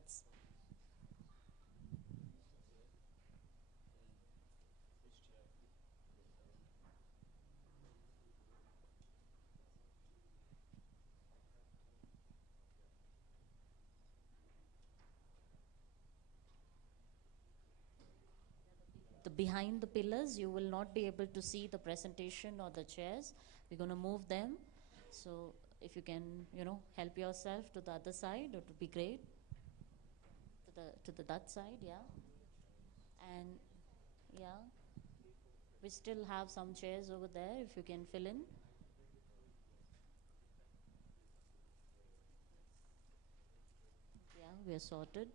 duds. The behind the pillars, you will not be able to see the presentation or the chairs. We're going to move them. So if you can, help yourself to the other side, it would be great. To the that side, yeah. And yeah, we still have some chairs over there if you can fill in. Yeah, we are sorted.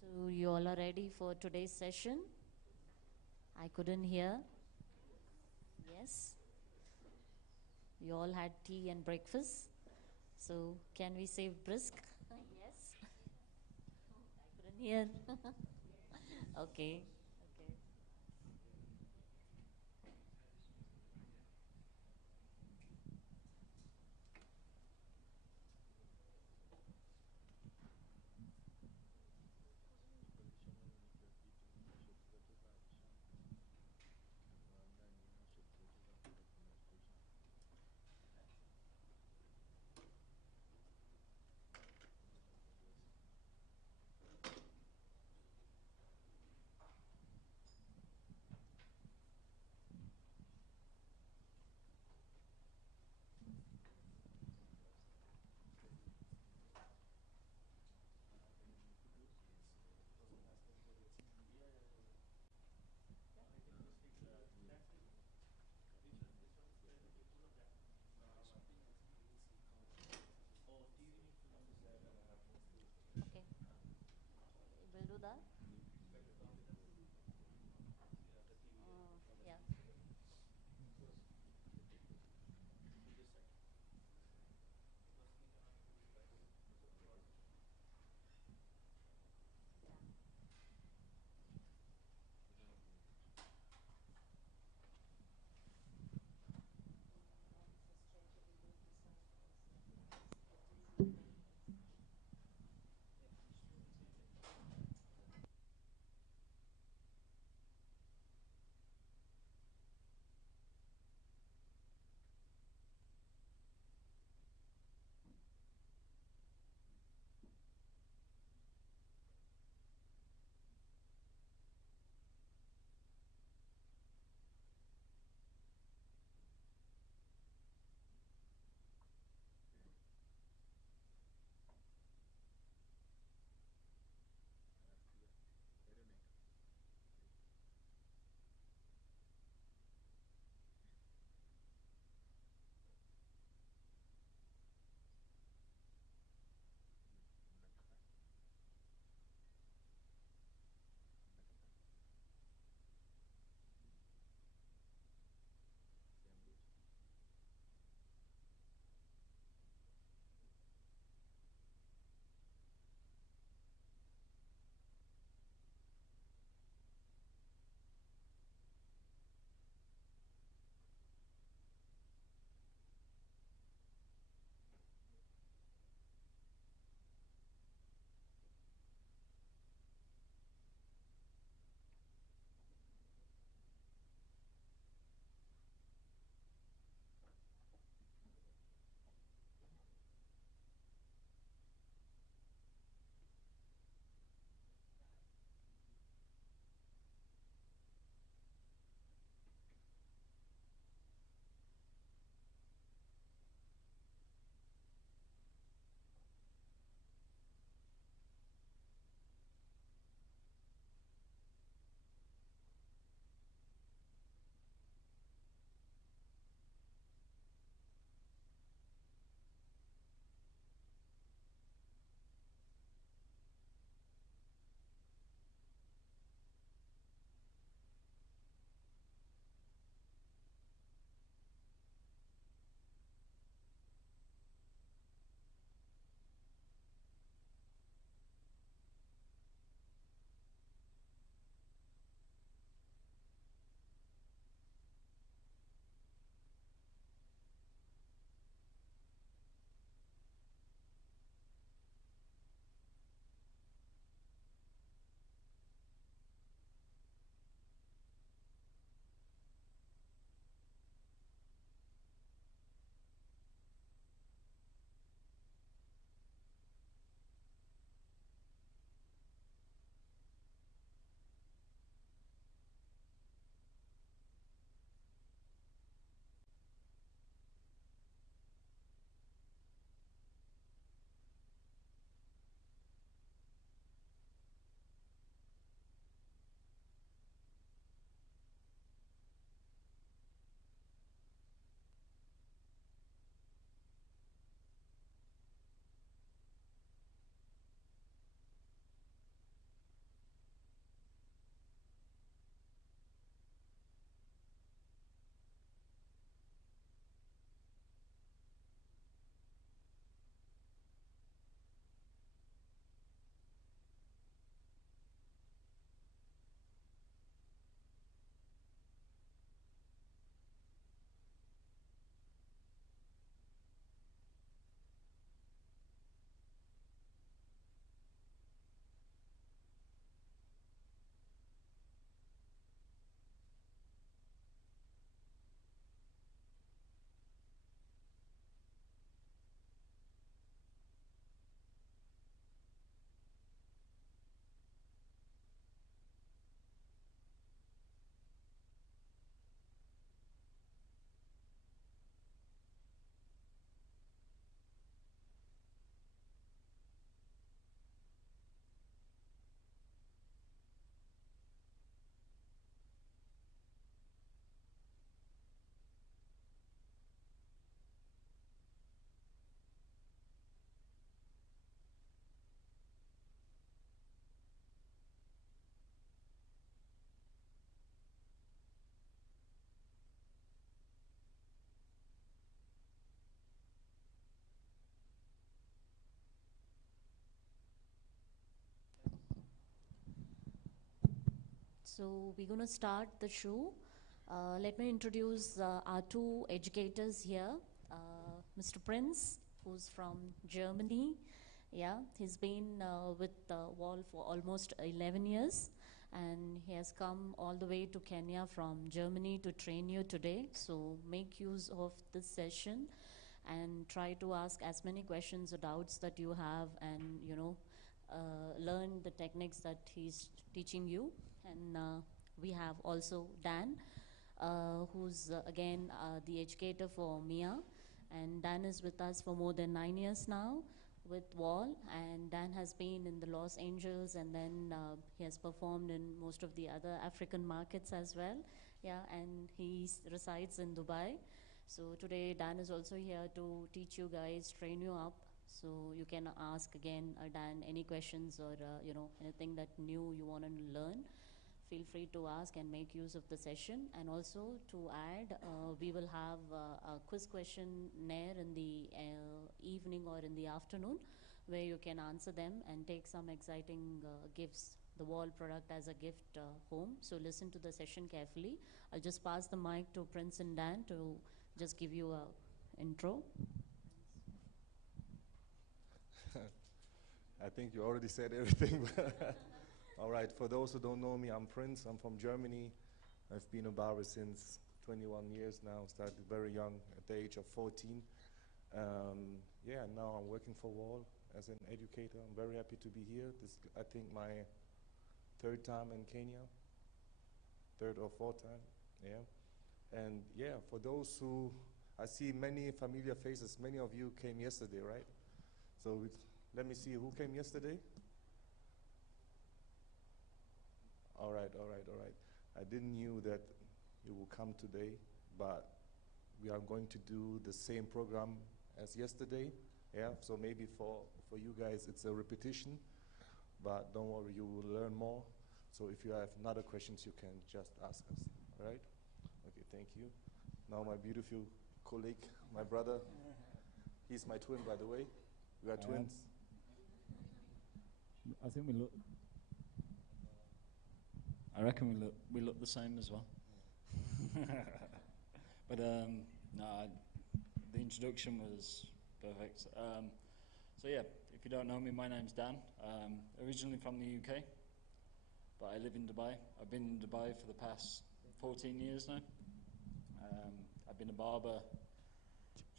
So you all are ready for today's session? I couldn't hear. Yes. You all had tea and breakfast. So can we say brisk? Yes. I couldn't hear. Okay. Okay. Okay. We'll do that. Yeah. So we're going to start the show. Let me introduce our two educators here. Mr. Prince, who's from Germany. Yeah, he's been with Wahl for almost 11 years. And he has come all the way to Kenya from Germany to train you today. So make use of this session and try to ask as many questions or doubts that you have, and learn the techniques that he's teaching you. And we have also Dan, who's again the educator for Mia. And Dan is with us for more than 9 years now with Wahl, and Dan has been in the Los Angeles, and then he has performed in most of the other African markets as well. Yeah, and he resides in Dubai. So today Dan is also here to teach you guys, train you up. So you can ask again Dan any questions or anything that new you want to learn. Feel free to ask and make use of the session. And also to add, we will have a quiz questionnaire in the evening or in the afternoon, where you can answer them and take some exciting gifts, the Wahl product as a gift home. So listen to the session carefully. I'll just pass the mic to Prince and Dan to just give you a intro. I think you already said everything. All right, for those who don't know me, I'm Prince. I'm from Germany. I've been a barber since 21 years now. Started very young at the age of 14. Now I'm working for Wahl as an educator. I'm very happy to be here. This, I think, my third time in Kenya, third or fourth time, yeah. And yeah, for those who, I see many familiar faces. Many of you came yesterday, right? So let me see who came yesterday. All right. I didn't knew that you will come today, but we are going to do the same program as yesterday. Yeah, so maybe for you guys it's a repetition, but don't worry, you will learn more. So if you have other questions, you can just ask us, all right? Okay, thank you. Now my beautiful colleague, my brother, he's my twin, by the way. We are twins. I think we look. I reckon we look the same as well. But the introduction was perfect. So yeah, if you don't know me, my name's Dan. Originally from the UK, but I live in Dubai. I've been in Dubai for the past 14 years now. I've been a barber.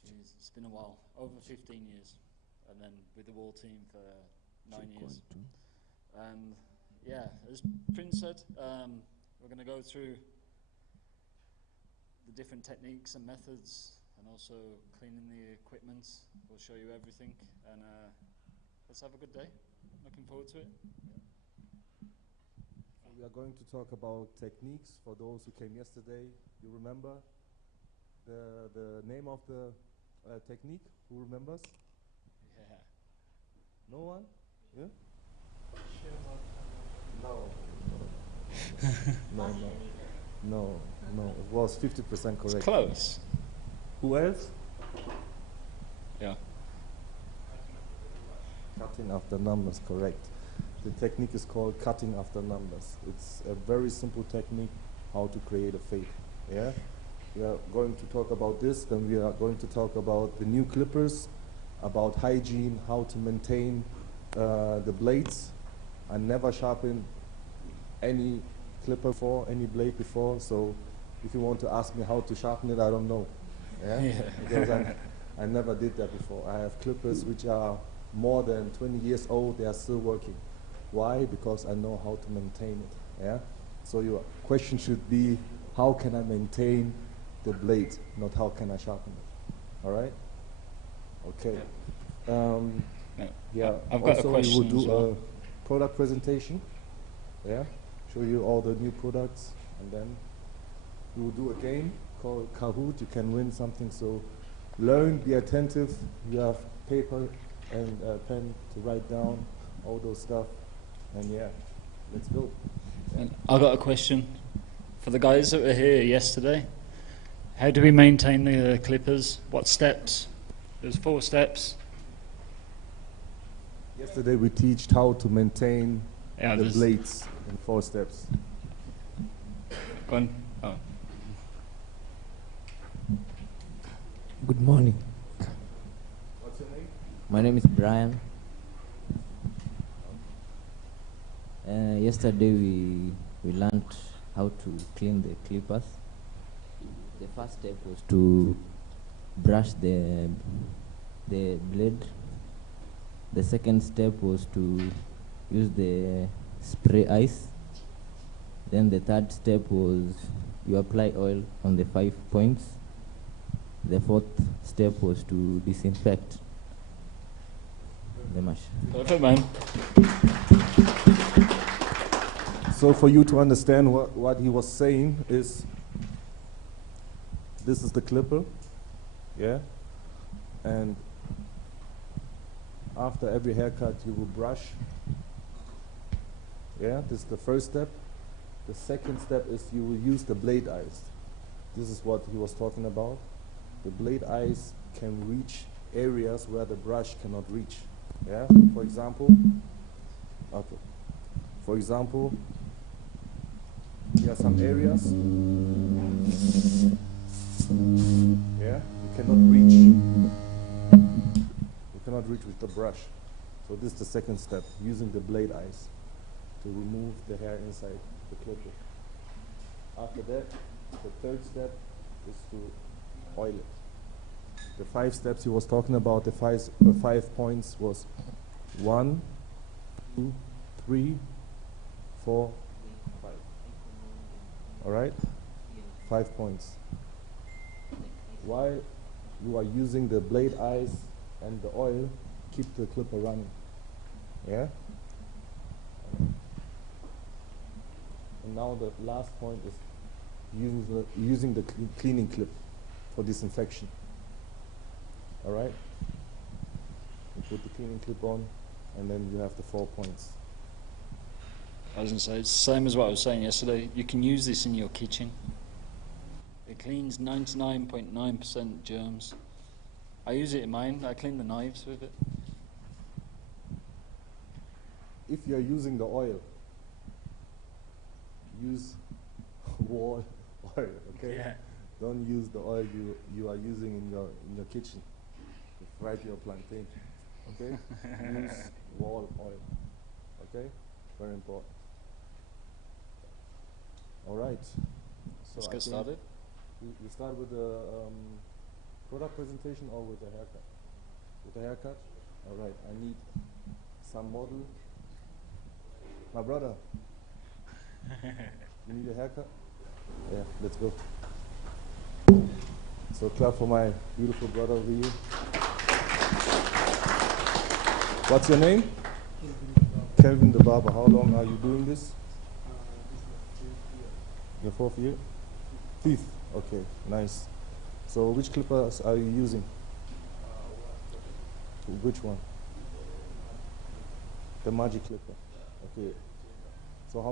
Jeez, it's been a while, over 15 years, and then with the Wahl team for 9 years. And yeah, as Prince said, we're going to go through the different techniques and methods, and also cleaning the equipment. We'll show you everything, and let's have a good day. Looking forward to it. We are going to talk about techniques for those who came yesterday. You remember the name of the technique? Who remembers? Yeah. No one? Yeah? No. It was 50% correct. It's close. Who else? Yeah. Cutting after numbers, correct. The technique is called cutting after numbers. It's a very simple technique how to create a fade. Yeah? We are going to talk about this, then we are going to talk about the new clippers, about hygiene, how to maintain the blades. I never sharpened any clipper before, any blade before, so if you want to ask me how to sharpen it, I don't know. Yeah? Because I never did that before. I have clippers which are more than 20 years old, they are still working. Why? Because I know how to maintain it. Yeah? So your question should be, how can I maintain the blade, not how can I sharpen it? All right? Okay. Yeah. I've got also, a question. We will do as well. a product presentation. Yeah. Show you all the new products, and then we will do a game called Kahoot. You can win something. So learn, be attentive. You have paper and pen to write down all those stuff, and yeah, let's go. Yeah. I got a question for the guys that were here yesterday. How do we maintain the clippers? What steps? There's 4 steps. Yesterday we teached how to maintain the blades in 4 steps. Go on. Oh. Good morning. What's your name? My name is Brian. Yesterday we learned how to clean the clippers. The first step was to brush the blade. The second step was to use the spray ice. Then the third step was you apply oil on the 5 points. The fourth step was to disinfect the machine. Perfect, man. So for you to understand what he was saying is, this is the clipper, yeah? And after every haircut you will brush, yeah? This is the first step. The second step is you will use the blade ice. This is what he was talking about. The blade ice can reach areas where the brush cannot reach, yeah? For example, okay. For example, there are some areas, yeah, you cannot reach with the brush. So this is the second step, using the blade ice to remove the hair inside the clipper. After that, the third step is to oil it. The 5 steps he was talking about, the 5 points was 1, 2, 3, 4, 5. All right? 5 points. While you are using the blade ice and the oil, keep the clipper running. Yeah? And now the last point is using the cleaning clip for disinfection. All right? You put the cleaning clip on, and then you have the 4 points. I was going to say, it's the same as what I was saying yesterday. You can use this in your kitchen. It cleans 99.9% germs. I use it in mine. I clean the knives with it. If you are using the oil, use Wahl oil, okay? Yeah. Don't use the oil you are using in your kitchen to fry your plantain, okay? Use Wahl oil, okay? Very important. All right. So Let's I get think started. we start with the product presentation or with the haircut? With the haircut? All right. I need some model. My brother. You need a haircut? Yeah, let's go. So clap for my beautiful brother over here. What's your name? Kelvin the Barber. How long are you doing this? Your 4th year? 5th. Okay, nice. So which clippers are you using? Which one? The Magic Clipper. Okay. So how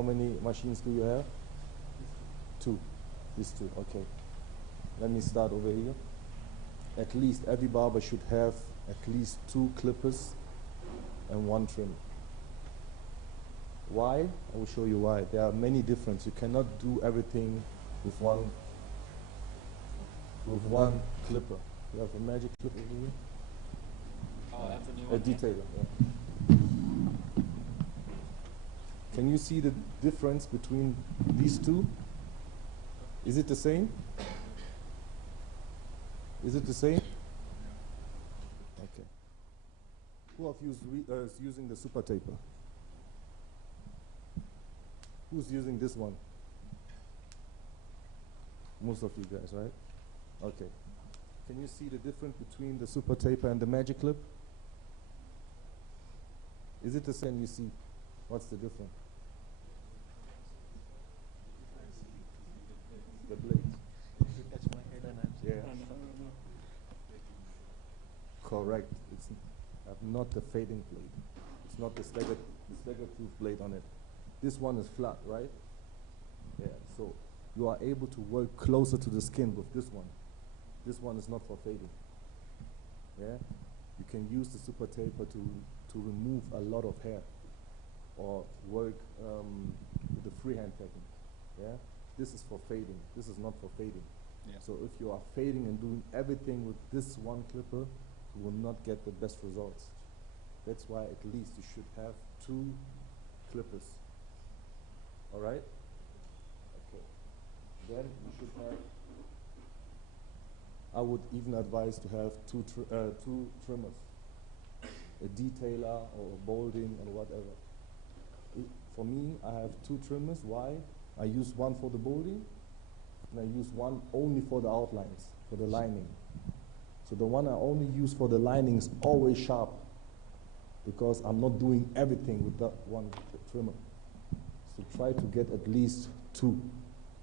many machines do you have? 2. These 2. Okay. Let me start over here. At least every barber should have at least 2 clippers and 1 trimmer. Why? I will show you why. There are many differences. You cannot do everything with one clipper. You have a magic clipper over here? Oh, I have the new A one. detailer. Yeah. Can you see the difference between these 2? Is it the same? Is it the same? Okay. Who of you is using the super taper? Who's using this one? Most of you guys, right? Okay. Can you see the difference between the super taper and the magic clip? Is it the same you see? What's the difference? The blade. Yeah. Correct. It's not the fading blade. It's not the stagger-proof blade on it. This one is flat, right? Yeah. So you are able to work closer to the skin with this one. This one is not for fading. Yeah. You can use the super taper to remove a lot of hair, or work with the freehand technique. Yeah. This is for fading. This is not for fading. Yeah. So if you are fading and doing everything with this one clipper, you will not get the best results. That's why at least you should have 2 clippers. All right? Okay. Then you should have, I would even advise to have two trimmers, a detailer or a balding or whatever. For me, I have 2 trimmers. Why? I use one for the balding, and I use one only for the outlines, for the lining. So the one I only use for the lining is always sharp, because I'm not doing everything with that one trimmer. So try to get at least 2.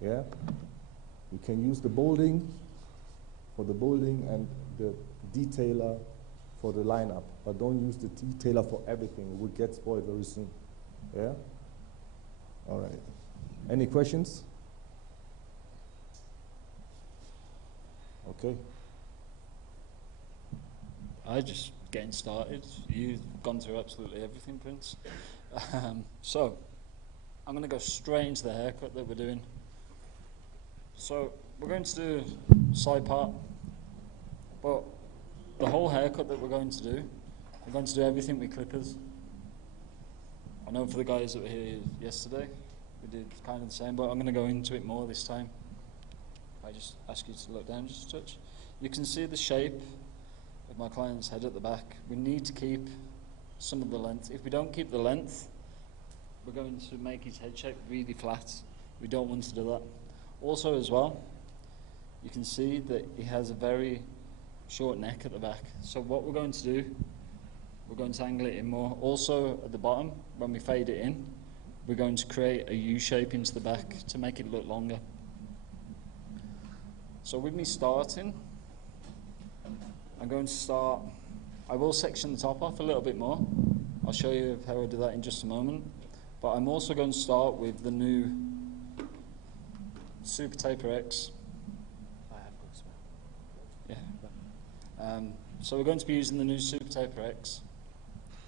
Yeah? You can use the balding for the balding and the detailer for the lineup, but don't use the detailer for everything. It will get spoiled very soon. Yeah? All right. Any questions? Okay. I just getting started. You've gone through absolutely everything, Prince. So, I'm going to go straight into the haircut that we're doing. So, we're going to do side part, but the whole haircut that we're going to do everything with clippers. I know for the guys that were here yesterday, we did kind of the same, but I'm going to go into it more this time. I just ask you to look down just a touch. You can see the shape of my client's head at the back. We need to keep some of the length. If we don't keep the length, we're going to make his head shape really flat. We don't want to do that. Also as well, you can see that he has a very short neck at the back. So what we're going to do, we're going to angle it in more. Also at the bottom, when we fade it in, we're going to create a U shape into the back to make it look longer. So with me starting, I'm going to start, I will section the top off a little bit more. I'll show you how I do that in just a moment. But I'm also going to start with the new Super Taper X. Yeah. So we're going to be using the new Super Taper X.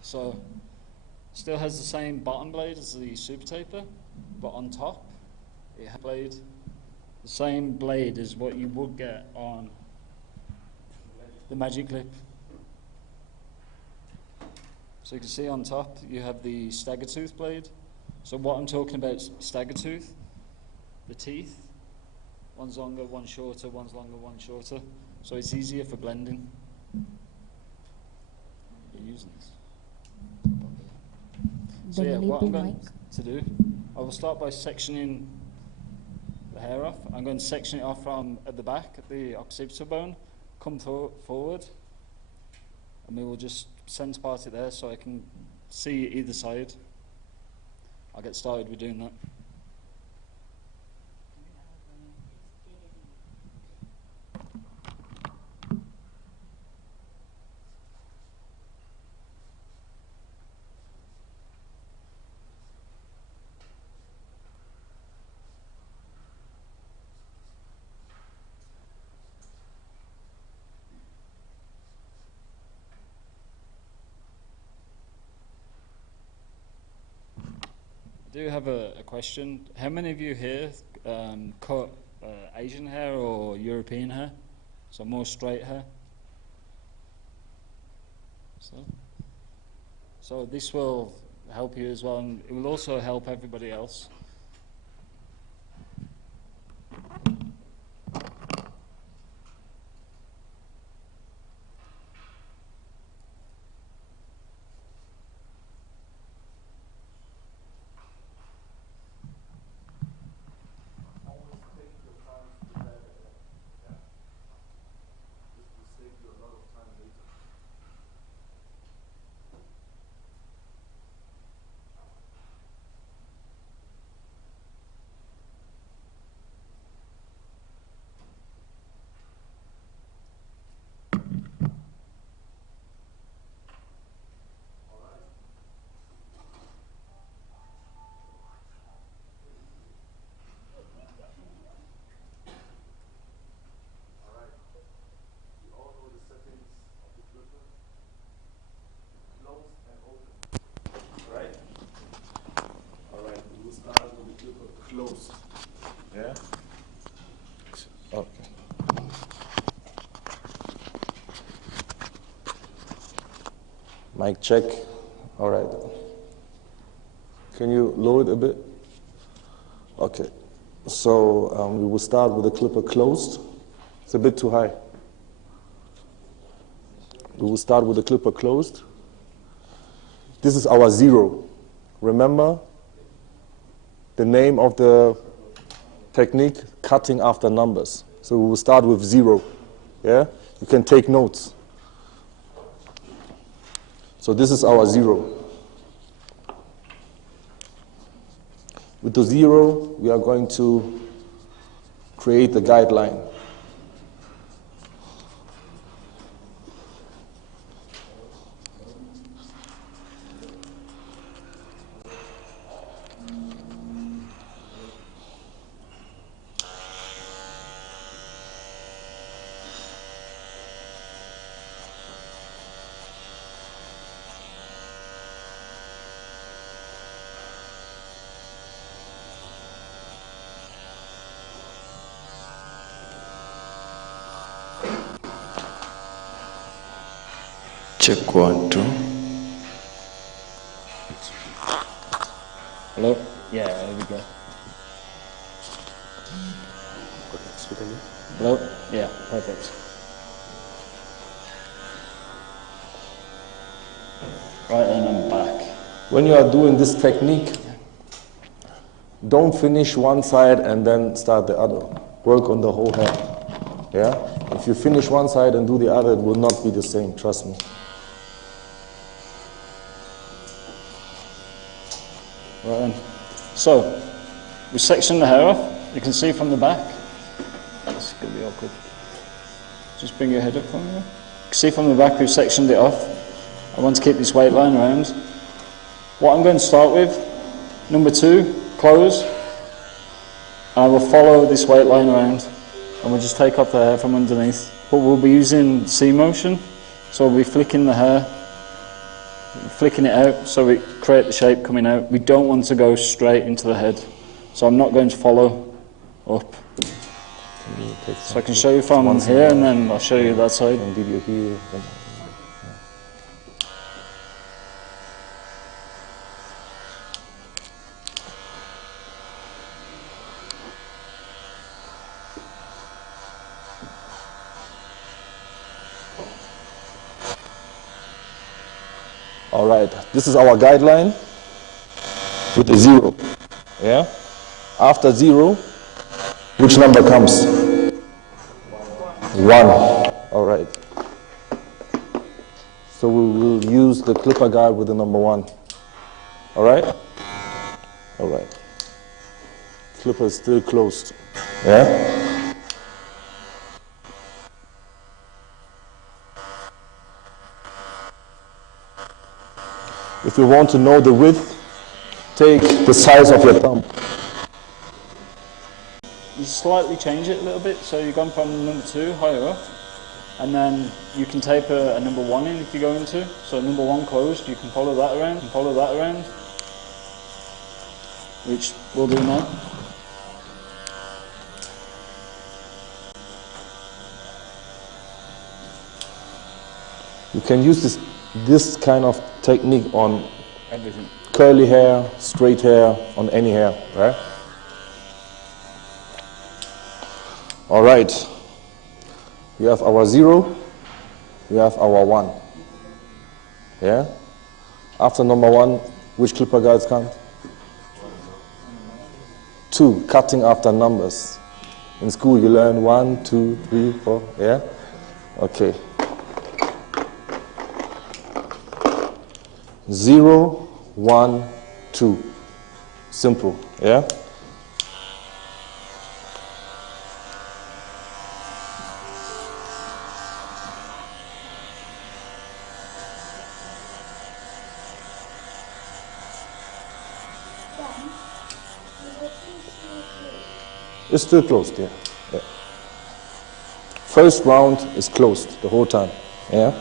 So still has the same bottom blade as the Super Taper, but on top it has blade, the same blade as what you would get on the Magic Clip. So you can see on top you have the stagger tooth blade. So what I'm talking about is stagger tooth, the teeth, one's longer, one's shorter, one's longer, one's shorter. So it's easier for blending. You're using this. So yeah, what I'm going to do, I will start by sectioning the hair off. I'm going to section it off from at the back, at the occipital bone, come forward, and we will just center part it there so I can see either side. I'll get started with doing that. I do have a question. How many of you here cut Asian hair or European hair? So more straight hair? So this will help you as well, and it will also help everybody else. Mic check. All right. Can you lower it a bit? Okay. So we will start with the clipper closed. It's a bit too high. We will start with the clipper closed. This is our 0. Remember the name of the technique, cutting after numbers. So we will start with 0. Yeah? You can take notes. So this is our 0. With the 0, we are going to create the guideline. Check 1, 2. Hello? Yeah, there we go. Hello? Yeah, perfect. Right, then I'm back. When you are doing this technique, don't finish one side and then start the other. Work on the whole head. Yeah? If you finish one side and do the other, it will not be the same, trust me. Right then. So, we section the hair off. You can see from the back. It's going to be awkward. Just bring your head up for me. You can see from the back we've sectioned it off. I want to keep this weight line around. What I'm going to start with, number 2, close. I will follow this weight line around and we'll just take off the hair from underneath. But we'll be using C motion, so we'll be flicking the hair, flicking it out so we create the shape coming out. We don't want to go straight into the head, so I'm not going to follow up. So I can show you from here and then I'll show you that side. And give you here. All right, this is our guideline with the 0. Yeah? After 0, which number comes? 1. All right. So we will use the clipper guide with the number 1. All right? All right. Clipper is still closed. Yeah? If you want to know the width, take the size of your thumb. You slightly change it a little bit, so you've gone from number 2 higher up, and then you can tape a number 1 in if you go into. So number 1 closed, you can follow that around, which we'll do now. You can use this kind of technique on Everything. curly hair, straight hair, on any hair, right? All right. We have our 0, we have our 1. Yeah? After number 1, which clipper guides come? 2, cutting after numbers. In school you learn 1, 2, 3, 4, yeah? Okay. 0, 1, 2. Simple, yeah? It's still closed, yeah. Yeah. First round is closed the whole time, yeah?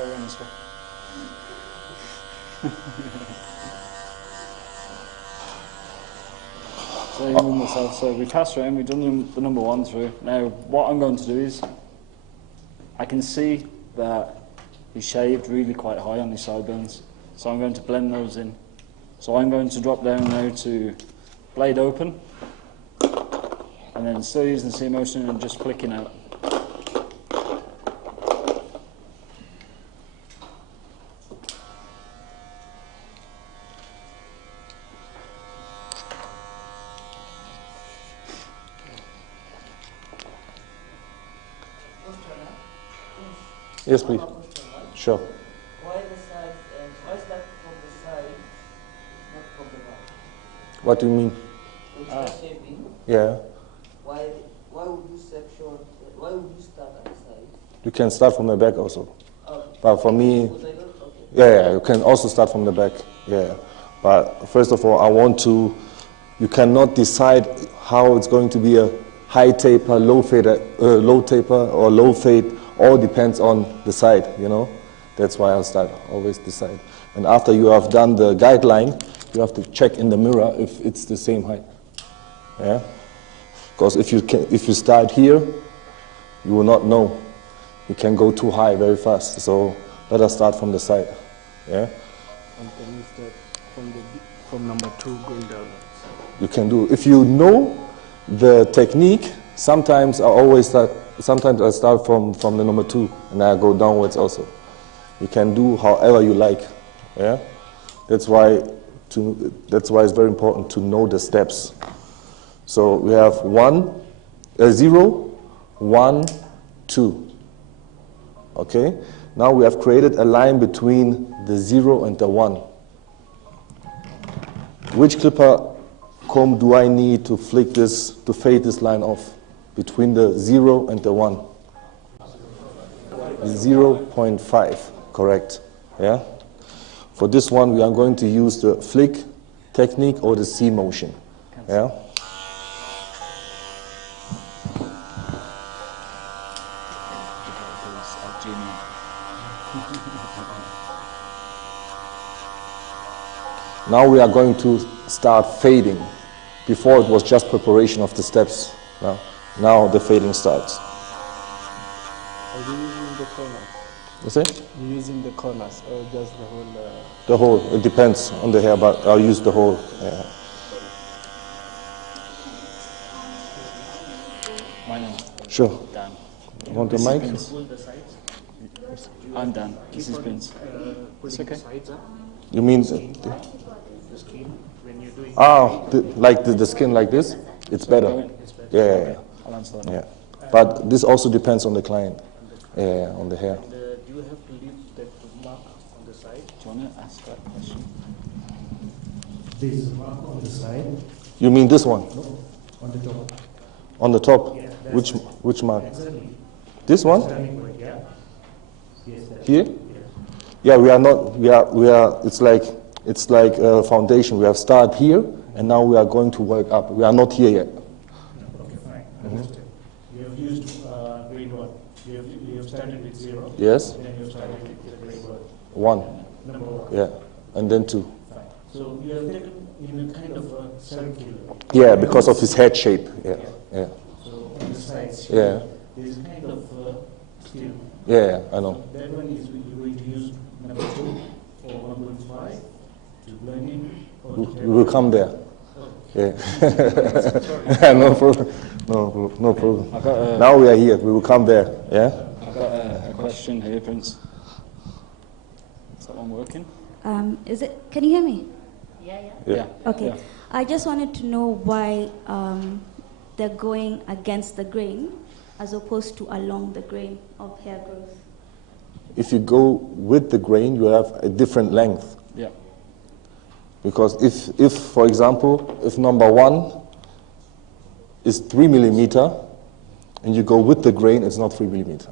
go around this way. So even myself, so we passed around, we've done the number 1 through. Now, what I'm going to do is, I can see that he's shaved really quite high on his sideburns. So I'm going to blend those in. So I'm going to drop down now to blade open, and then still using the C motion and just flicking out. Yes, please. Sure. Why the side and why is that from the side, not from the back? What do you mean? When you start shaping, Yeah. why would you section? Why would you start at the side? You can start from the back also. Okay. But for me, Because I don't. Okay. yeah, you can also start from the back. Yeah. But first of all, you cannot decide how it's going to be a high taper, low taper, or low fade. All depends on the side, you know. That's why I'll start always the side. And after you have done the guideline, you have to check in the mirror if it's the same height. Yeah. Because if you start here, you will not know. You can go too high very fast. So let us start from the side. Yeah. And can you start from number 2 going down? You can do. If you know the technique, sometimes I start from the number 2 and I go downwards also. You can do however you like. Yeah. That's why it's very important to know the steps. So we have 0, 1, 2. Okay. Now we have created a line between the 0 and the 1. Which clipper comb do I need to fade this line off between the 0 and the 1? 0.5, correct. Yeah. For this one, we are going to use the flick technique or the C motion. Yeah. Now we are going to start fading. Before it was just preparation of the steps. Now the fading starts. Are you using the corners? You see? You're using the corners or just the whole? The whole. It depends on the hair, but I'll use the whole. Yeah. My name. Sure. Dan. You want the mic? I'm Dan. This is Vince. It's okay. You mean The skin when you're doing. like the skin like this? It's better. Yeah. I'll answer that. Yeah. But this also depends on the client. Yeah, on the hair. And do you have to leave that mark on the side? Do you want to ask that question? This mark on the side, You mean this one? on the top. On the top? Yeah, that's Which mark? Exactly. This one? Turning point, yeah. Yes, that's Here? yes. Yeah, we are not. We are. It's like a foundation. We have started here, and now we are going to work up. We are not here yet. Okay, fine. Understood. You have used grade 1. You have started with 0. Yes. Then you have started with grade 1. Number 1. Yeah, and then 2. Fine. So you have taken in a kind of a circular. Yeah, because of his head shape. Yeah. So on the sides, Yeah. there is kind of still. Yeah, I know. That one is you're going to use number 2 or 1.5 to blend in. Or to We will come there. Yeah. No problem. No problem. I've got Now we are here. We will come there. Yeah. I've got a question here, Prince. Is that one working? Is it? Can you hear me? Yeah. Okay. Yeah. I just wanted to know why they're going against the grain as opposed to along the grain of hair growth. If you go with the grain, you have a different length. Yeah. Because if for example, if number 1 is 3 millimeter, and you go with the grain, it's not 3 millimeter.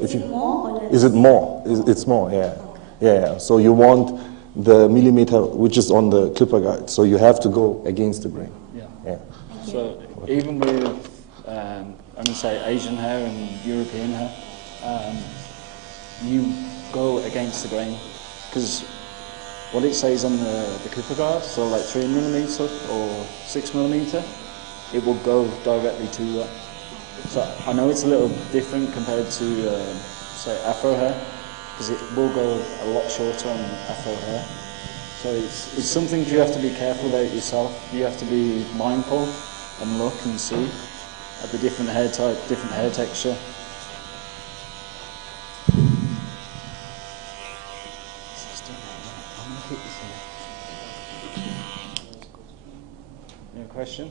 Is it more or less? Is it more? It's more, yeah. Yeah. So you want the millimeter which is on the clipper guide. So you have to go against the grain. Yeah. So even with, I'm going to say Asian hair and European hair, you go against the grain, because what it says on the clipper guard, so like 3mm or 6mm, it will go directly to that. So I know it's a little different compared to say afro hair, because it will go a lot shorter on afro hair. So it's something you have to be careful about yourself. You have to be mindful and look and see at the different hair type, different hair texture. Any question?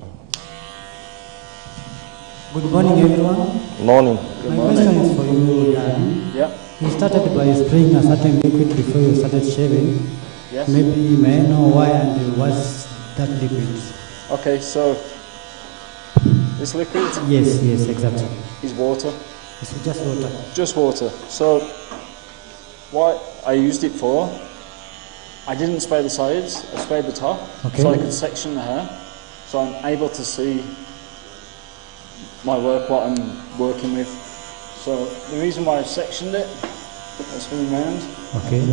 Good morning, everyone. Morning. Good My morning. question is for you, Jan. Yeah. You started by spraying a certain liquid before you started shaving. Yes. Maybe may I know why and what's that liquid? Okay, so this liquid Yes, exactly. is water. It's just water. Just water. So what I used it for, I didn't spray the sides, I sprayed the top, Okay. so I could section the hair. So I'm able to see my work, what I'm working with. So the reason why I've sectioned it, let's spin round, Okay.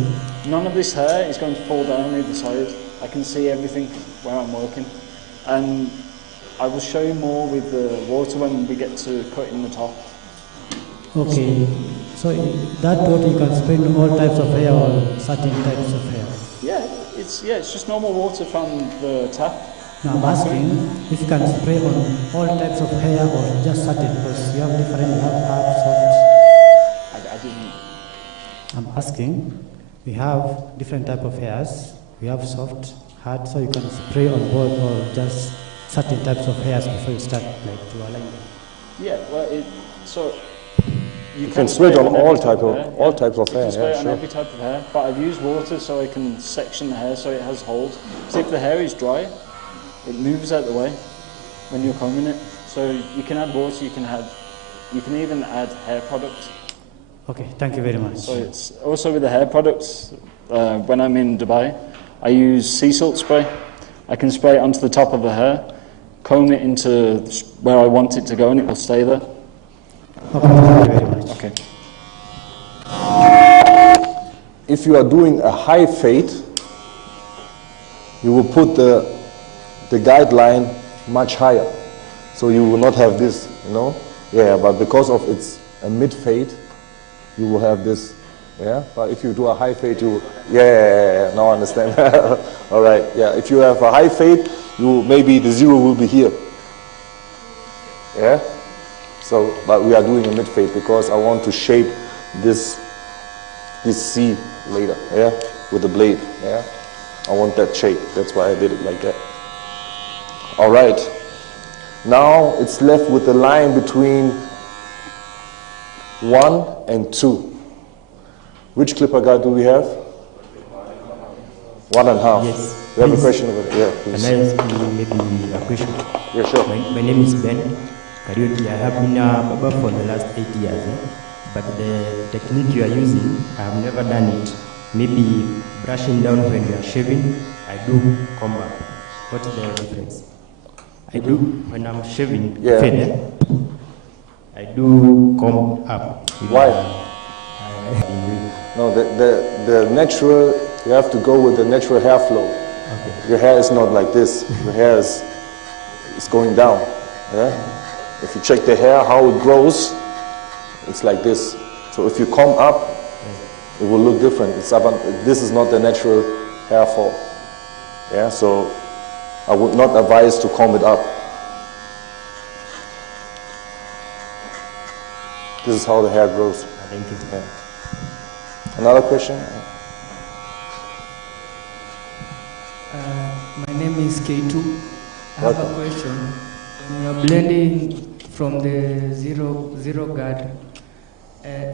none of this hair is going to fall down either side. I can see everything where I'm working. And I will show you more with the water when we get to cutting the top. Okay. So that water you can spray on all types of hair or certain types of hair. Yeah, it's just normal water from the tap. Now I'm asking if you can spray on all types of hair or just certain, because you have different, you have hard, soft. I didn't. I'm asking, we have different type of hairs. We have soft, hard, so you can spray on both or just certain types of hairs before you start, like to align them. Yeah, well, so you can spray it on every all type type of of hair, all yeah. types of You can hair. spray Yeah, it on sure. every type of hair, but I've used water so I can section the hair so it has hold. So if the hair is dry, it moves out the way when you're combing it. So you can add water, you can even add hair products. Okay, thank you very much. So it's also with the hair products, when I'm in Dubai, I use sea salt spray. I can spray it onto the top of the hair, comb it into where I want it to go, and it will stay there. Okay, thank you very much. Okay. If you are doing a high fade, you will put the guideline much higher, so you will not have this, you know. Yeah, but because of it's a mid fade, you will have this. Yeah, but if you do a high fade, you now I understand. All right, yeah. If you have a high fade, you maybe the zero will be here. Yeah. So, but we are doing a mid fade because I want to shape this C later. Yeah, with the blade. Yeah, I want that shape. That's why I did it like that. All right. Now it's left with the line between 1 and 2. Which clipper guard do we have? 1.5. Yes. You have a Please. question over there? Yeah, Can please. I ask you maybe a question? Yeah, sure. My name is Ben Karioti. I have been a barber for the last 8 years, but the technique you are using, I have never done it. Maybe brushing down when you are shaving, I do comb up. What's the difference? I do when I'm shaving, Yeah. fade, I do comb up. Why? No, the natural, you have to go with the natural hair flow. Okay. Your hair is not like this. Your hair is going down. Yeah? If you check the hair, how it grows, it's like this. So if you comb up, it will look different. This is not the natural hair fall. Yeah, so I would not advise to comb it up. This is how the hair grows. Thank you. Yeah. Another question? My name is K2. I have a question. When you are blending from the zero guard, the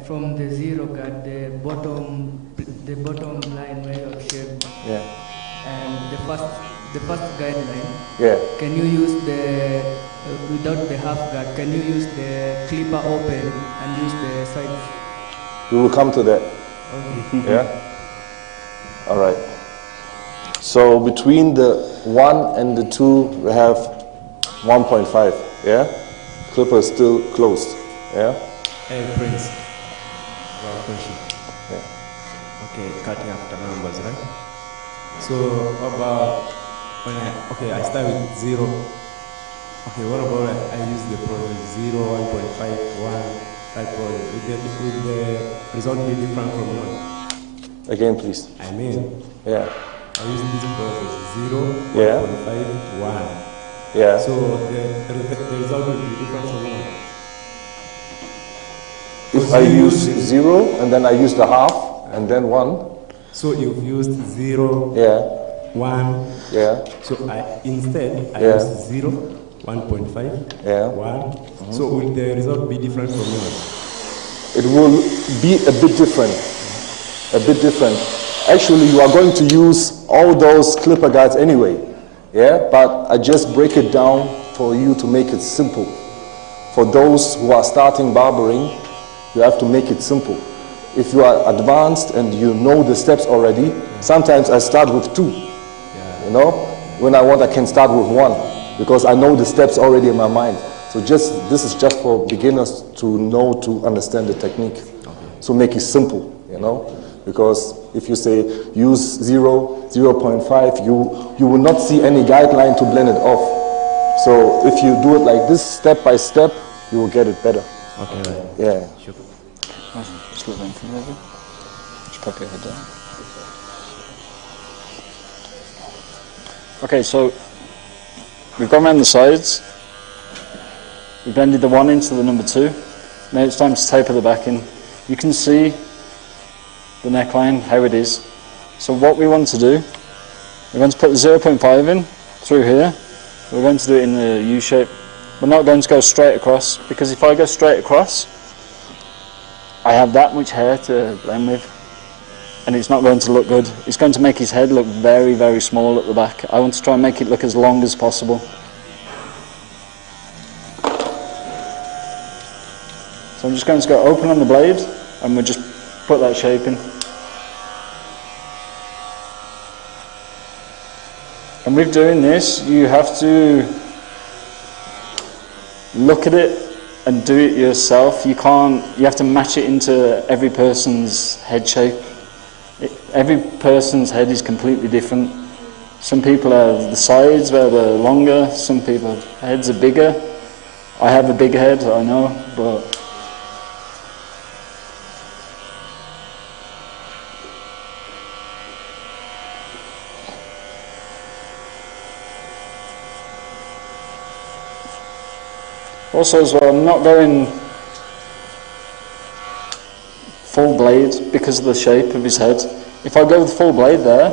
bottom line where you have shaved, Yeah. and the first guideline. Yeah. Can you use without the half guard? Can you use the clipper open and use the side? We will come to that. Okay. Yeah? All right. So between the 1 and the 2, we have 1.5. Yeah? Clipper is still closed. Yeah? Hey, Prince. One question. Yeah. Okay, cutting after numbers, right? So what about when I start with 0. Okay, what about I use the process 0, 1.5, 1, right process? Will the result be different from 1? Again, please. I mean, Yeah. I use this process 0, Yeah. 1.5, 1. Yeah. So the result will be different from 1. If I use 0 and then I use the half and then 1. So you've used 0, Yeah. 1. Yeah. So instead I Yeah. use 0, 1.5, Yeah. 1. So will the result be different from yours? It will be a bit different. A bit different. Actually, you are going to use all those clipper guides anyway. Yeah, but I just break it down for you to make it simple. For those who are starting barbering, you have to make it simple. If you are advanced and you know the steps already, sometimes I start with 2. You know, when I want, I can start with 1 because I know the steps already in my mind. So this is just for beginners to know, to understand the technique. So make it simple, you know, because if you say use 0, 0.5, you will not see any guideline to blend it off. So if you do it like this, step by step, you will get it better. Okay, right. Yeah. Sure. Just look in front of you. Just pop your head down. Okay, so we've gone around the sides. We've blended the 1 into the number 2. Now it's time to taper the back in. You can see the neckline, how it is. So what we want to do, we're going to put the 0.5 in through here. We're going to do it in the U shape. We're not going to go straight across, because if I go straight across, I have that much hair to blend with, and it's not going to look good. It's going to make his head look very, very small at the back. I want to try and make it look as long as possible. So I'm just going to go open on the blade, and we'll just put that shape in. And with doing this, you have to look at it and do it yourself. You have to match it into every person's head shape. Every person's head is completely different. Some people have the sides where they're longer, some people's heads are bigger. I have a big head, I know, but also as well, I'm not going full blade because of the shape of his head. If I go with full blade there,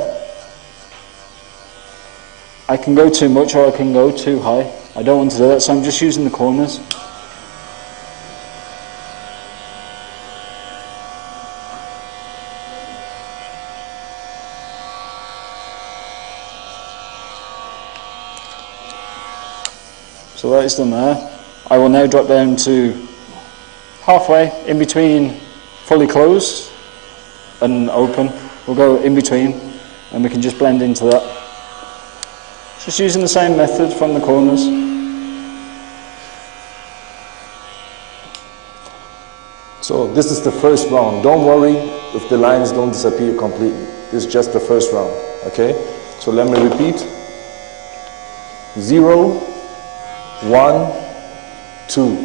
I can go too much or I can go too high. I don't want to do that, so I'm just using the corners. So that is done there. I will now drop down to halfway in between fully closed and open. We'll go in between and we can just blend into that. Just using the same method from the corners. So this is the first round. Don't worry if the lines don't disappear completely. This is just the first round, okay? So let me repeat. 0, 1, 2.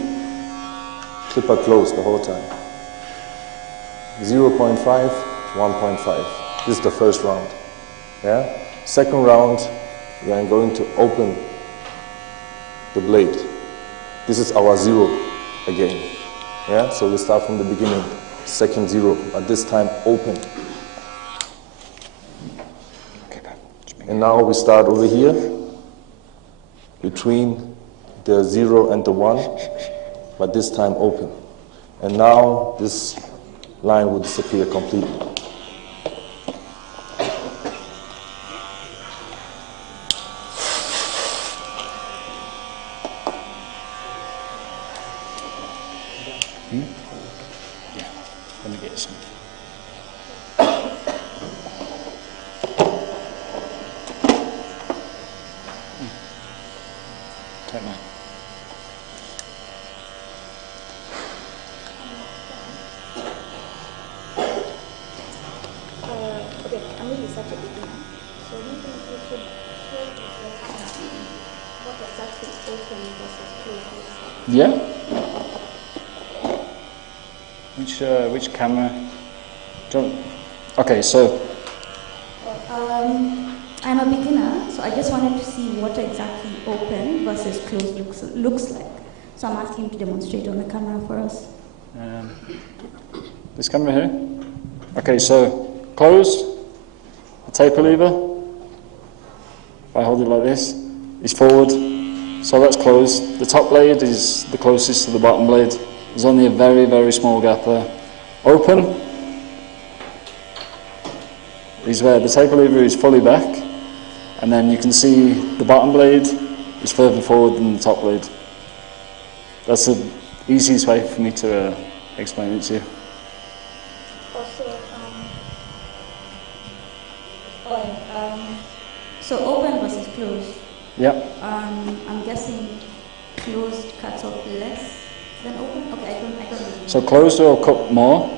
Clipper closed the whole time. 0.5, 1.5. This is the first round. Yeah? Second round, we are going to open the blade. This is our 0 again. Yeah? So we start from the beginning. Second 0, but this time open. And now we start over here between the 0 and the 1, but this time open. And now this line will disappear completely. Yeah, let me get some. Take mine. open versus closed looks like. Yeah. Which camera? Okay, so I'm a beginner, so I just wanted to see what exactly open versus closed looks like. So I'm asking you to demonstrate on the camera for us. this camera here. Okay, so closed. The taper lever. If I hold it like this, is forward. So that's closed. The top blade is the closest to the bottom blade. There's only a very, very small gap there. Open is where the taper lever is fully back, and then you can see the bottom blade is further forward than the top blade. That's the easiest way for me to explain it to you. So open versus closed. Yeah. I'm guessing closed cuts off less than open. Okay, I don't really So closed will cut more,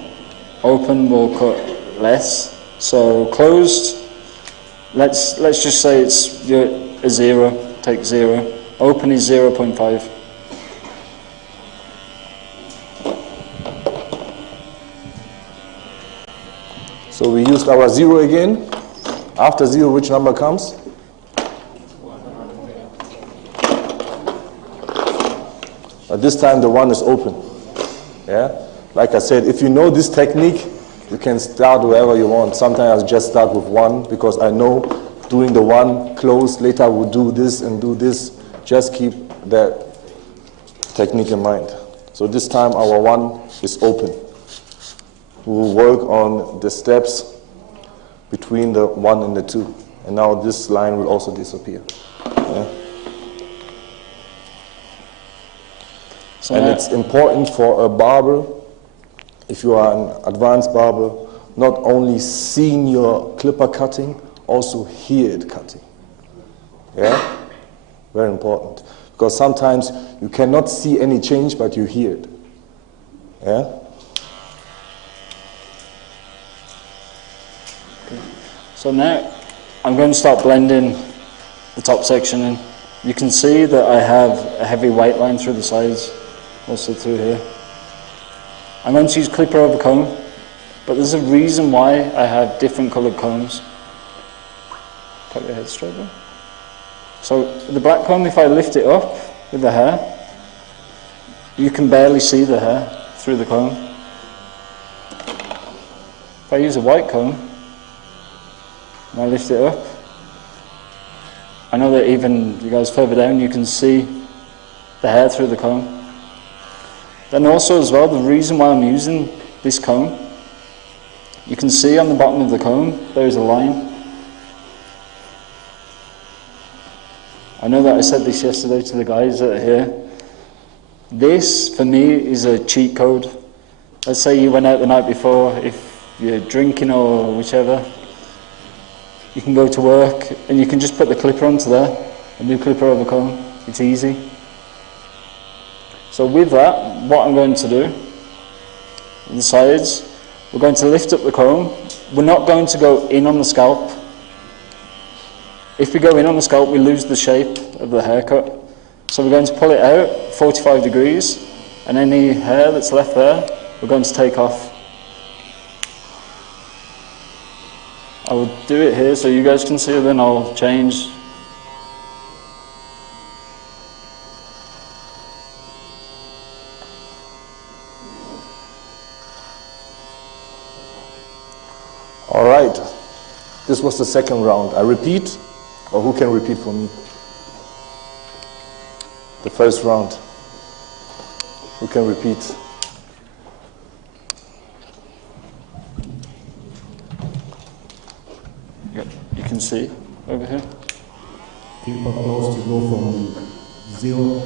open will cut less. So closed, let's just say it's a 0, take 0. Open is 0.5. So we used our 0 again. After 0, which number comes? But this time the 1 is open. Yeah? Like I said, if you know this technique, you can start wherever you want. Sometimes I just start with 1 because I know doing the 1 closed, later I will do this and do this. Just keep that technique in mind. So this time our 1 is open. We will work on the steps between the 1 and the 2. And now this line will also disappear. Yeah? So and it's important for a barber, if you are an advanced barber, not only seeing your clipper cutting, also hear it cutting. Yeah? Very important. Because sometimes you cannot see any change, but you hear it. Yeah? So now I'm going to start blending the top section in. You can see that I have a heavy white line through the sides, also through here. I'm going to use clipper over comb, but there's a reason why I have different coloured combs. Put your head straight there. So the black comb, if I lift it up with the hair, you can barely see the hair through the comb. If I use a white comb, and I lift it up, I know that even you guys further down, you can see the hair through the comb. Then also as well, the reason why I'm using this comb, you can see on the bottom of the comb, there is a line. I know that I said this yesterday to the guys that are here. This, for me, is a cheat code. Let's say you went out the night before, if you're drinking or whichever, you can go to work and you can just put the clipper onto there, a new clipper over comb. It's easy. So with that, what I'm going to do, on the sides, we're going to lift up the comb. We're not going to go in on the scalp. If we go in on the scalp, we lose the shape of the haircut. So we're going to pull it out 45 degrees, and any hair that's left there, we're going to take off. I will do it here so you guys can see it, then I'll change. All right. This was the second round. I repeat, or who can repeat for me? The first round. Who can repeat? You can see over here. Clipper close to go from 0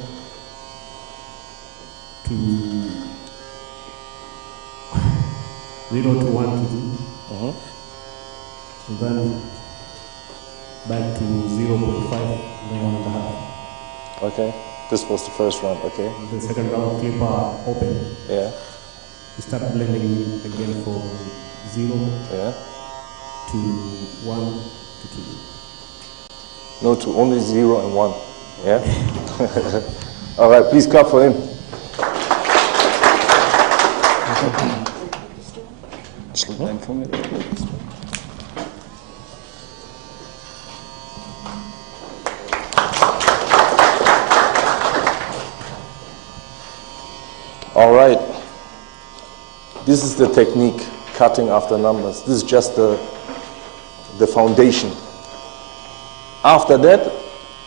to 0 to 1 to 2. And then back to 0.5, then 1.5. Okay. This was the first round, okay. The second round, clipper open. Yeah. You start blending again from 0 Yeah. to 1 to 2. No, to only 0 and 1. Yeah? All right, please clap for him. Slip down for me. All right. This is the technique, cutting after numbers. This is just the foundation. After that,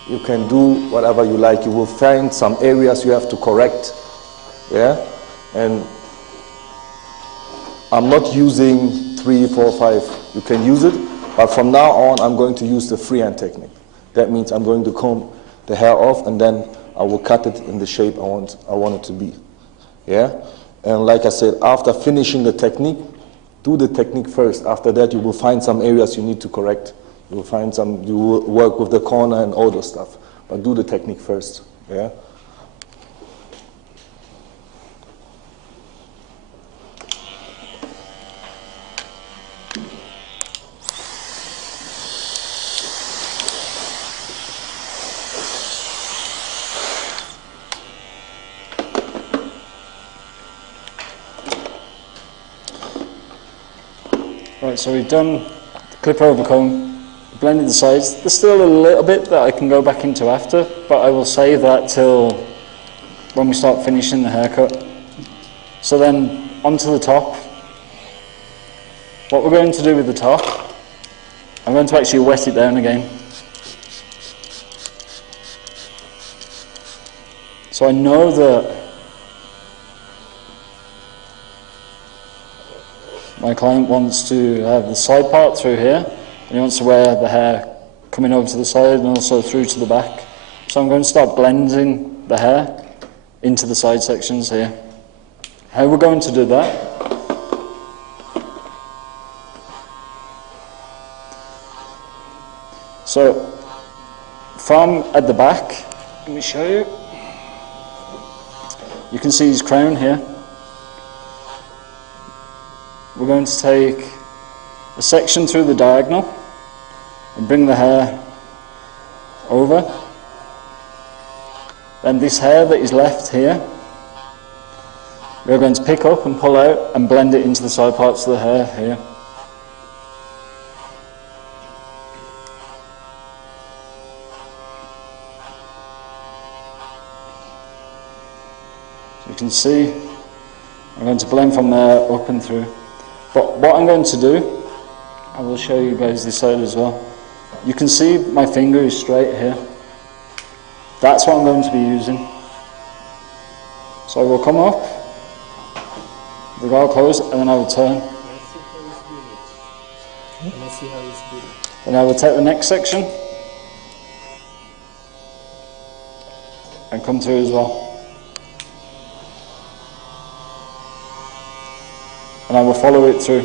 you can do whatever you like. You will find some areas you have to correct. Yeah? And I'm not using 3, 4, 5. You can use it, but from now on, I'm going to use the freehand technique. That means I'm going to comb the hair off, and then I will cut it in the shape I want it to be. Yeah? And like I said, after finishing the technique, do the technique first. After that, you will find some areas you need to correct. You will work with the corner and all those stuff. But do the technique first. Yeah? Right, so we've done the clipper over comb, blended the sides. There's still a little bit that I can go back into after, but I will save that till when we start finishing the haircut. So then, onto the top. What we're going to do with the top, I'm going to actually wet it down again. So I know that my client wants to have the side part through here, and he wants to wear the hair coming over to the side and also through to the back. So I'm going to start blending the hair into the side sections here. How we're going to do that? So from at the back, let me show you. You can see his crown here. We're going to take a section through the diagonal and bring the hair over. Then this hair that is left here, we're going to pick up and pull out and blend it into the side parts of the hair here. So you can see I'm going to blend from there up and through. But what I'm going to do, I will show you guys this side as well. You can see my finger is straight here. That's what I'm going to be using. So I will come up, the guard closed, and then I will turn. And I will take the next section and come through as well. And I will follow it through.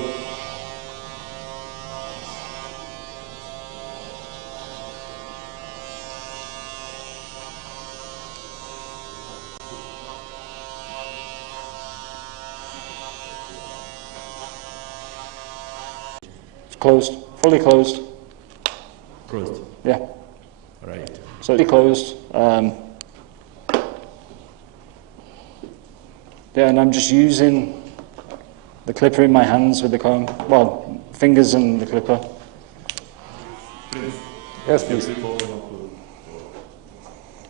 It's closed, fully closed. Closed? Yeah. Right. So it's closed. Yeah, and I'm just using the clipper in my hands with the comb, well, fingers and the clipper. Yes, please.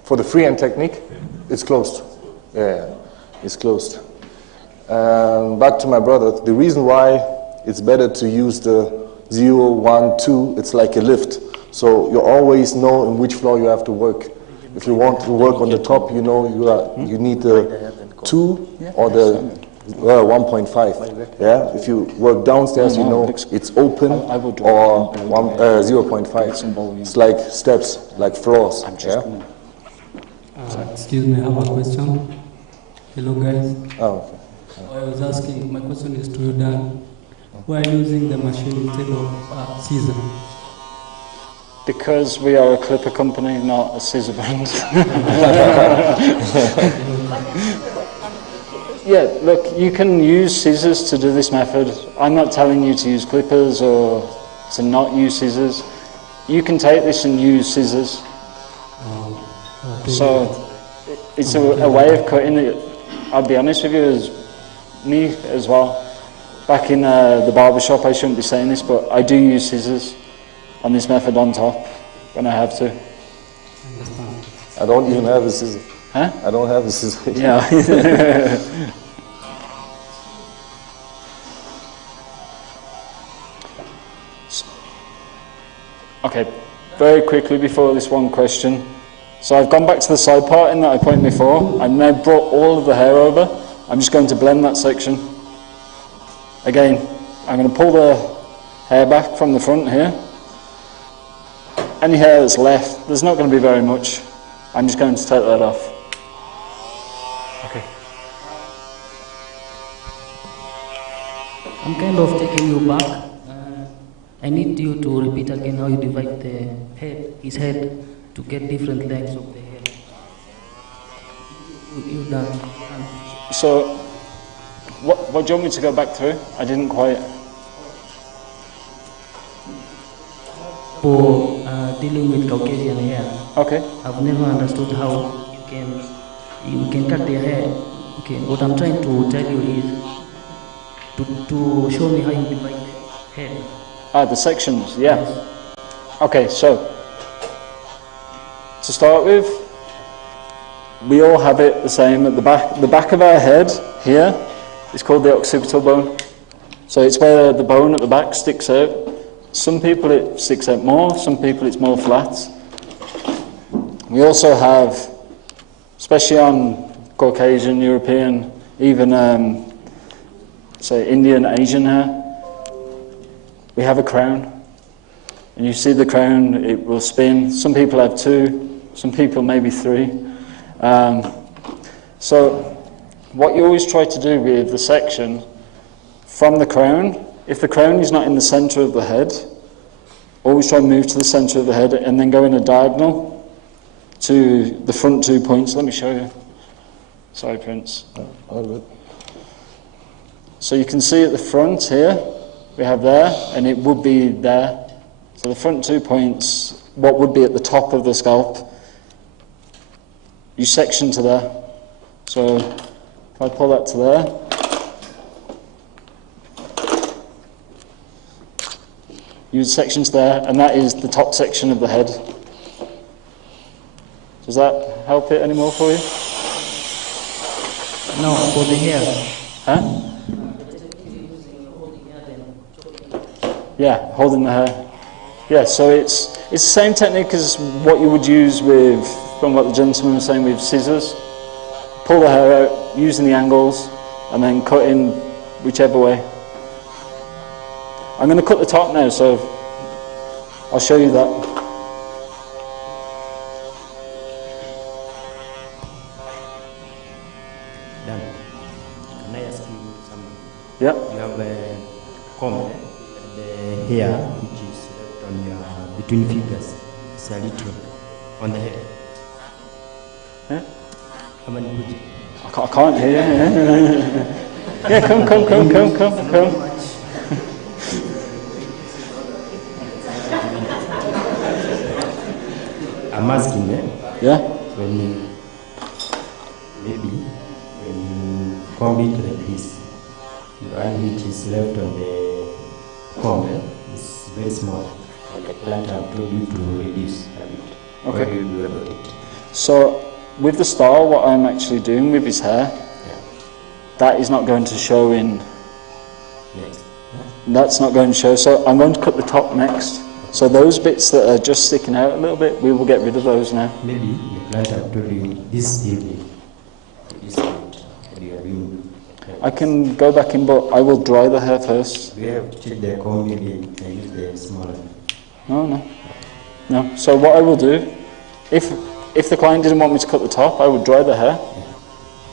For the freehand technique, it's closed. Yeah, it's closed. Back to my brother, the reason why it's better to use the 0, 1, 2, it's like a lift. So you always know in which floor you have to work. If you want to work on the top, you know you need the 2 or the 1.5. Yeah, if you work downstairs, you know it's open or 0.5. It's like steps, like floors. Yeah. Excuse me, I have a question. Hello, guys. Oh, okay. I was asking. My question is to you, Dan. Why are you using the machine instead of scissor? Because we are a clipper company, not a scissor brand. Yeah, look, you can use scissors to do this method. I'm not telling you to use clippers or to not use scissors. You can take this and use scissors. So it's a way of cutting it. I'll be honest with you, as me as well. Back in the barber shop, I shouldn't be saying this, but I do use scissors on this method on top when I have to. I don't even have a scissor. Huh? I don't have a scissor. Yeah. Okay, very quickly before this one question. So I've gone back to the side parting that I pointed before. I've now brought all of the hair over. I'm just going to blend that section. Again, I'm going to pull the hair back from the front here. Any hair that's left, there's not going to be very much. I'm just going to take that off. Okay. I'm kind of taking you back. I need you to repeat again how you divide the head, his head, to get different lengths of the head. You've done. So, what do you want me to go back through? I didn't quite. For dealing with Caucasian hair, okay. I've never understood how you can cut their hair. Okay, what I'm trying to tell you is to show me how you divide the head. The sections, yeah. Yes. Okay, so to start with, we all have it the same at the back. The back of our head here is called the occipital bone. So it's where the bone at the back sticks out. Some people it sticks out more, some people it's more flat. We also have, especially on Caucasian, European, even say Indian, Asian hair, we have a crown. And you see the crown, it will spin. Some people have 2, some people maybe 3. So what you always try to do with the section from the crown, if the crown is not in the center of the head, always try and move to the center of the head and then go in a diagonal to the front 2 points. Let me show you. Sorry, Prince. All good. So you can see at the front here, we have there, and it would be there. So the front 2 points, what would be at the top of the scalp, you section to there. So if I pull that to there, you would section to there, and that is the top section of the head. Does that help it any more for you? No, for the hair. Huh? Yeah, holding the hair. Yeah, so it's the same technique as what you would use with, from what the gentleman was saying, with scissors. Pull the hair out, using the angles, and then cut in whichever way. I'm going to cut the top now, so I'll show you that. Dan, can I ask you something? Yeah. You have a comb, the hair which is left on your between fingers, it's a little on the head. Yeah? How many put? I can't hear you. Yeah, come. I'm asking, Yeah? when you, maybe, when you comb it like this, the one which is left on the comb is very small. Like a plant I've told you to reduce a bit. Okay. What do you do about it? So, with the style, what I'm actually doing with his hair, that is not going to show in. Next. That's not going to show. So I'm going to cut the top next. So those bits that are just sticking out a little bit, we will get rid of those now. Maybe the plant I've told you this evening. This bit. What you are doing. I can go back in, but I will dry the hair first. We have to check the comb, maybe I use the smaller. No. So what I will do, if the client didn't want me to cut the top, I would dry the hair,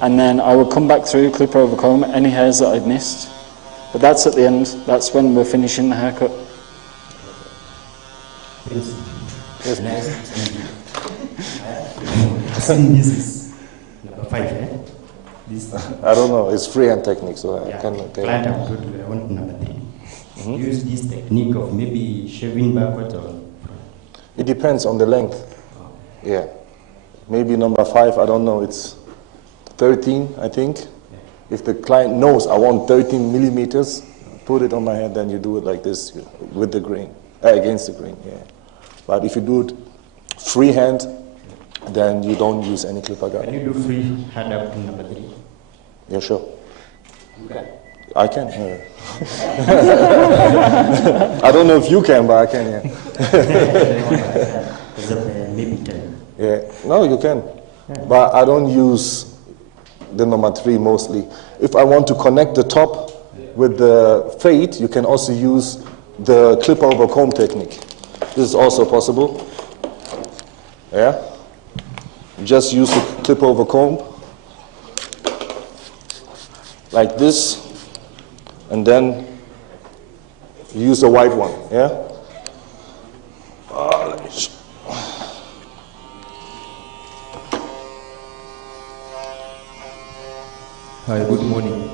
and then I will come back through, clip over comb, any hairs that I've missed. But that's at the end. That's when we're finishing the haircut. Yes. Nice. I think this is number 5, eh? This. I don't know. It's freehand technique, so I can. Client, I'm good. I want number 3. Use this technique of maybe shaving backwards or front. It depends on the length. Yeah. maybe number 5, I don't know, it's 13, I think. If the client knows I want 13 millimeters, put it on my head, then you do it like this with the grain, against the grain, yeah. But if you do it freehand, then you don't use any clipper guide. Can you do free hand up to number 3? Yeah, sure. You can. I can. Yeah. I don't know if you can, but I can, yeah. Maybe 10. Yeah, no, you can. But I don't use the number 3 mostly. If I want to connect the top with the fade, you can also use the clipper over comb technique. This is also possible. Yeah? Just use the clipper over comb like this, and then use the white one. Yeah? Hi, good morning.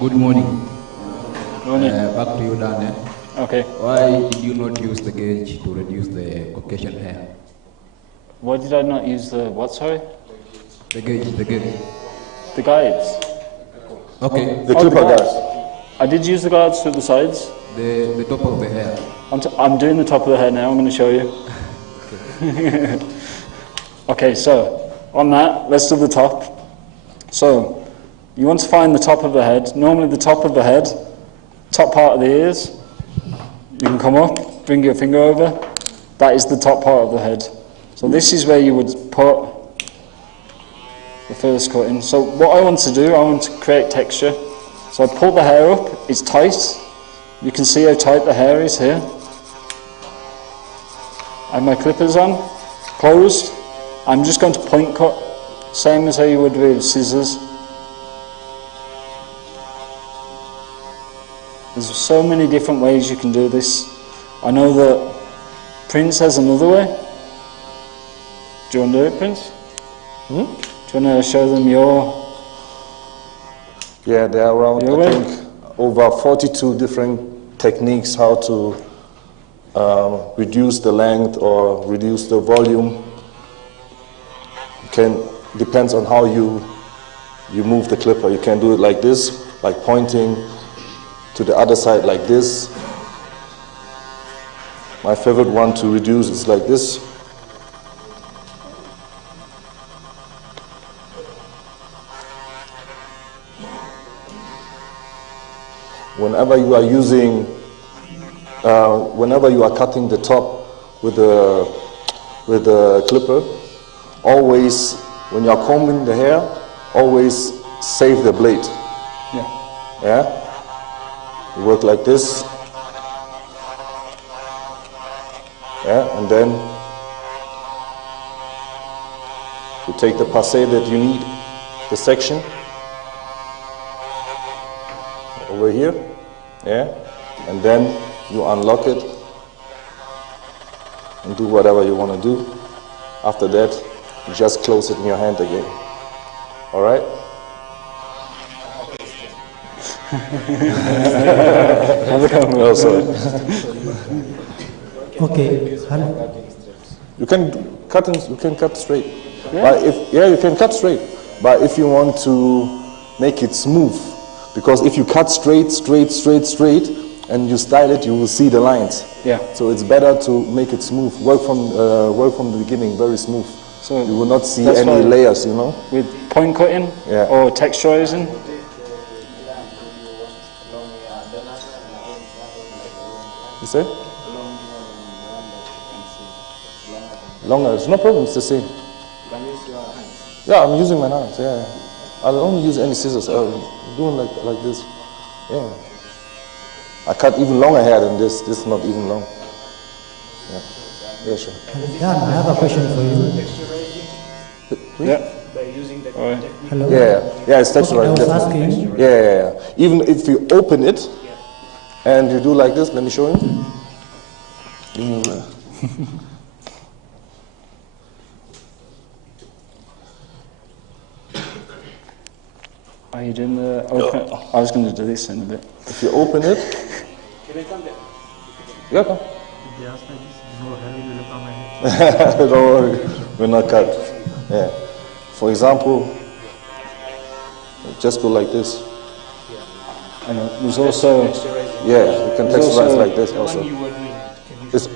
Good morning. Morning. Back to you, Dan. Okay. Why did you not use the gauge to reduce the Caucasian hair? Why did I not use the what, sorry? The gauge, the gauge. The guides. Okay. The clipper guides. I did use the guides to the sides. The top of the hair. I'm doing the top of the hair now, I'm going to show you. Okay, so on that, let's do the top. So, you want to find the top of the head. Normally the top of the head, top part of the ears, you can come up, bring your finger over. That is the top part of the head. So this is where you would put the first cut in. So what I want to do, I want to create texture. So I pull the hair up, it's tight. You can see how tight the hair is here. I have my clippers on, closed. I'm just going to point cut, same as how you would with scissors. There's so many different ways you can do this. I know that Prince has another way. Do you want to do it, Prince? Do you want to show them your... Yeah, there are around, I think, over 42 different techniques how to reduce the length or reduce the volume. Depends on how you move the clipper. You can do it like this, like pointing to the other side like this. My favorite one to reduce is like this. Whenever you are using, whenever you are cutting the top with the clipper, always, when you are combing the hair, always save the blade. Yeah. Yeah? You work like this. Yeah, and then you take the passe that you need, the section, over here, yeah, and then you unlock it and do whatever you want to do. After that, you just close it in your hand again. All right? Oh, sorry. Okay. You can cut straight. But you can cut straight. But if you want to make it smooth, because if you cut straight, and you style it, you will see the lines. Yeah. So it's better to make it smooth. Work from the beginning, very smooth. So you will not see any layers, you know. With point cutting or texturizing. You say? Longer, it's no problem, it's the same. Yeah, I'm using my hands, yeah. I don't use any scissors, I'm doing like this. Yeah. I cut even longer hair than this is not even long. Yeah, yeah, sure. Dan, I have a question for you. Yeah. Hello? Yeah, it's texturized. I was asking. Yeah. Even if you open it and you do like this, let me show you. Are you doing the open? I was going to do this in a bit. If you open it. Yeah, come. Don't worry. will not cut. Yeah. For example, just go like this. And there's also, yeah, you can texturize like this also. It's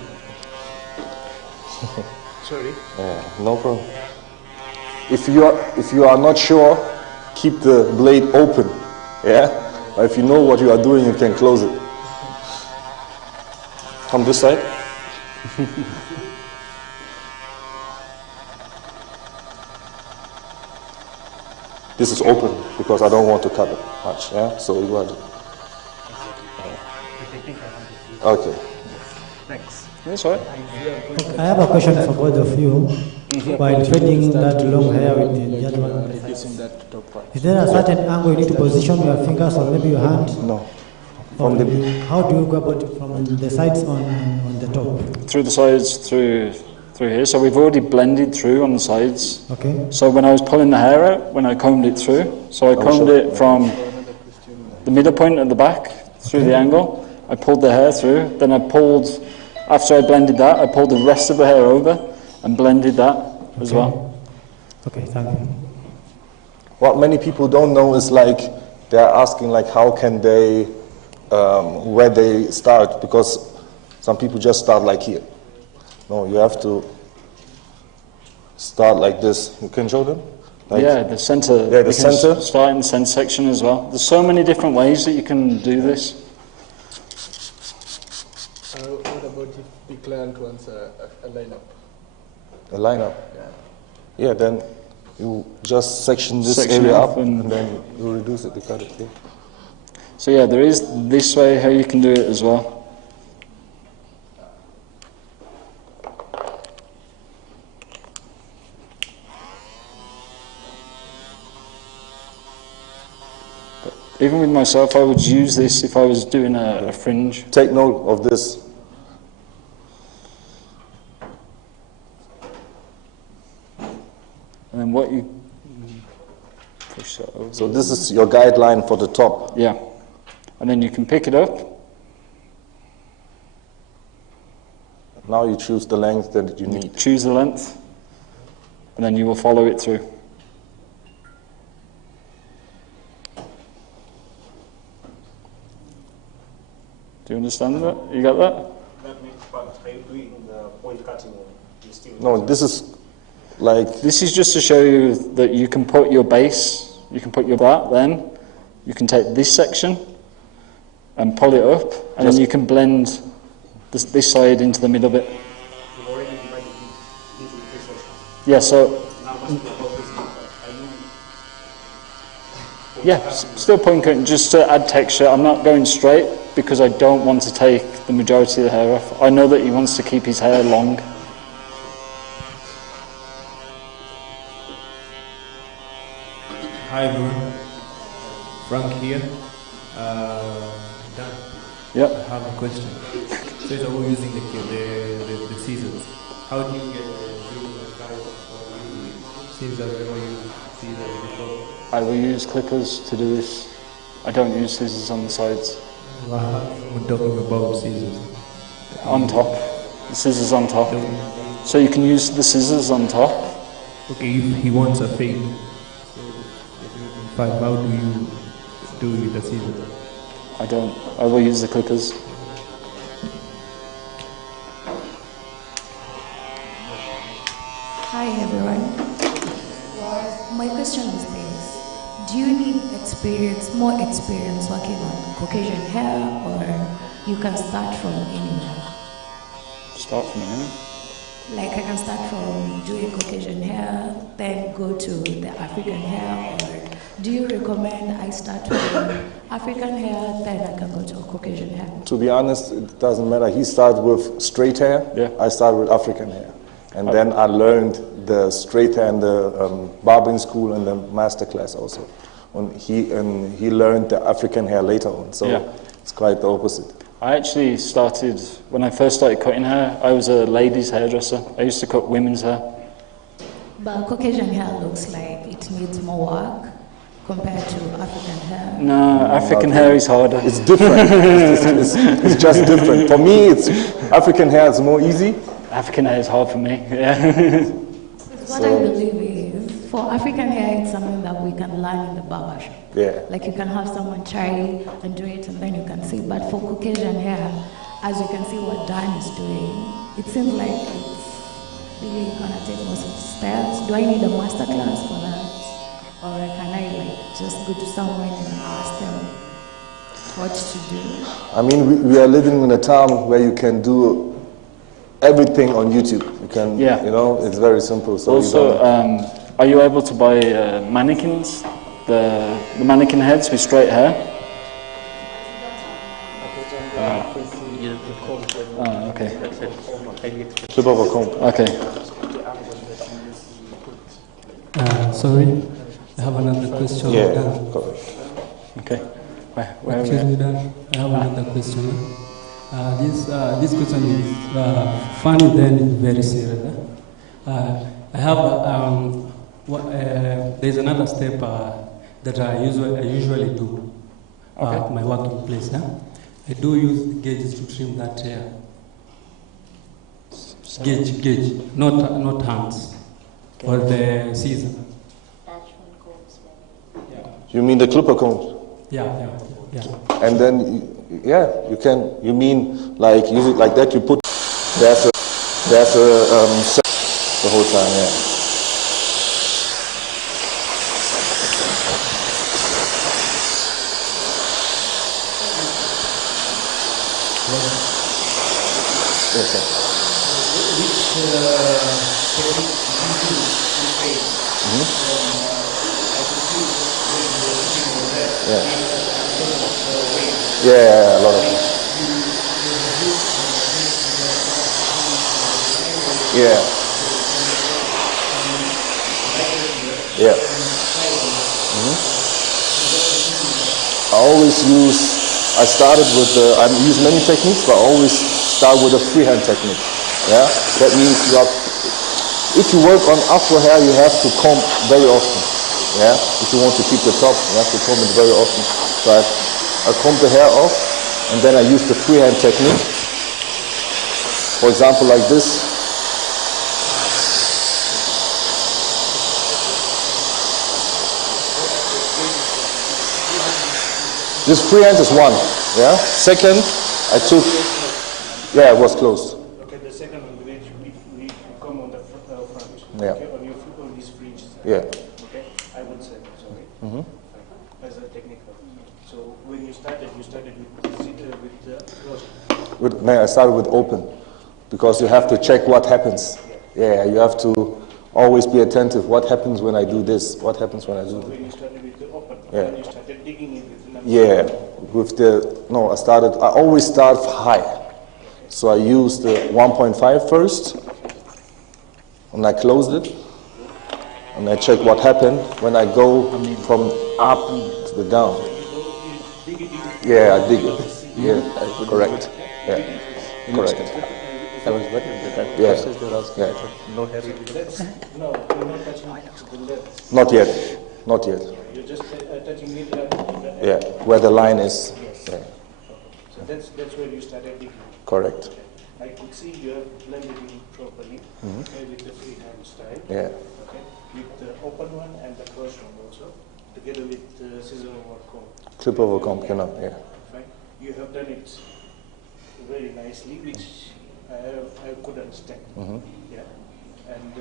Sorry? Yeah, no problem. If you are not sure, keep the blade open. Yeah? But if you know what you are doing, you can close it. Come this side. This is open because I don't want to cut it much. Yeah? So you want to. Okay. Thanks. That's all right. I have a question for both of you. While threading that long hair with the other one, is there a certain angle you need to position your fingers or maybe your hand? No. How do you go about it from the sides on the top? Through the sides, through here. So we've already blended through on the sides. Okay. So when I was pulling the hair out, when I combed it through, so I combed it from the middle point at the back through the angle. I pulled the hair through. Then I pulled, after I blended that, I pulled the rest of the hair over and blended that as well. Okay, thank you. What many people don't know is like they're asking like how can they where they start, because some people just start like here. No, you have to start like this. You can show them? Like, yeah, the center. Yeah, the center. Start in the center section as well. There's so many different ways that you can do this. What about if the client wants a lineup? A lineup? Yeah. Yeah, then you just section this Section area up up and then you reduce it, you cut it. Yeah. So yeah, there is this way how you can do it as well. But even with myself, I would use this if I was doing a fringe. Take note of this. And then what you push that over. So this is your guideline for the top. Yeah. And then you can pick it up. Now you choose the length that you need. Choose the length. And then you will follow it through. Do you understand that? You got that? That means, but are you doing the point cutting or you still? No, this is like... This is just to show you that you can put your base, you can put your that, then you can take this section and pull it up, and then you can blend this side into the middle bit. You've already divided it into 3 sections. Yeah, so... Now I'm asking about this part. Are you... Yeah, still point cutting, just to add texture. I'm not going straight because I don't want to take the majority of the hair off. I know that he wants to keep his hair long. Hi everyone, Frank here. Dan, yep. I have a question. So it's about using the scissors. How do you get the 0.5 scissors when you use scissors before? I will use clippers to do this. I don't use scissors on the sides. I'm talking about scissors. On top. The scissors on top. So you can use the scissors on top. Okay, if he wants a fade, so how do you do with the scissors? I don't. I will use the clippers. Hi everyone. My question is this. Do you need experience, more experience working on Caucasian hair, or you can start from anywhere? Start from anywhere? Like I can start from doing Caucasian hair, then go to the African hair, or do you recommend I start with African hair, then I can go to Caucasian hair? To be honest, it doesn't matter. He started with straight hair. Yeah. I started with African hair. And then I learned the straight hair in the barbering school and the master class also. And he learned the African hair later on. So yeah. It's quite the opposite. I actually started, when I first started cutting hair, I was a ladies' hairdresser. I used to cut women's hair. But Caucasian hair looks like it needs more work compared to African hair. No, African hair is harder. It's different. it's just different. For me, African hair is more easy. African hair is hard for me, yeah. What I believe is, for African hair, it's something that we can learn in the barber shop. Yeah. Like you can have someone try and do it, and then you can see. But for Caucasian hair, as you can see what Dan is doing, it seems like it's really gonna take most of the steps. Do I need a master class for that? Or can I just go to someone and ask them what to do? I mean, we are living in a time where you can do everything on YouTube. You can, you know, it's very simple. So also, are you able to buy mannequins, the mannequin heads with straight hair? Okay. Flip over comb. Okay. Sorry, I have another question. Yeah. Okay. Excuse me, Dan. I have another question. This question is funny, then very serious. I have there's another step that I usually do at my working place. I do use gauges to trim that hair. Gauge, not hands, or the scissor. You mean the clipper combs? Yeah. And then, you can. You mean like use it like that? You put there's a the whole time, yeah. Yes, sir. Yeah, a lot of them. Yeah. I started with I use many techniques, but I always start with a freehand technique. Yeah, that means if you work on afro hair, you have to comb very often. Yeah, if you want to keep the top, you have to comb it very often. So I comb the hair off, and then I use the freehand technique. For example, like this. This freehand is one, yeah? Second, I took, it was closed. Okay, the second one, we come on the front. Yeah. Okay, on these fringes. Yeah. Okay, I would say, sorry. As a technical. So when you started with closed? I started with open, because you have to check what happens. Yeah, you have to always be attentive. What happens when I do this? What happens when I do this? When you started with the open, Yeah. when you started digging in with the numbers. Yeah, I always start high. So I use the 1.5 first, and I closed it, and I check what happened when I go from up to the down. Yeah, I dig it. Yeah, correct. Yeah, correct. I was worried that process there was no hair. No, you're not touching the left. Not yet. You're just touching mid left. Yeah, where the line is. Yeah. So that's where you started digging. Correct. I could see you have blended in properly with the freehand style. Yeah. Okay. With the open one and the closed one also, together with the scissor over comb. Clip over comb, yeah. Fine. You have done it very nicely, which I could understand. Yeah. And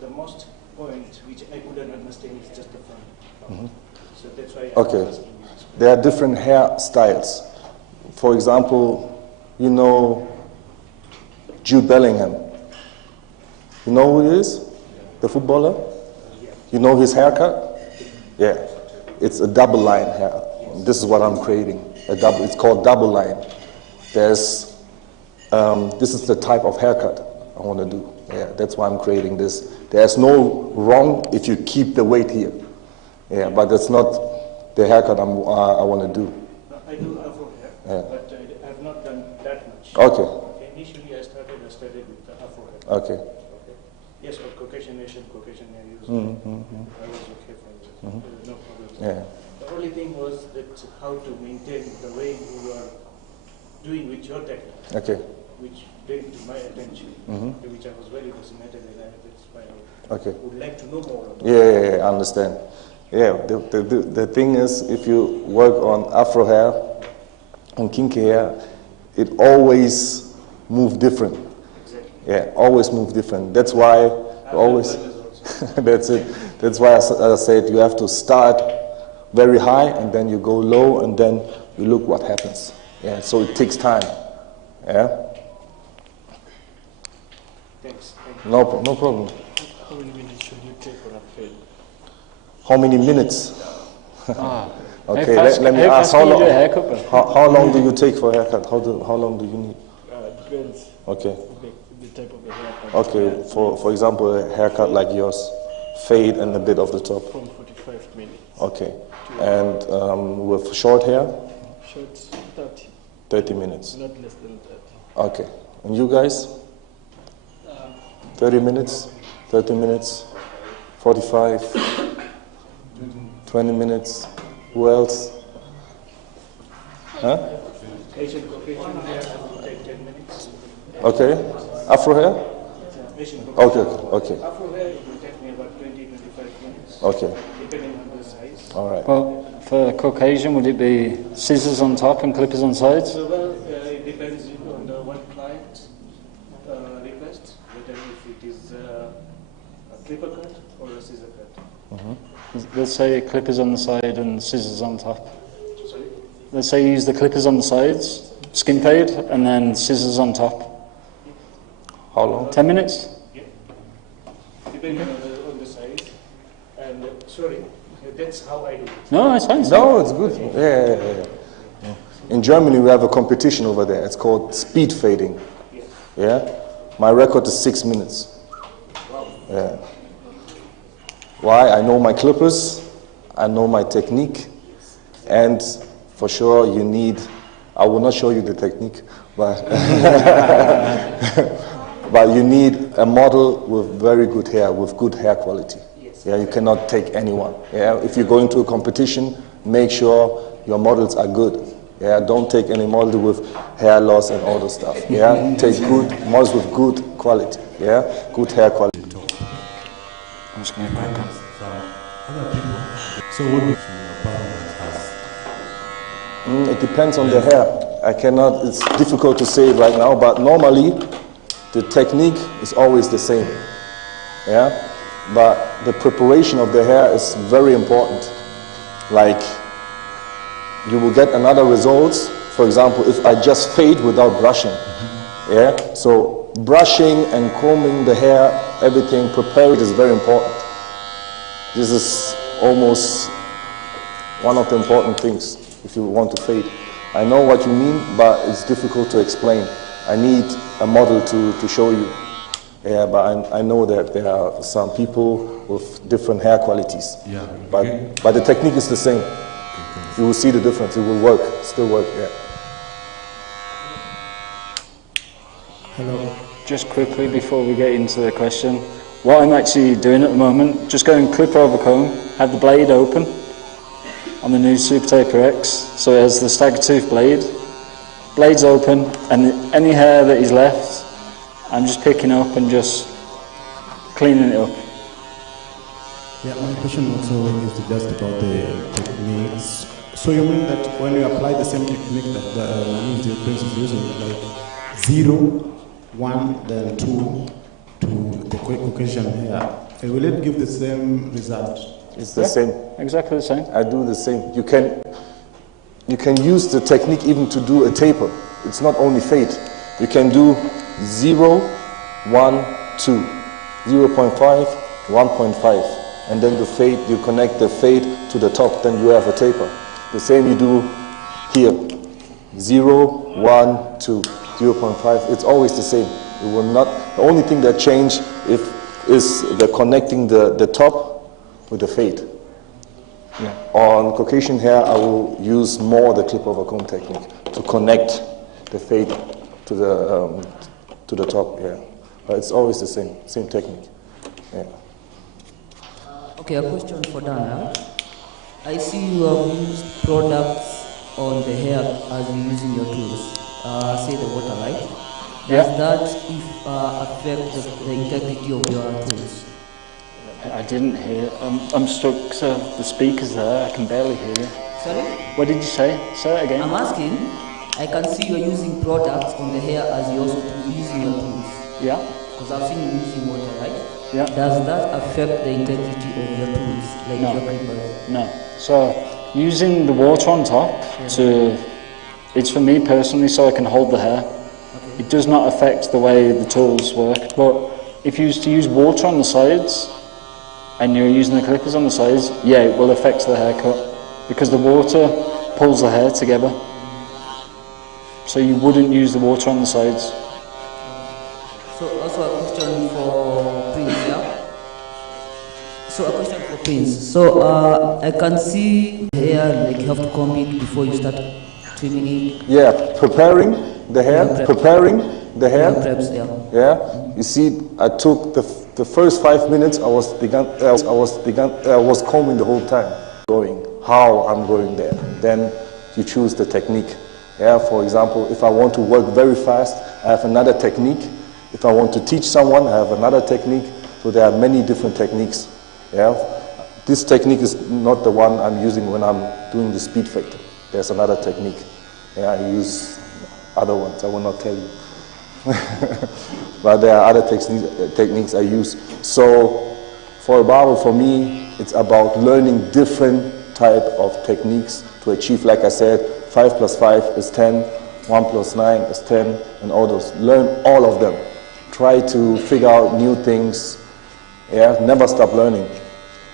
the most point which I couldn't understand is just the front. So that's why I'm asking you. There are different hair styles. For example, you know Jude Bellingham. You know who he is? The footballer? You know his haircut? Yeah. It's a double line hair. This is what I'm creating. It's called double line. This is the type of haircut I want to do. Yeah, that's why I'm creating this. There's no wrong if you keep the weight here. Yeah, but that's not the haircut I want to do. I do afro hair, but I have not done that much. Okay. Initially, I started with the afro hair. Okay. Yes, but Caucasian hair use. I was okay for it. No problem. Yeah. The only thing was that how to maintain the way you are doing with your technique. Okay. which bring to my attention, which I was very fascinated, and that's why I would like to know more about. Yeah, I understand. Yeah, the thing is, if you work on Afro hair and kinky hair, it always move different. Exactly. Yeah, always move different. That's why always. That's it. That's why as I said, you have to start very high and then you go low and then you look what happens. Yeah, so it takes time. Yeah. Thanks. No problem. How many minutes should you take for a fade? How many minutes? Okay, fast- let me how ask. fast can you do a haircut, bro? How long do you take for a haircut? How long do you need? Depends. Okay. The type of the haircut. Okay, for example, a haircut like yours, fade and a bit of the top. From 45 minutes. Okay, and with short hair? Short 30. 30 minutes. Not less than 30. Okay, and you guys? 30 minutes, 30 minutes, 45, 20 minutes. Who else? Huh? Asian Caucasian hair will take 10 minutes. Okay. Afro hair? Asian Okay. Afro hair it will take me about 20-25 minutes. Okay. Depending on the size. All right. Well, for Caucasian, would it be scissors on top and clippers on sides? So, it depends on the one client request, whether if it is a clipper cut or a scissor cut. Let's say clippers on the side and scissors on top. Sorry? Let's say you use the clippers on the sides, skin fade, and then scissors on top. How long? 10 minutes? Yeah. Depending on the size. And sorry, that's how I do it. No, it's fine. No, it's good. Yeah. In Germany, we have a competition over there. It's called speed fading. Yeah. My record is 6 minutes. Yeah. Why? I know my clippers, I know my technique, and for sure you need, I will not show you the technique, but, but you need a model with very good hair, with good hair quality. Yeah, you cannot take anyone. Yeah, if you go into a competition, make sure your models are good. Yeah, don't take any model with hair loss and all the stuff. Yeah, take good models with good quality. Yeah, good hair quality. I'm just going to crack on. So what would you as? It depends on the hair. I cannot, it's difficult to say right now, but normally the technique is always the same. Yeah? But the preparation of the hair is very important. Like, you will get another results. For example, if I just fade without brushing. Yeah? So brushing and combing the hair, everything prepared is very important. This is almost one of the important things if you want to fade. I know what you mean, but it's difficult to explain. I need a model to show you. Yeah, but I know that there are some people with different hair qualities. Yeah. But the technique is the same. You will see the difference. It will work, still work, yeah. Hello. Just quickly before we get into the question, what I'm actually doing at the moment, just going clipper over comb, have the blade open on the new Super Taper X, so it has the stagger tooth blade, blade's open, and any hair that is left, I'm just picking up and just cleaning it up. Yeah, my question also is just about the techniques. So you mean that when you apply the same technique that the prince is using, like 0, 1, then 2 to the Caucasian hair, will it give the same result? It's the same. Exactly the same. I do the same. You can use the technique even to do a taper. It's not only fade. You can do 0, 1, 2, 0.5, 1.5. And then the fade, you connect the fade to the top, then you have a taper. The same you do here. 0, 1, 2, 0.5. It's always the same. It will not, the only thing that change is the connecting the top with the fade. Yeah. On Caucasian hair, I will use more the clip over comb technique to connect the fade to the top. Yeah, but it's always the same technique. Yeah. Okay, a question for Dana. I see you have used products on the hair as you're using your tools. Say the water, right? Does that affect the integrity of your tools? I didn't hear. I'm stuck, sir. The speaker's there. I can barely hear you. Sorry? What did you say? Say it again. I'm asking, I can see you're using products on the hair as you're also using your tools. Yeah. Because I've seen you using water, right? Yeah. Does that affect the integrity of your tools, like No. your clippers? No. So, using the water on top it's for me personally so I can hold the hair. Okay. It does not affect the way the tools work. But if you used to use water on the sides and you're using the clippers on the sides, yeah, it will affect the haircut because the water pulls the hair together. So you wouldn't use the water on the sides. So also a question for Prince, yeah? So a question for Prince. So I can see hair, like you have to comb it before you start trimming it. Yeah, preparing the hair, preparing the hair. Preps, yeah. Yeah, you see, I took the first 5 minutes. I was combing the whole time, going how I'm going there. Then you choose the technique. Yeah, for example, if I want to work very fast, I have another technique. If I want to teach someone, I have another technique. So there are many different techniques. Yeah, this technique is not the one I'm using when I'm doing the speed fade. There's another technique. Yeah, I use other ones. I will not tell you. But there are other techniques I use. So for a barber, for me, it's about learning different type of techniques to achieve, like I said, 5 plus 5 is 10, 1 plus 9 is 10, and all those. Learn all of them. Try to figure out new things. Yeah, never stop learning.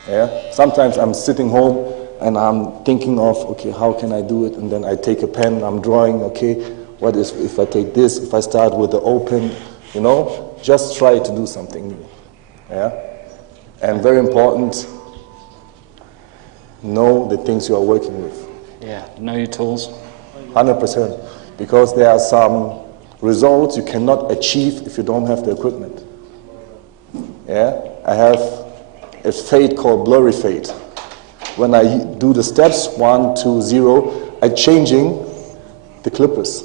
Yeah, sometimes I'm sitting home and I'm thinking of, okay, how can I do it? And then I take a pen, I'm drawing, okay, what is, if I take this, if I start with the open, you know, just try to do something new. Yeah, and very important, know the things you are working with. Yeah, know your tools. 100%, because there are some results you cannot achieve if you don't have the equipment. Yeah, I have a fade called blurry fade. When I do the steps 1, 2, 0, I'm changing the clippers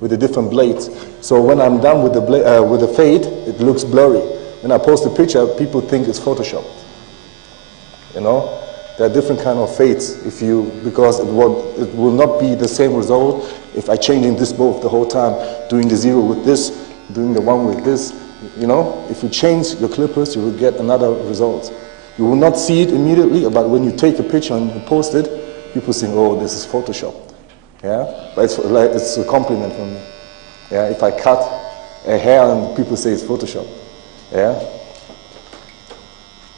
with the different blades. So when I'm done with the fade, it looks blurry. When I post a picture, people think it's Photoshop. You know, there are different kind of fades because it will not be the same result if I changing this both the whole time, doing the 0 with this, doing the 1 with this. You know, if you change your clippers, you will get another result. You will not see it immediately, but when you take a picture and you post it, people think, oh, this is Photoshop. Yeah, but it's a compliment from me. Yeah, if I cut a hair and people say it's Photoshop. Yeah.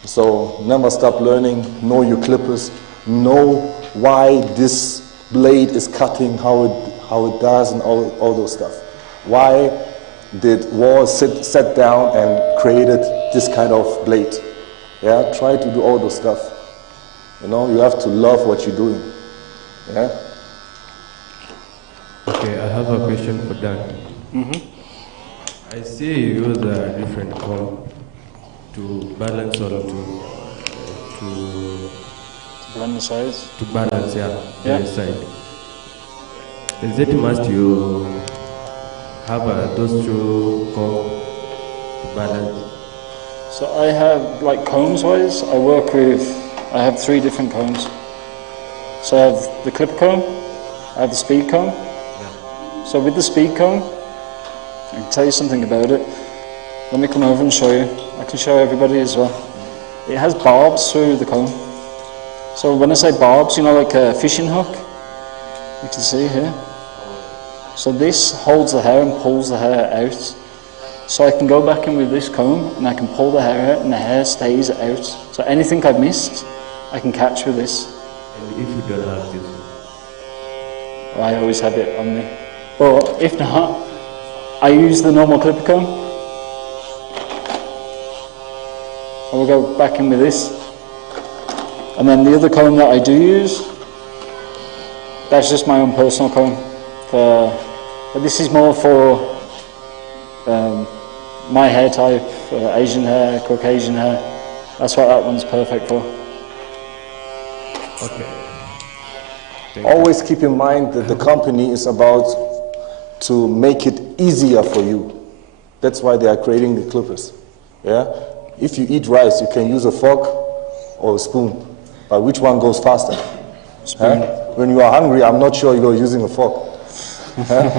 So never stop learning, know your clippers, know why this blade is cutting, how it does, and all those stuff. Why did Wahl sit down and created this kind of blade? Yeah, try to do all those stuff. You know, you have to love what you're doing. Yeah. Okay, I have a question for Dan. I see you use a different comb to balance or to blend the sides. To balance, yeah, the side. Is it must you have those two comb to balance? So I have, like combs wise, I have 3 different combs. So I have the clip comb, I have the speed comb. Yeah. So with the speed comb, I can tell you something about it. Let me come over and show you. I can show everybody as well. It has barbs through the comb. So when I say barbs, you know, like a fishing hook, you can see here. So this holds the hair and pulls the hair out. So I can go back in with this comb and I can pull the hair out and the hair stays out. So anything I've missed, I can catch with this. And if you don't have this? Well, I always have it on me. But if not, I use the normal clipper comb. I will go back in with this. And then the other comb that I do use, that's just my own personal comb. But this is more for my hair type, Asian hair, Caucasian hair. That's what that one's perfect for. Okay. Always keep in mind that the company is about to make it easier for you. That's why they are creating the clippers. Yeah? If you eat rice, you can use a fork or a spoon. But which one goes faster? Spoon. Huh? When you are hungry, I'm not sure you're using a fork. Huh?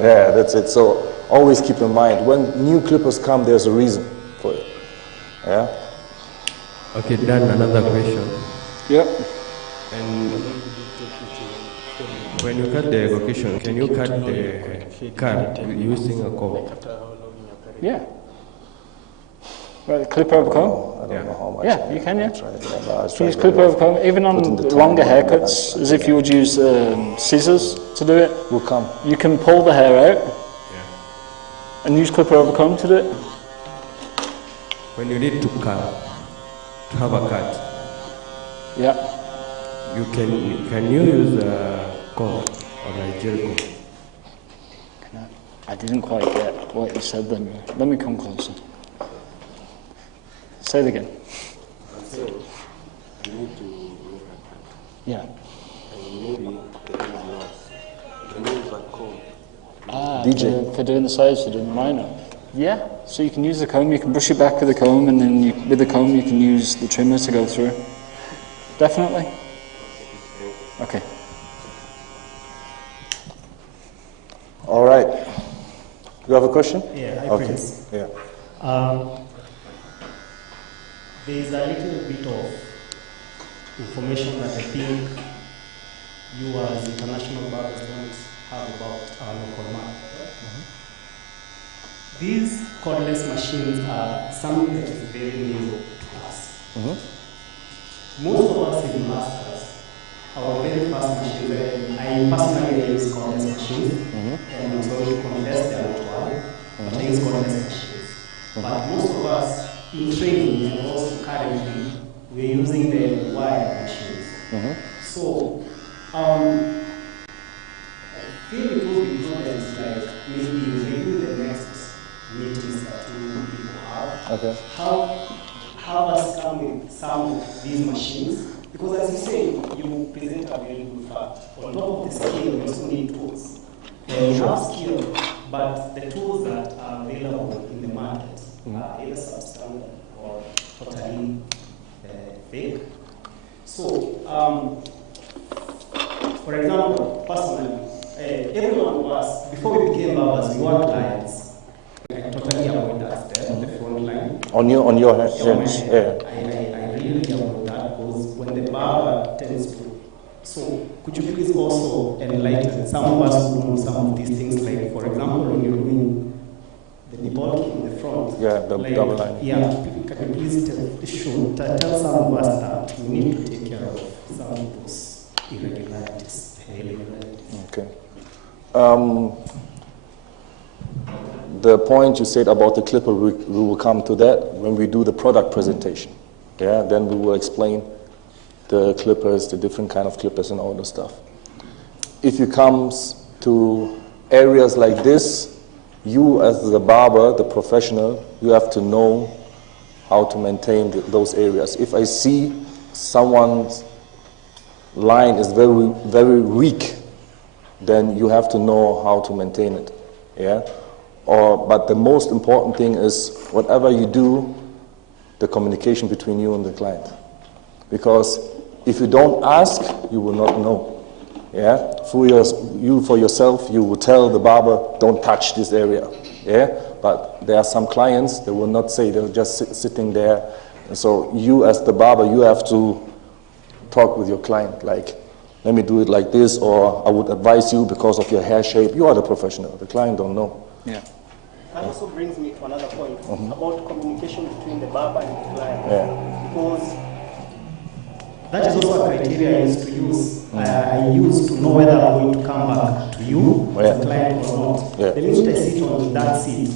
Yeah, that's it. So always keep in mind, when new clippers come, there's a reason for it. Yeah? Okay, Dan, another question. Yep. And when you cut the location, can you cut the card using a comb? Yeah. Right, the clipper over comb? I don't know how much. Yeah, you can, yeah. Use Use clipper over comb, even on longer haircuts, as if you would use scissors to do it. Will come. You can pull the hair out and use clipper over comb to do it. When you need to cut, to have a cut, yeah, can you use a comb or a gel comb? I didn't quite get what you said then. Let me come closer. Say it again. So, you need to look at that. Yeah. And maybe the easy ones. Can you use that comb? Ah, DJ. For doing the sides, for doing the minor. Yeah, so you can use the comb, you can brush it back with the comb, and then with the comb you can use the trimmer to go through. Definitely. Okay. All right. You have a question? Yeah, I okay. Prince. Yeah. There's a little bit of information that I think you as international barbers don't have about our local market. These cordless machines are something that is very new to us. Most of us in masters, our very first machines, I personally use cordless machines, and I'm sorry to confess they are not one, but I use cordless machines. But most of us in training and also currently, we're using the wired machines. So, I feel it will be prudent, like maybe review the next meetings that you people have. Okay. How us come with some of these machines, because as you say, you present a very good fact. On top of the skill, you also need tools. And you have skill, but the tools that are available in the market are either substandard or totally fake. So, for example, personally, every one of us, before we became barbers, we were clients. I totally avoid that step on the front line. On your hands, yeah. I really avoid that because when the barber tends to. So, could you please also enlighten some of us who know some of these things, like, for example, when you're doing the debulking in the front? Yeah, the like, double line. Yeah, can you please tell some of us that we need to take care of some of those irregularities, Okay. The point you said about the clipper, we will come to that when we do the product presentation. Yeah, then we will explain the clippers, the different kind of clippers and all the stuff. If it comes to areas like this, you as the barber, the professional, you have to know how to maintain those areas. If I see someone's line is very, very weak, then you have to know how to maintain it. Yeah? But the most important thing is whatever you do, the communication between you and the client. Because if you don't ask, you will not know. Yeah? For yourself, you will tell the barber, don't touch this area. Yeah? But there are some clients that will not say, they're just sitting there. And so you as the barber, you have to talk with your client, like, let me do it like this, or I would advise you because of your hair shape. You are the professional. The client don't know. Yeah. That also brings me to another point about communication between the barber and the client. Yeah. Because that is also a criteria I used to use. I used to know whether I'm going to come back to you, as a client, or not. The minute I sit on that seat,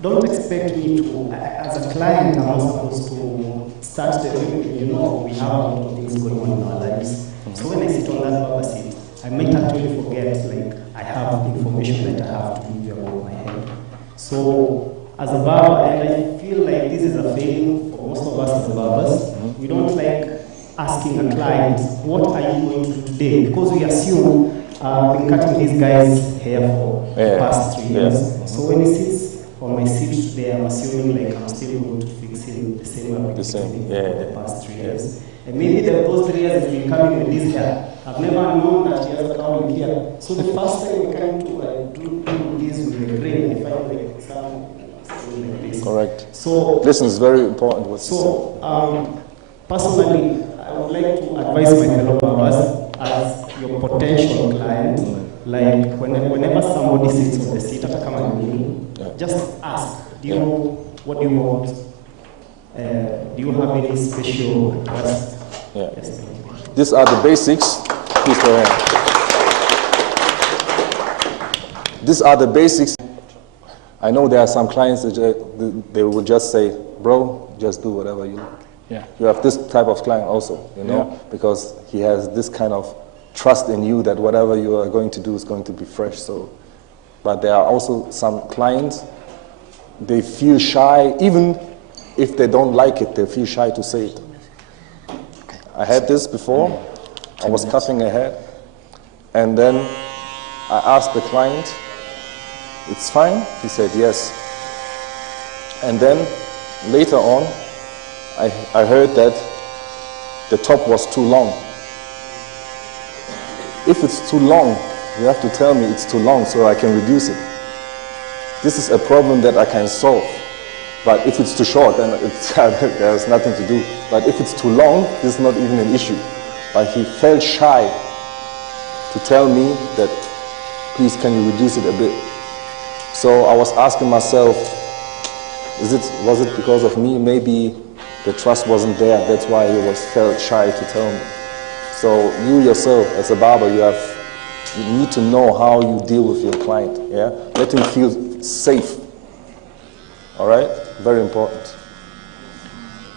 don't expect me to, as a client, I'm not supposed to start the we have a lot of things going on in our lives. So when I sit on that barber seat, I might actually forget, like, I have information that I have to give you about my head. So, as a barber, and I feel like this is a failing for most of us as barbers, we don't like asking a client, what are you going to do today? Because we assume I've been cutting this guy's hair for the past 3 years. So when he sits on my seat today, I'm assuming like I'm still going to fix him the same way I've been fixing him for the past 3 years. And maybe those 3 years he's been coming with this hair. I've never known that he has a curling here. So the first time we came to do this with the brain, I find like something like this. Correct. So listen, it's very important what you so personally, I would like to advise my fellow barbers as your potential client, like whenever somebody sits on the seat at come and just ask, do you know what do you want? Do you have any special request? Yeah. Yes, these are the basics. Please go ahead. These are the basics. I know there are some clients that they will just say, bro, just do whatever you like. Yeah. You have this type of client also, you know, because he has this kind of trust in you that whatever you are going to do is going to be fresh. So, but there are also some clients, they feel shy, even if they don't like it, they feel shy to say it. Okay. I had this before. I was cutting a hair, and then I asked the client, it's fine? He said yes. And then later on, I heard that the top was too long. If it's too long, you have to tell me it's too long so I can reduce it. This is a problem that I can solve. But if it's too short, then there's nothing to do. But if it's too long, this is not even an issue. But he felt shy to tell me that, please, can you reduce it a bit? So I was asking myself, was it because of me? Maybe the trust wasn't there. That's why he felt shy to tell me. So you yourself, as a barber, you need to know how you deal with your client. Yeah, let him feel safe. All right, very important.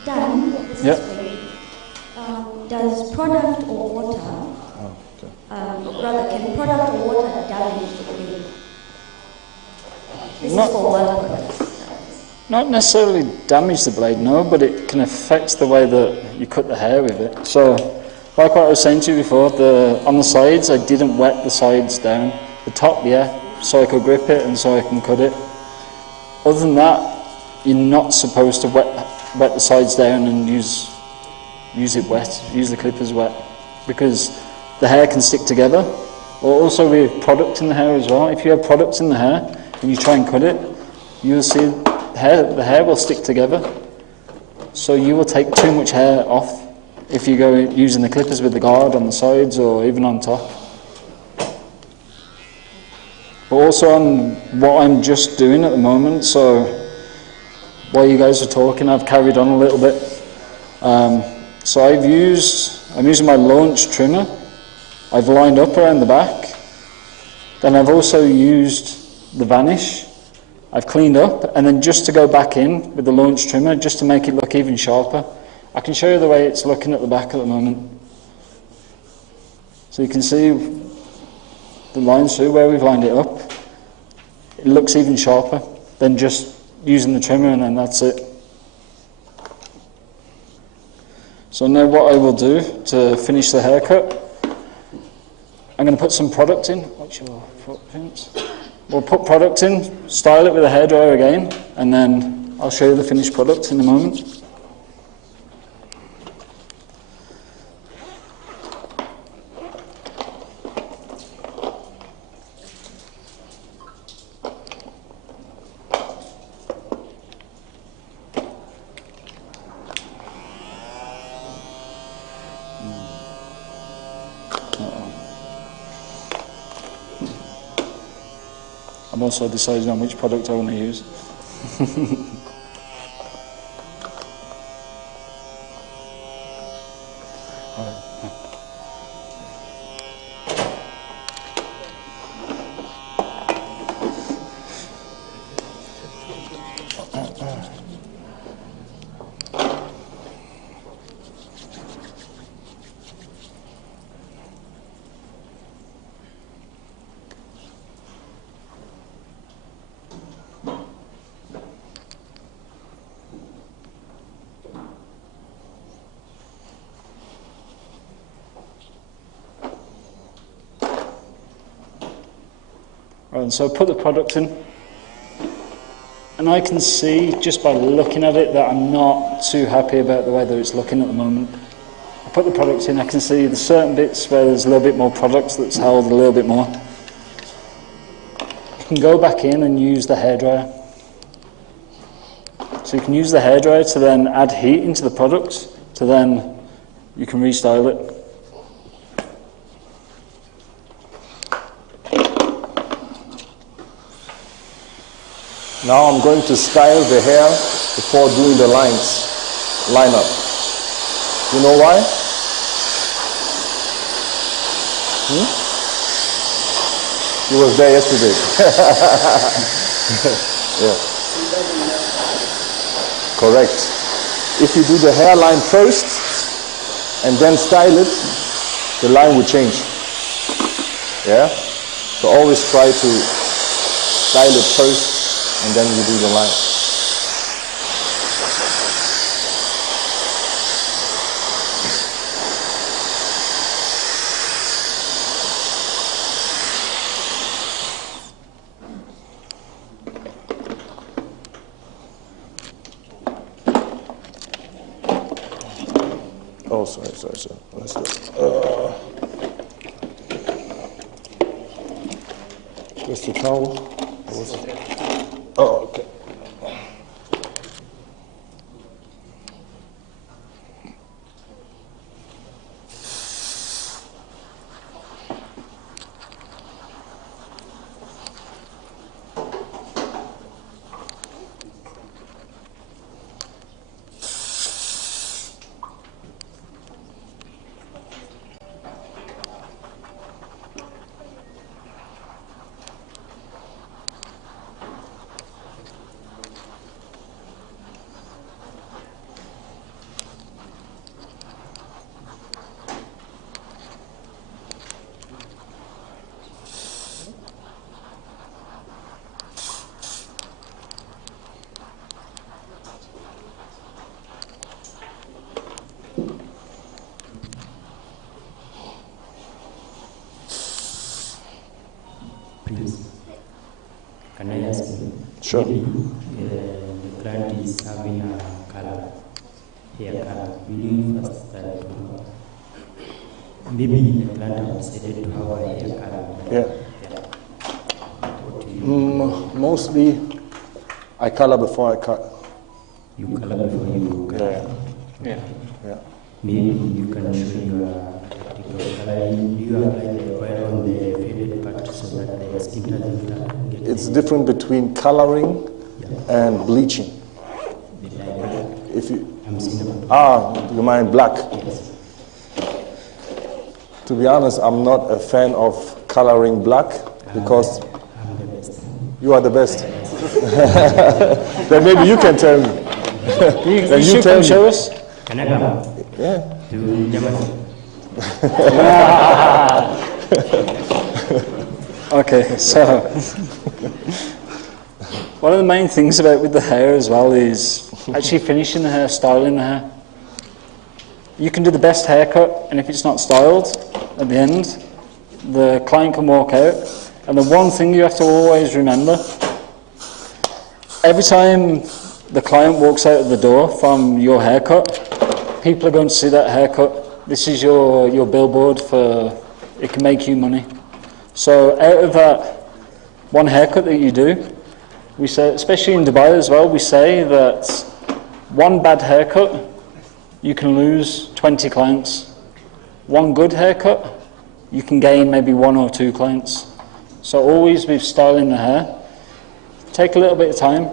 Dan, yeah. Does product or water, rather, can product or water damage the blade? This is for one product. Not necessarily damage the blade, no, but it can affect the way that you cut the hair with it. So, like what I was saying to you before, on the sides, I didn't wet the sides down. The top, yeah, so I could grip it and so I can cut it. Other than that, you're not supposed to wet the sides down and use it wet, use the clippers wet, because the hair can stick together. Or also with product in the hair as well. If you have products in the hair and you try and cut it, you'll see the hair will stick together. So you will take too much hair off if you go using the clippers with the guard on the sides or even on top. But also on what I'm just doing at the moment, so while you guys are talking, I've carried on a little bit. So I'm using my launch trimmer. I've lined up around the back. Then I've also used the vanish. I've cleaned up, and then just to go back in with the launch trimmer, just to make it look even sharper. I can show you the way it's looking at the back at the moment. So you can see the lines through where we've lined it up. It looks even sharper than just using the trimmer, and then that's it. So now what I will do to finish the haircut, I'm going to put some product in. Watch your footprints. We'll put product in, style it with a hairdryer again, and then I'll show you the finished product in a moment. I'm also deciding on which product I want to use. Right, and so I put the product in, and I can see just by looking at it that I'm not too happy about the way that it's looking at the moment. I put the product in, I can see there's certain bits where there's a little bit more product that's held a little bit more. You can go back in and use the hairdryer. So you can use the hairdryer to then add heat into the product, to then you can restyle it. Now I'm going to style the hair before doing the lineup. You know why? He was there yesterday. Yeah. Correct. If you do the hairline first and then style it, the line will change. Yeah? So always try to style it first and then you do the line. Oh, sorry. Let's go. Where's the towel? Oh, okay. Can I ask you? Sure. Maybe the client is having a color, hair color. Will you first start to? Maybe the client has decided to have a hair color. Yeah. Mostly, I color before I cut. You color before you cut. Yeah. Maybe you can show your practical coloring. Do you apply the oil on the faded part so that the skin doesn't get? It's different between coloring and bleaching. If you you mind black? Yes. To be honest, I'm not a fan of coloring black because I'm the best. You are the best. Then maybe you can tell me. You should come show us. Can I come? Yeah. To Germany. Okay, so one of the main things about with the hair as well is actually finishing the hair, styling the hair. You can do the best haircut, and if it's not styled at the end, the client can walk out. And the one thing you have to always remember, every time the client walks out of the door from your haircut, people are going to see that haircut. This is your billboard for, it can make you money. So out of that one haircut that you do, we say, especially in Dubai as well, we say that one bad haircut, you can lose 20 clients. One good haircut, you can gain maybe 1 or 2 clients. So always with styling the hair, take a little bit of time.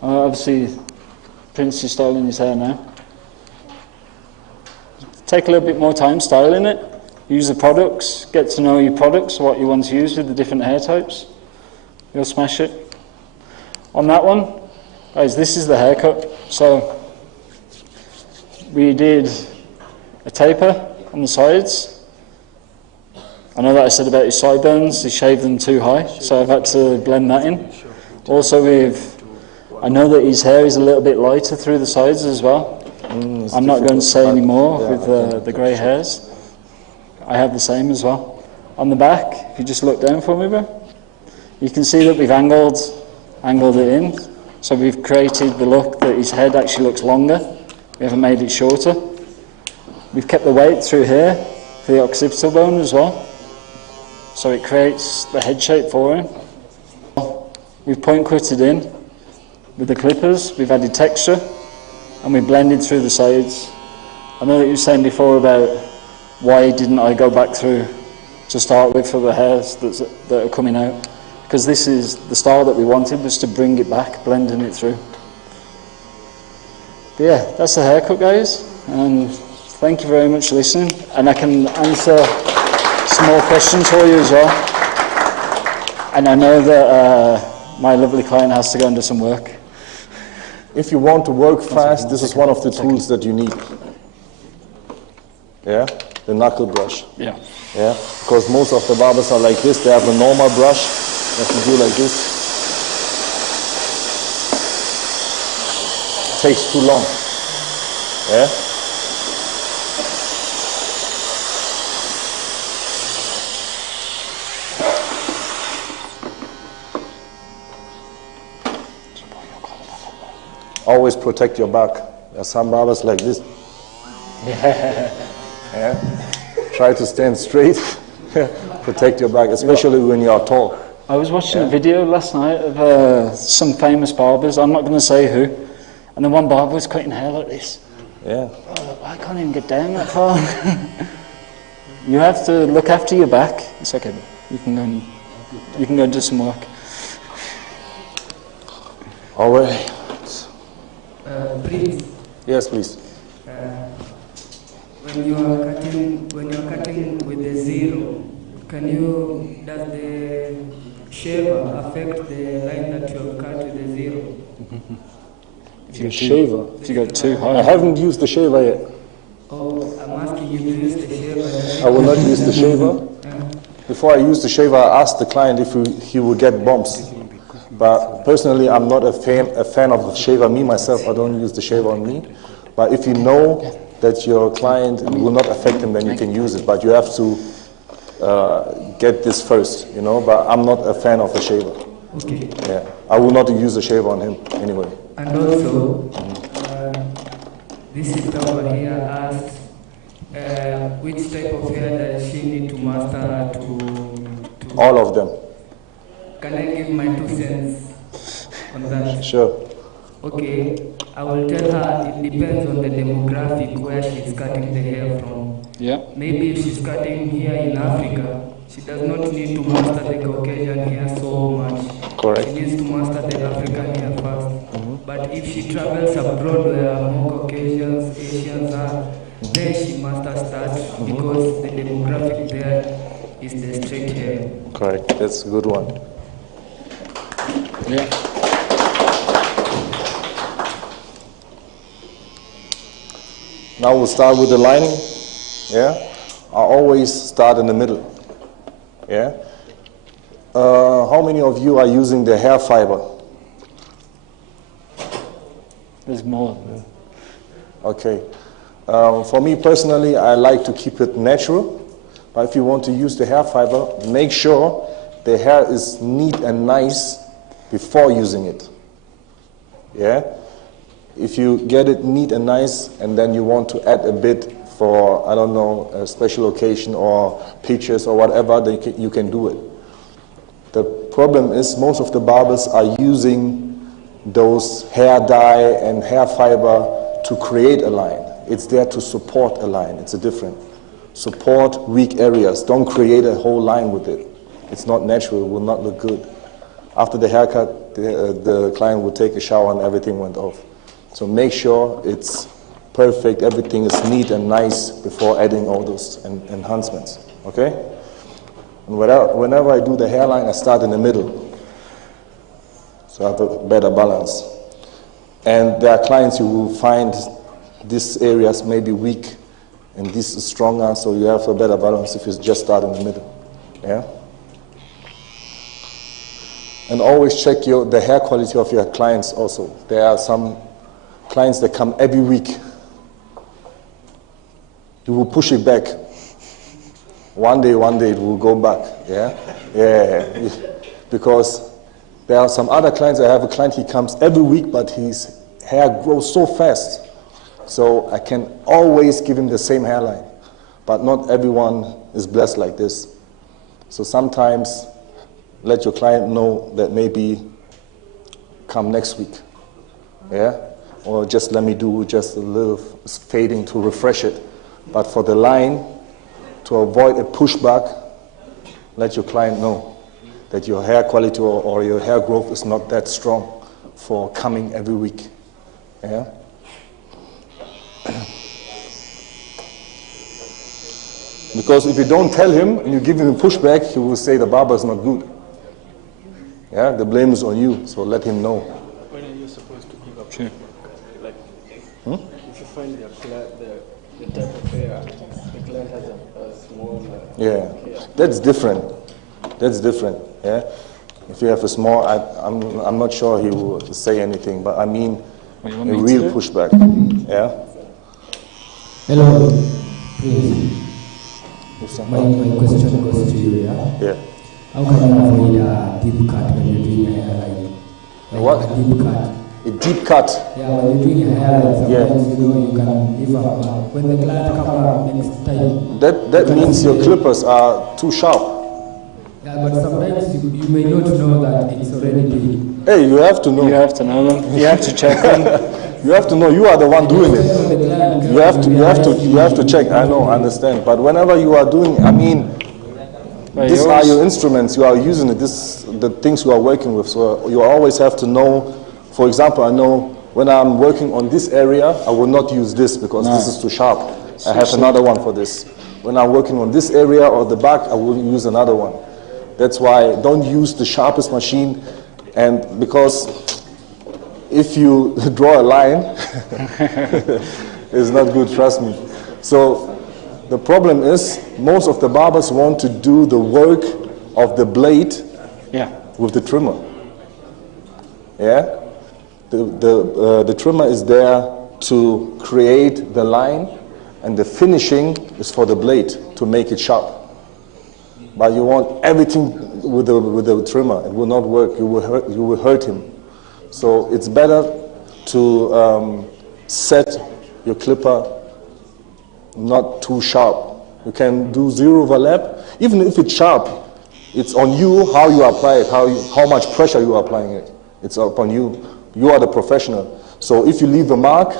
Obviously, Prince is styling his hair now. Take a little bit more time styling it. Use the products, get to know your products, what you want to use with the different hair types. You'll smash it. On that one, guys, this is the haircut. So we did a taper on the sides. I know that I said about his sideburns, he shaved them too high, so I've had to blend that in. Also I know that his hair is a little bit lighter through the sides as well. I'm not going to say any more with the grey hairs. I have the same as well. On the back, if you just look down for me, bro. You can see that we've angled it in. So we've created the look that his head actually looks longer. We haven't made it shorter. We've kept the weight through here for the occipital bone as well. So it creates the head shape for him. We've point quitted in with the clippers. We've added texture and we blended through the sides. I know that you were saying before about why didn't I go back through to start with for the hairs that are coming out. Because this is the style that we wanted, was to bring it back, blending it through. But yeah, that's the haircut, guys. And thank you very much for listening. And I can answer some more questions for you as well. And I know that my lovely client has to go and do some work. If you want to work fast, this is one of the tools that you need. Yeah, the knuckle brush. Yeah. Yeah, because most of the barbers are like this. They have a normal brush. You have to do like this. It takes too long. Yeah. Always protect your back. There are some barbers like this. Yeah. Try to stand straight. Protect your back, especially when you are tall. I was watching a video last night of some famous barbers. I'm not going to say who. And then one barber was cutting hair like this. Yeah. Oh, I can't even get down that far. You have to look after your back. It's okay. You can go and do some work. All right. Please. Yes, please. When you are cutting with the zero, does the shaver affect the line that you have cut with the zero? The shaver? If you go too high. I haven't used the shaver yet. Oh, I'm asking you to use the shaver. I will not use the shaver. Before I use the shaver, I asked the client if he will get bumps. But personally, I'm not a fan of the shaver. Me, myself, I don't use the shaver on me. But if you know that your client will not affect him, then you can use it. But you have to get this first, you know. But I'm not a fan of the shaver. Okay. Yeah, I will not use the shaver on him anyway. And also, this sister over here asked which type of hair does she need to master to... All of them. Can I give my 2 cents on that? Sure. Okay, I will tell her it depends on the demographic where she's cutting the hair from. Yeah. Maybe if she's cutting here in Africa, she does not need to master the Caucasian hair so much. Correct. She needs to master the African hair first. But if she travels abroad where more Caucasians, Asians are, then she masters that because the demographic there is the straight hair. Correct. That's a good one. Yeah. Now we'll start with the lining. Yeah. I always start in the middle. Yeah. How many of you are using the hair fiber? There's more. Okay. For me personally, I like to keep it natural. But if you want to use the hair fiber, make sure the hair is neat and nice before using it. Yeah? If you get it neat and nice and then you want to add a bit for, I don't know, a special occasion or pictures or whatever, then you can do it. The problem is most of the barbers are using those hair dye and hair fiber to create a line. It's there to support a line. It's a different. Support weak areas. Don't create a whole line with it. It's not natural. It will not look good. After the haircut, the client would take a shower and everything went off. So make sure it's perfect, everything is neat and nice before adding all those enhancements. Okay? And whenever I do the hairline, I start in the middle. So I have a better balance. And there are clients you will find these areas may be weak and this is stronger, so you have a better balance if you just start in the middle. Yeah? And always check the hair quality of your clients also. There are some clients that come every week. You will push it back. One day it will go back. Yeah? Yeah. because there are some other clients. I have a client, he comes every week, but his hair grows so fast. So I can always give him the same hairline. But not everyone is blessed like this. So sometimes let your client know that maybe come next week. Yeah? Or just let me do just a little fading to refresh it. But for the line, to avoid a pushback, let your client know that your hair quality or your hair growth is not that strong for coming every week. Yeah? Because if you don't tell him and you give him a pushback, he will say the barber is not good. Yeah, the blame is on you, so let him know. When are you supposed to give up? Sure. Like, if you find the type of hair, the client has a small Yeah, hair. that's different. That's different. Yeah, if you have a small, I'm not sure he will say anything, but I mean a real pushback. Yeah. Hello, please. My question goes to you, yeah? Yeah. How can you avoid a deep cut when you're doing your hairline? What? A deep cut. A deep cut? Yeah, when you're doing your hairline, sometimes you can give up. When the client comes up next time. That means your clippers are too sharp. Yeah, but sometimes you may not know that it's already big. Hey, you have to know. You have to know them. You have to check them. You have to know. You are the one doing it. You have to check. I know, I understand. But whenever you are doing, I mean, these are your instruments. You are using it. This the things you are working with. So you always have to know. For example, I know when I'm working on this area, I will not use this because this is too sharp. I have another one for this. When I'm working on this area or the back, I will use another one. That's why don't use the sharpest machine, and because if you draw a line, it's not good, trust me. So the problem is most of the barbers want to do the work of the blade with the trimmer. Yeah? The trimmer is there to create the line, and the finishing is for the blade to make it sharp. But you want everything with the trimmer. It will not work. You will hurt him. So it's better to set your clipper not too sharp. You can do zero overlap. Even if it's sharp, it's on you how you apply it, how much pressure you are applying it. It's upon you. You are the professional. So if you leave a mark,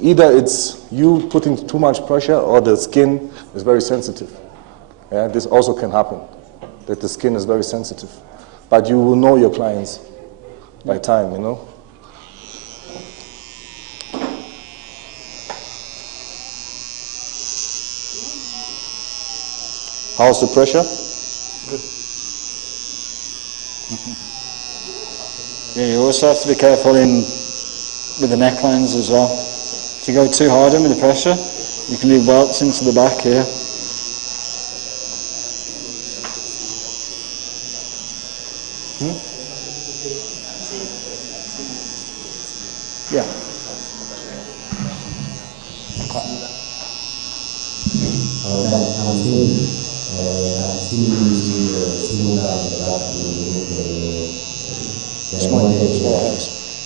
either it's you putting too much pressure or the skin is very sensitive. Yeah, this also can happen, that the skin is very sensitive. But you will know your clients by time, you know. How's the pressure? Good. Yeah, you also have to be careful with the necklines as well. If you go too hard in with the pressure, you can leave welts into the back here. Yeah.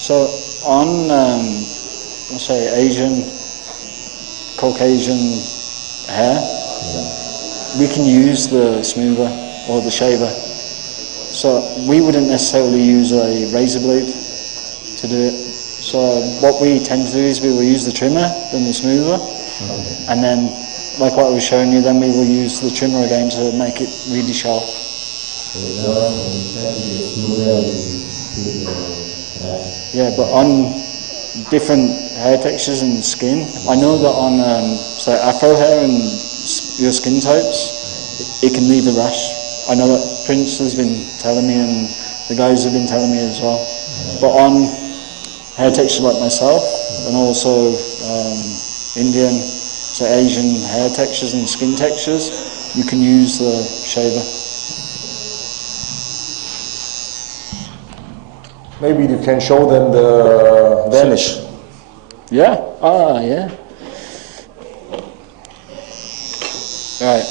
So on, let's say Asian, Caucasian hair, we can use the smoother or the shaver. So we wouldn't necessarily use a razor blade to do it. So what we tend to do is we will use the trimmer, then the smoother, and then, like what I was showing you, then we will use the trimmer again to make it really sharp. Yeah, but on different hair textures and skin, I know that on say afro hair and your skin types, it can leave a rash. I know that Prince has been telling me, and the guys have been telling me as well. But on hair texture like myself, and also Indian, so Asian hair textures and skin textures, you can use the shaver. Maybe you can show them the vanish. Yeah. Yeah. Right.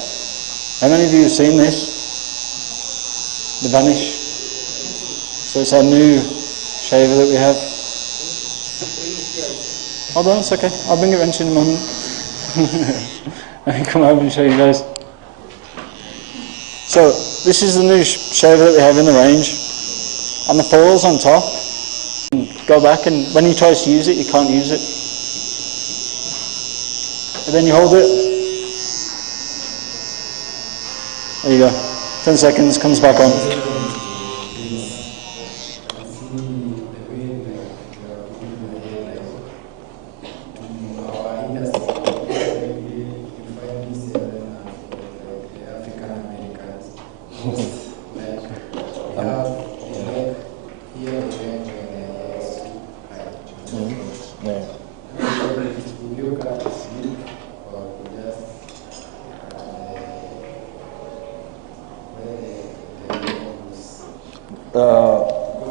How many of you have seen this? the vanish. So it's our new shaver that we have. Hold on, it's okay. I'll bring it around to you in a moment. Let me come over and show you guys. So this is the new shaver that we have in the range. And the foil's on top. Go back, and when he tries to use it, he can't use it. And then you hold it. There you go. 10 seconds, comes back on.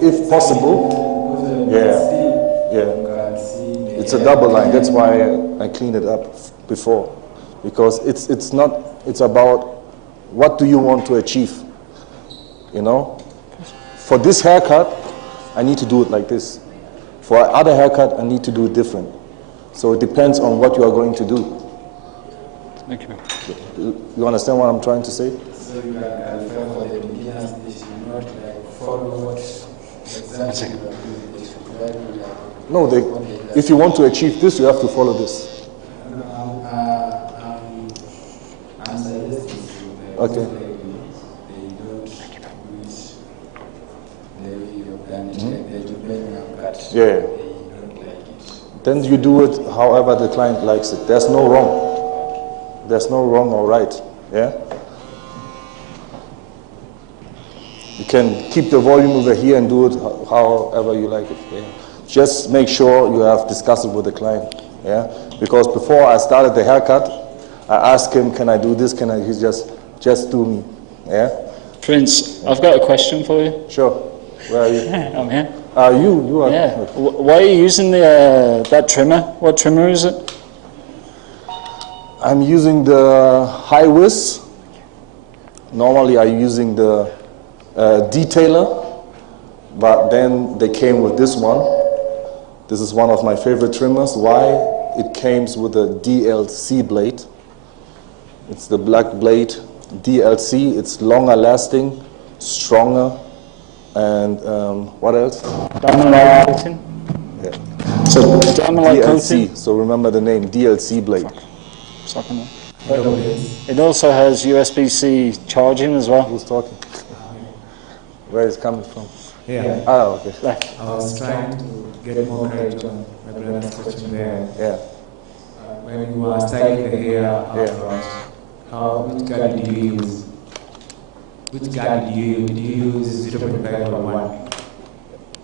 If possible, yeah. It's a double line. That's why I cleaned it up before, because it's not. It's about what do you want to achieve. You know, for this haircut, I need to do it like this. For other haircut, I need to do it different. So it depends on what you are going to do. Thank you. You understand what I'm trying to say? So you can for the beginners, they should not follow what exactly they should try to No, if you want to achieve this, you have to follow this. I'm suggesting Okay. they don't do it the way you've done it, like they do manual cut. Yeah. They don't like it. Then you do it however the client likes it. There's no wrong. There's no wrong or right. Yeah. You can keep the volume over here and do it however you like it. Yeah. Just make sure you have discussed it with the client. Yeah. Because before I started the haircut, I asked him, "Can I do this? Can I?" He just do me. Yeah. Prince, I've got a question for you. Sure. Where are you? I'm here. You are. Yeah. Why are you using the that trimmer? What trimmer is it? I'm using the high whiz. Normally I'm using the detailer, but then they came with this one. This is one of my favorite trimmers. Why? It comes with a DLC blade. It's the black blade DLC. It's longer lasting, stronger, and what else? Diamond light coating. Yeah. So diamond light DLC. coating. So remember the name, DLC blade. It also has USB-C charging as well. Who's talking? Where is it coming from? Yeah. Ah, okay. I was trying to get more clarity on my brother's question there. Yeah. When you are styling the hair upfront, which guard do you use? Which guard do you use 0.5 or 1?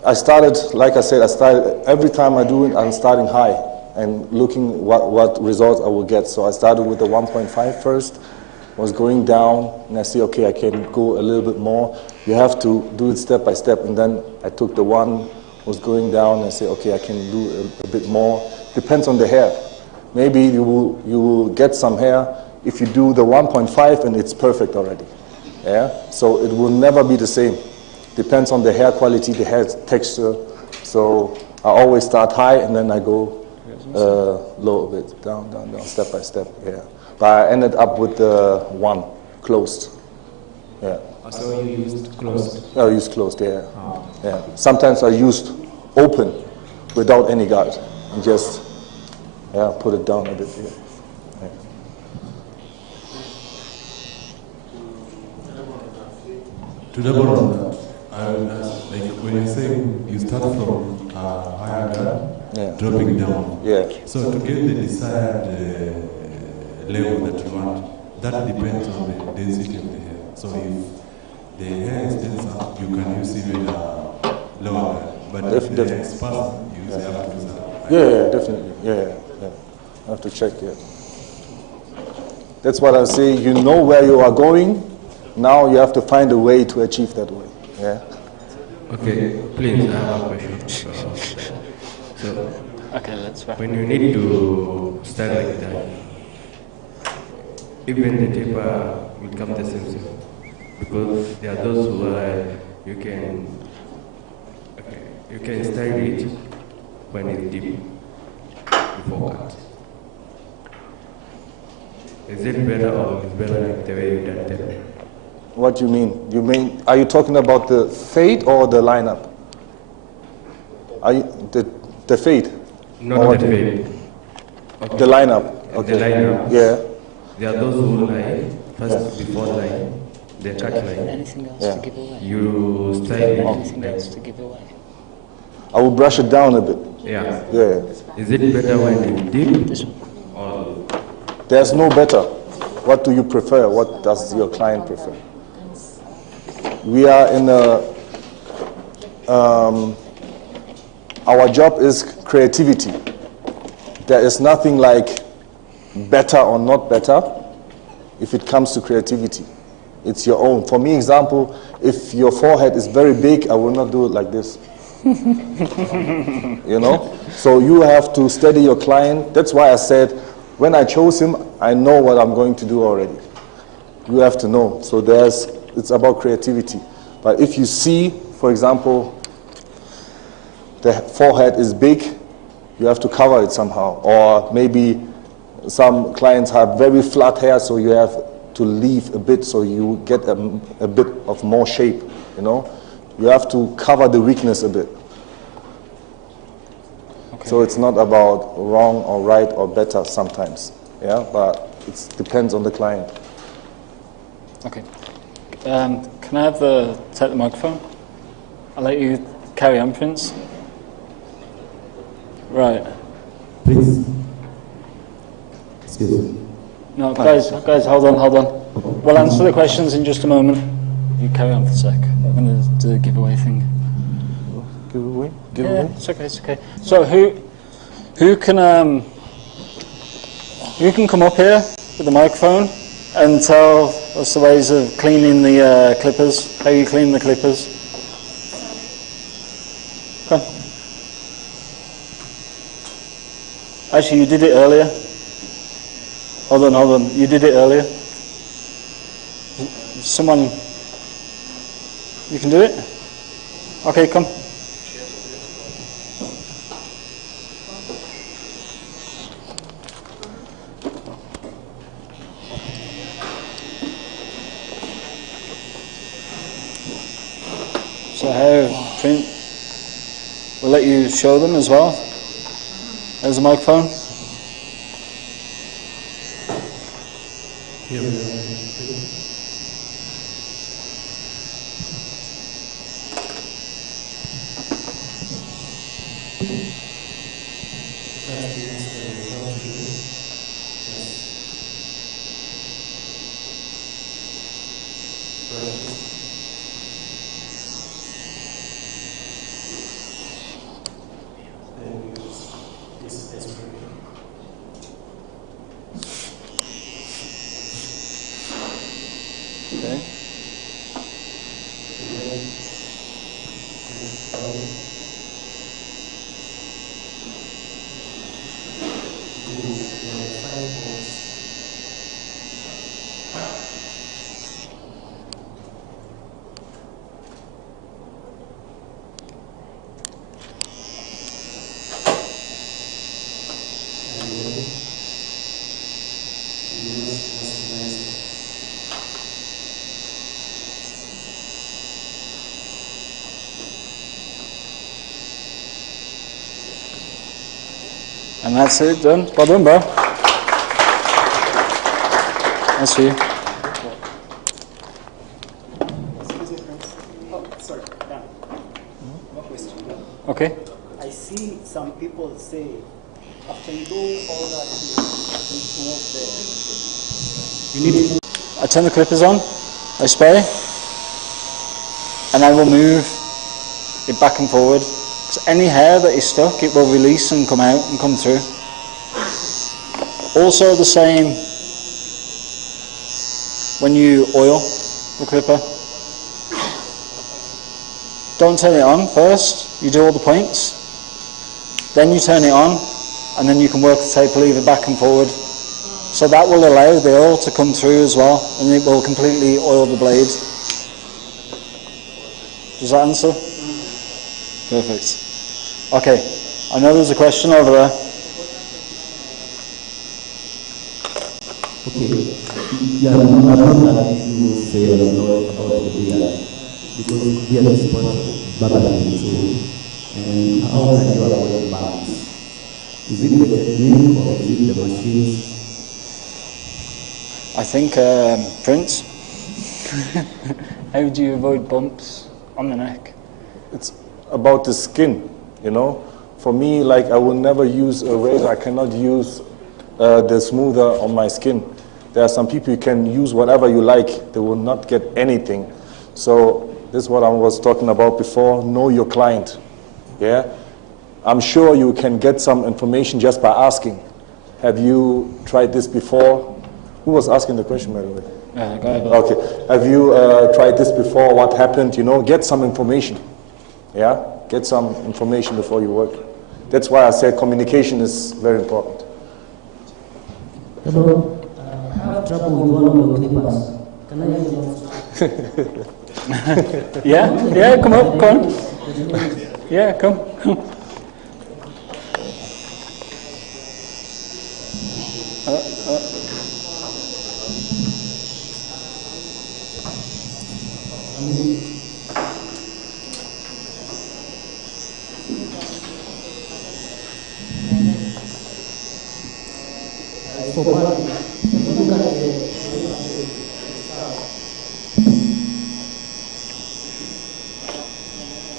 I started, like I said, every time I do it, I'm starting high and looking what results I will get. So I started with the 1.5 first, was going down, and I see, okay, I can go a little bit more. You have to do it step by step, and then I took the one, was going down, and I say, okay, I can do a bit more. Depends on the hair. Maybe you will get some hair if you do the 1.5 and it's perfect already. Yeah. So it will never be the same. Depends on the hair quality, the hair texture. So I always start high and then I go low a bit, down, step by step. Yeah. But I ended up with the one closed. Yeah. So you used closed? I used closed. Yeah. Yeah. Sometimes I used open, without any guard, and just put it down a bit. Yeah. To double on that, I would ask, like when you're saying you start from higher guard, dropping down. Yeah. So to get the desired level that you want, that depends on the density of the hair. So if the hair is dense up, you can use even lower guard. But if the hair is sparse, you have to use that. Yeah, definitely. Yeah. I have to check it. That's what I say. You know where you are going. Now you have to find a way to achieve that way. Yeah. Okay, please, I have a question. So, when you need to start like that, even the taper will come the same. because there are those who you can style it when it's deep before cut. Is it better or is it better like the way you done it? What do you mean? You mean, are you talking about the fade or the lineup? Are you, the fade? Not the fade. Okay. The lineup. Okay. The lineup. Yeah. There are those who line first before line, they cut line. Anything else Yeah. to give away? You style it. Anything else to give away? I will brush it down a bit. Yeah. Yeah. Is it better when it's deep or? There's no better. What do you prefer? What does your client prefer? We are in a, our job is creativity. There is nothing like better or not better if it comes to creativity. It's your own. For me, example, if your forehead is very big, I will not do it like this. You know? So you have to steady your client. That's why I said, when I chose him, I know what I'm going to do already. You have to know. So it's about creativity. But if you see, for example, the forehead is big, you have to cover it somehow. Or maybe some clients have very flat hair, so you have to leave a bit so you get a bit of more shape, you know? You have to cover the weakness a bit. Okay. So it's not about wrong or right or better sometimes, yeah? But it depends on the client. Okay. Can I have take the microphone? I'll let you carry on, Prince. Right. Please. Excuse me. No, guys, hold on. We'll answer the questions in just a moment. You carry on for a sec. I'm going to do the giveaway thing. Giveaway? Yeah, it's okay. So who can come up here with the microphone and tell us the ways of cleaning the clippers? How you clean the clippers? Come on. Actually, you did it earlier. Hold on. You did it earlier. Someone... You can do it? Okay, come. So how print... We'll let you show them as well. There's a microphone. Here we go. Okay. And that's it, done. Well done, bro. That's for you. Excuse me, Prince. Oh, sorry. Yeah. No question. Okay. I see some people say, after you do all that, you move the... You need. I turn the clippers on, I spray, and I will move it back and forward. Because any hair that is stuck, it will release and come out and come through. Also the same when you oil the clipper. Don't turn it on first, you do all the points, then you turn it on, and then you can work the taper lever back and forward. So that will allow the oil to come through as well, and it will completely oil the blade. Does that answer? Perfect. Okay, I know there's a question over there. Okay. Yeah, I'm not that you say a lot about the beard, because beard is part of barbering too. And how can you avoid bumps? Is it the technique or is it the machines? I think, Prince, how do you avoid bumps on the neck? It's about the skin, you know. For me, like, I will never use a razor. I cannot use the smoother on my skin. There are some people you can use whatever you like. They will not get anything. So this is what I was talking about before. Know your client. Yeah. I'm sure you can get some information just by asking. Have you tried this before? Who was asking the question, by the way? Go ahead. Okay. Have you tried this before? What happened? You know, get some information. Yeah? Get some information before you work. That's why I said communication is very important. Hello. I have trouble with one of the clippers. Can I use Yeah, come on. Yeah, come. For barbering, if you look at the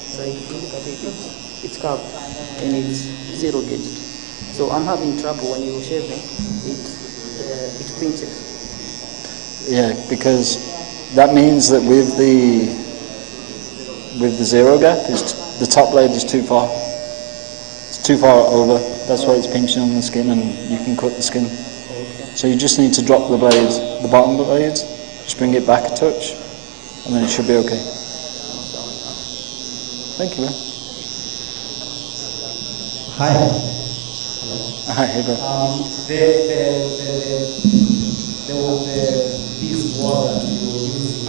so if you look at it, it's curved and it's 0 gauge. So I'm having trouble when you're shaving, it pinches. Yeah, because that means that with the 0 gap, the top blade is too far. It's too far over. That's why it's pinching on the skin, and you can cut the skin. So you just need to drop the blade, the bottom blade, just bring it back a touch, and then it should be okay. Thank you, man. Hi. Hi, hey, bro. This wall that you were using,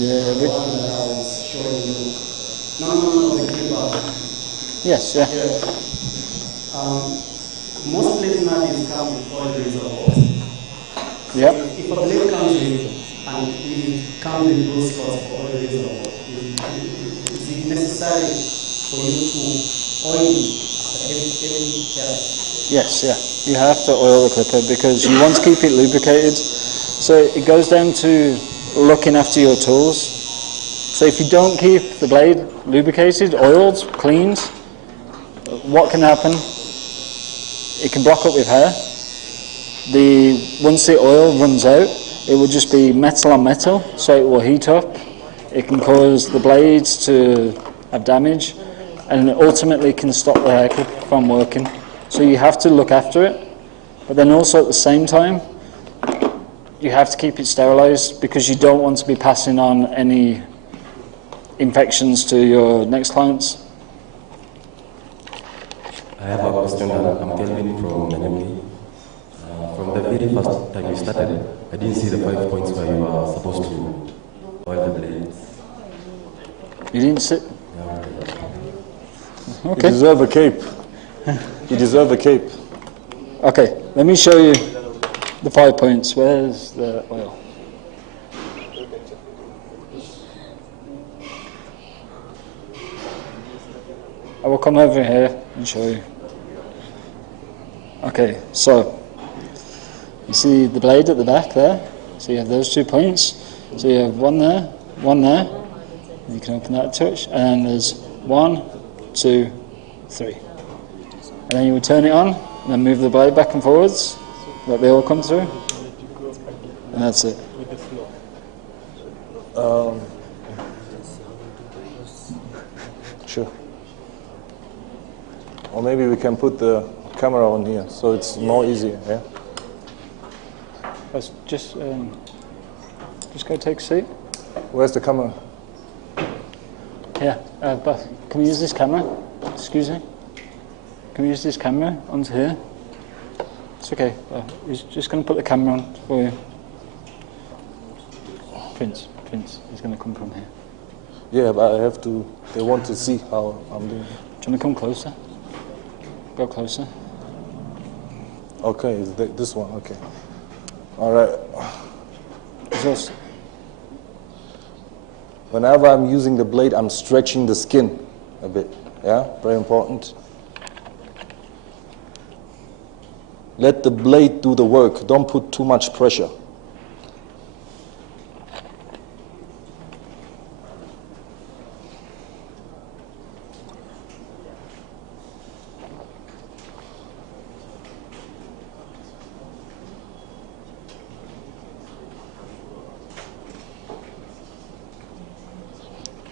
Yeah, the one that I was showing you. No, the clipper. Yes, yeah. Most blade knives come with oil razor balls. Yep. If a blade comes in and it comes in those slots for oil razor ball, is it necessary for you to oil it after every hair? Yes, yeah. You have to oil the clipper because you want to keep it lubricated. So it goes down to looking after your tools. So if you don't keep the blade lubricated, oiled, cleaned, what can happen? It can block up with hair. Once the oil runs out, it will just be metal on metal, so it will heat up. It can cause the blades to have damage, and ultimately can stop the hair clip from working. So you have to look after it, but then also at the same time, you have to keep it sterilized because you don't want to be passing on any infections to your next clients. I have a question. I'm Kelvin from Nanyuki. From the very first time you started, I didn't see the 5 points where you are supposed to oil the blades. You didn't sit? Yeah. Okay. You deserve a cape. You deserve a cape. Okay, let me show you the 5 points. Where's the oil? I will come over here and show you. Okay, so you see the blade at the back there? So you have those 2 points. So you have one there. You can open that a touch, and there's 1, 2, 3. And then you would turn it on, and then move the blade back and forwards, let the oil come through, and that's it. Sure. Or maybe we can put the camera on here, so it's more easier, yeah? Let's just go take a seat. Where's the camera? Yeah, Beth, can we use this camera? Excuse me? Can we use this camera onto here? It's okay. He's just going to put the camera on for you. Prince, he's going to come from here. Yeah, but I have to, they want to see how I'm doing. Do you want to come closer? Go closer. Okay, it's this one, okay. All right. Just whenever I'm using the blade, I'm stretching the skin a bit. Yeah, very important. Let the blade do the work. Don't put too much pressure.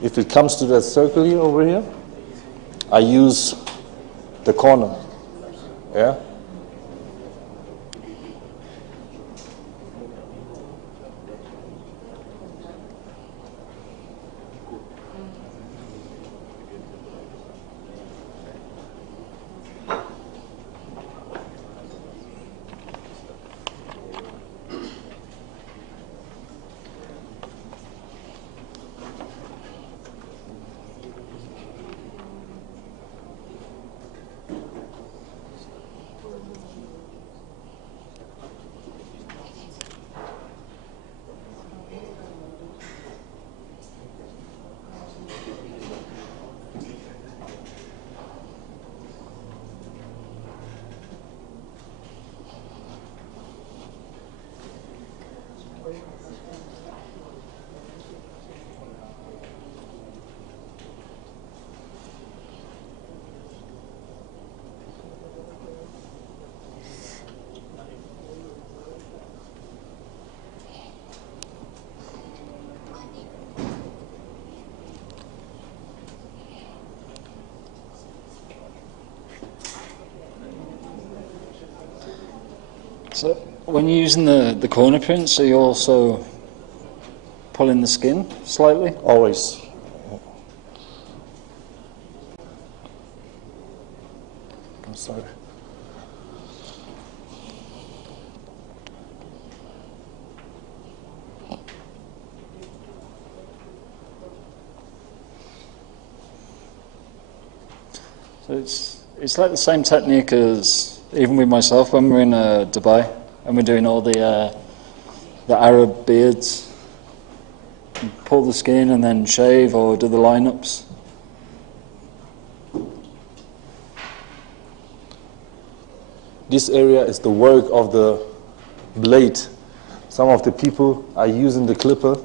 If it comes to that circle here over here, I use the corner. Yeah? So when you're using the corner prints, are you also pulling the skin slightly? Always. I'm sorry. So it's like the same technique as even with myself when we're in Dubai and we're doing all the Arab beards. You pull the skin and then shave or do the lineups. This area is the work of the blade. Some of the people are using the clipper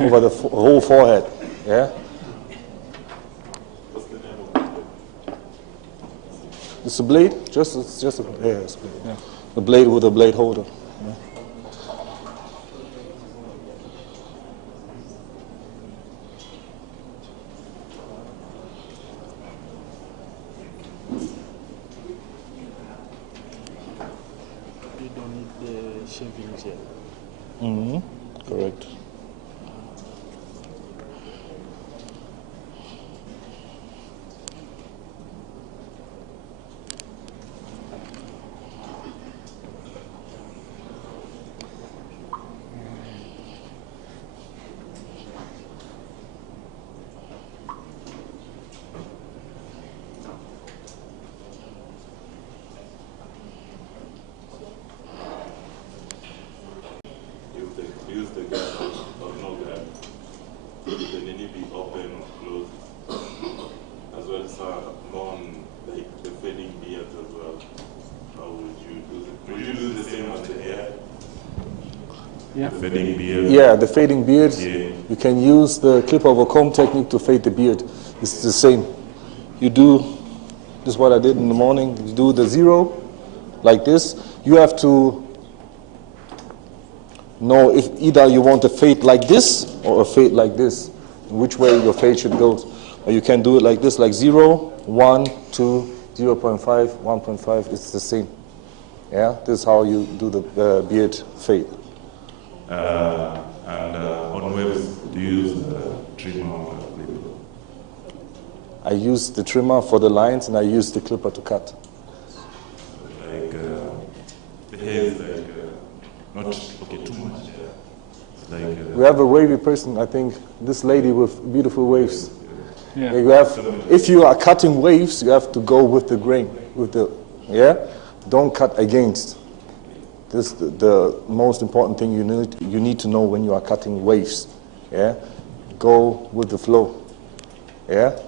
over the whole forehead. Yeah. It's a blade. It's just a it's a blade. Yeah. The blade with a blade holder. Yeah. You don't need the shaving gel. Mm-hmm. Correct. Use the gap or no gap. Then they need to be open or closed. As well as more on like the fading beards as well. How would you do it? Would you do the same as the hair? Yeah. The fading beard. Yeah, the fading beard. Yeah. You can use the clip over comb technique to fade the beard. It's the same. You do, this is what I did in the morning. You do the zero, like this. You have to know if either you want a fade like this or a fade like this, which way your fade should go. Or you can do it like this, like 0, 1, 2, 0.5, 1.5. It's the same. Yeah, this is how you do the beard fade. And on webs, do you use trimmer or clipper? I use the trimmer for the lines and I use the clipper to cut. Like the hair is like not okay too much. Like we have a wavy person, I think, this lady with beautiful waves. Yeah. You have, if you are cutting waves, you have to go with the grain, don't cut against. This is the most important thing you need to know when you are cutting waves. Yeah, go with the flow. Yeah.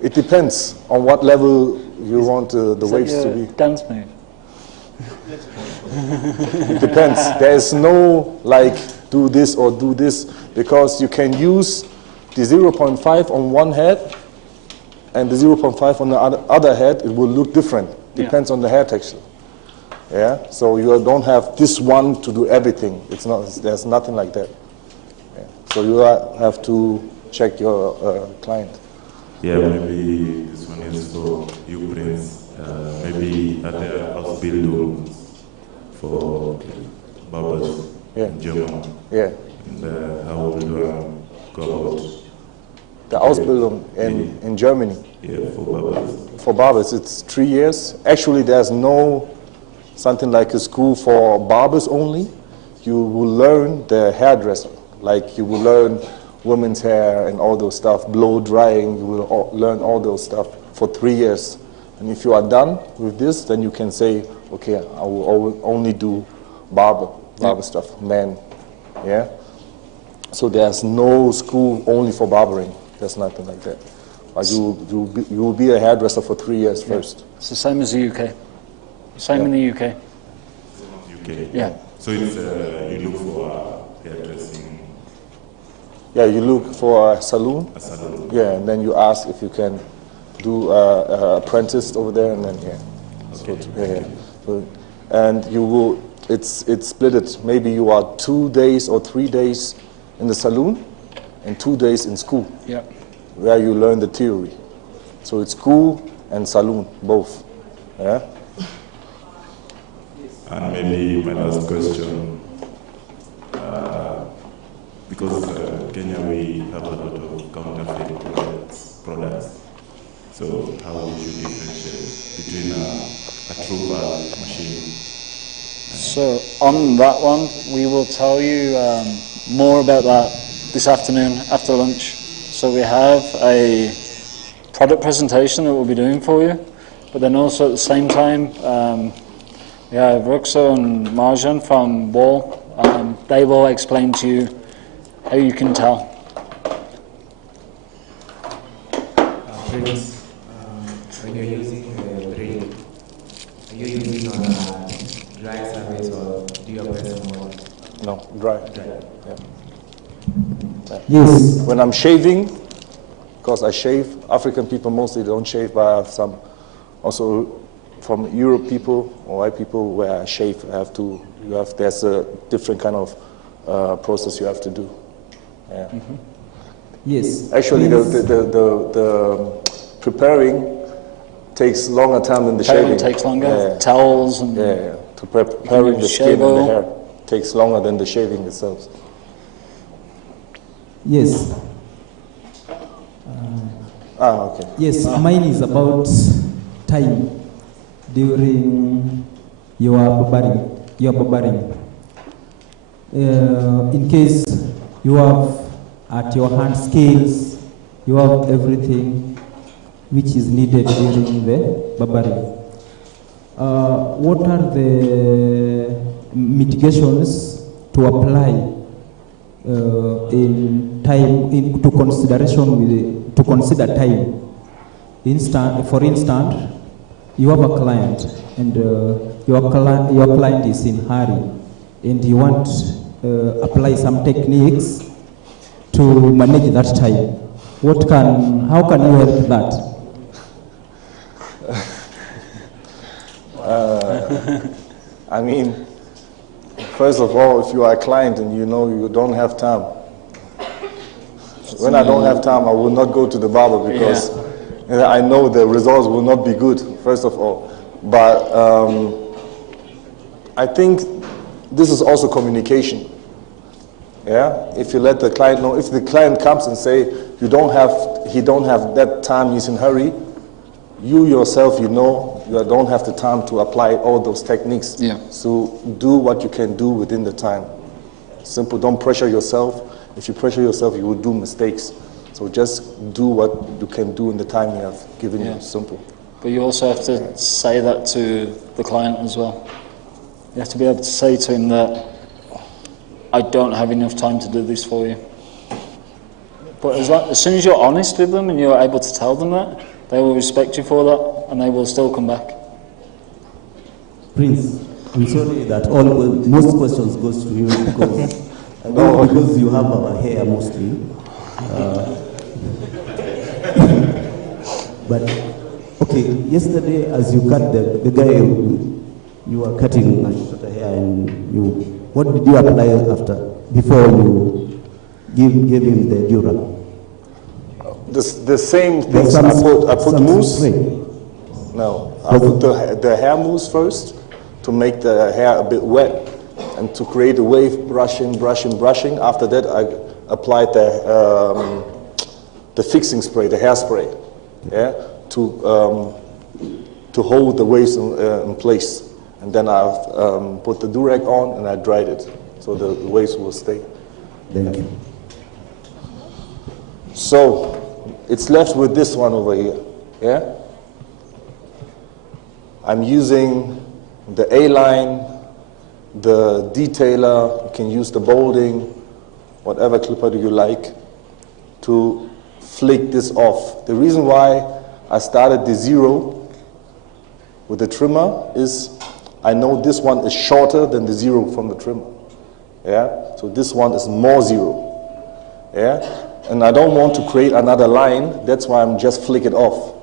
It depends on what level you want the waves to be. Dance move. It depends. There is no like do this or do this, because you can use the 0.5 on one head and the 0.5 on the other head. It will look different. Depends on the hair texture. Yeah. So you don't have this one to do everything. It's not. There's nothing like that. Yeah. So you have to check your client. Yeah, maybe this one is for you, Prince. Maybe at the Ausbildung for barbers in Germany. Yeah. And how will you go about the Ausbildung in Germany? Yeah, for barbers. For barbers, it's 3 years. Actually, there's no something like a school for barbers only. You will learn the hairdresser. Like you will learn women's hair and all those stuff, blow drying. You will learn all those stuff for 3 years. And if you are done with this, then you can say, okay, I will only do barber stuff, men. Yeah. So there's no school only for barbering. There's nothing like that. But you will be a hairdresser for 3 years first. It's the same as the UK. Same in the UK. UK. Yeah. So it's you look for hairdressing. Yeah, you look for a saloon. A saloon. Yeah, and then you ask if you can do apprentice over there, and then So, and you will. It's split it. Maybe you are 2 days or 3 days in the saloon, and 2 days in school. Yeah. Where you learn the theory. So it's school and saloon both. Yeah. And maybe my last question, because Kenya we have a lot of counterfeit products. So how would you differentiate between a true machine? So on that one, we will tell you more about that this afternoon after lunch. So we have a product presentation that we'll be doing for you, but then also at the same time, we have Ruxo and Marjan from Wahl. They will explain to you how you can tell. Prince, when you're using the brain, are you using on a dry surface or do you apply some water? No, dry. Yeah. Yes. When I'm shaving, because I shave, African people mostly don't shave, but I have some also from Europe people or white people where I shave. There's a different kind of process you have to do. Yeah. Mm-hmm. Yes. Actually, the preparing takes longer time than the shaving. Takes longer. Yeah. Towels and to preparing the skin and the hair takes longer than the shaving itself. Yes. Okay. Yes, mine is about time during your barbering. In case you have at your hand skills, you have everything which is needed during the barbering. What are the mitigations to apply in time to consider time? For instance, you have a client and your client is in hurry and you want apply some techniques to manage that time. How can you help that? I mean, first of all, if you are a client and you know you don't have time, when I don't have time, I will not go to the barber because I know the results will not be good, first of all. But I think this is also communication. Yeah, if you let the client know, if the client comes and say he don't have that time, he's in hurry, you yourself, you know, you don't have the time to apply all those techniques. Yeah. So do what you can do within the time. Simple, don't pressure yourself. If you pressure yourself, you will do mistakes. So just do what you can do in the time you have given you. Simple. But you also have to say that to the client as well. You have to be able to say to him that I don't have enough time to do this for you. But as soon as you're honest with them and you're able to tell them that, they will respect you for that and they will still come back. Prince, I'm sorry that most questions goes to you because because you have our hair mostly. But okay, yesterday as you cut the guy, you were cutting shorter hair, and what did you apply before you gave him the dura? The same things. I put mousse. No, I put the hair mousse first to make the hair a bit wet and to create a wave, brushing. After that, I applied the fixing spray, the hairspray, to hold the waves in place. And then I put the durag on and I dried it, so the waves will stay. Thank you. So it's left with this one over here. Yeah. I'm using the A-line, the detailer. You can use the bolding, whatever clipper do you like, to flick this off. The reason why I started the 0 with the trimmer is I know this one is shorter than the 0 from the trimmer. Yeah, so this one is more 0. Yeah, and I don't want to create another line. That's why I'm just flick it off,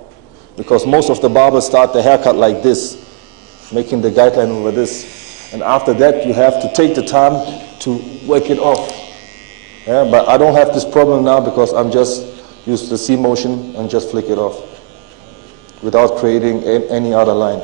because most of the barbers start the haircut like this, making the guideline over this, and after that you have to take the time to work it off. Yeah, but I don't have this problem now because I'm just use the C motion and just flick it off without creating any other line.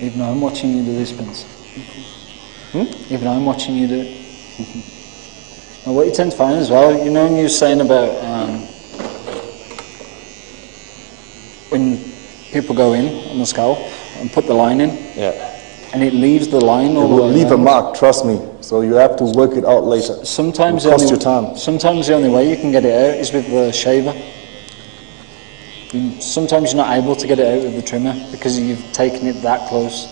Even I'm watching you do this, Prince. Even I'm watching you do it. And what you tend to find as well, you know, when you were saying about when people go in on the scalp and put the line in, and it leaves the line. It will leave a mark, trust me. So you have to work it out later. Sometimes it will cost you time. Sometimes the only way you can get it out is with the shaver. Sometimes you're not able to get it out with the trimmer because you've taken it that close.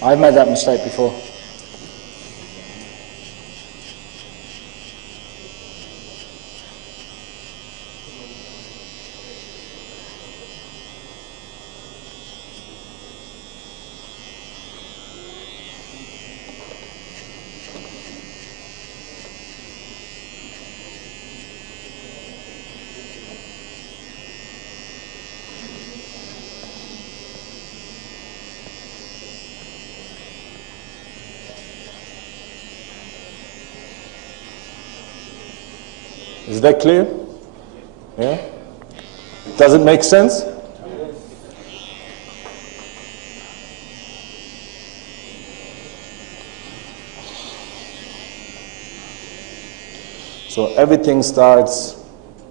I've made that mistake before. Is that clear? Yeah? Does it make sense? So everything starts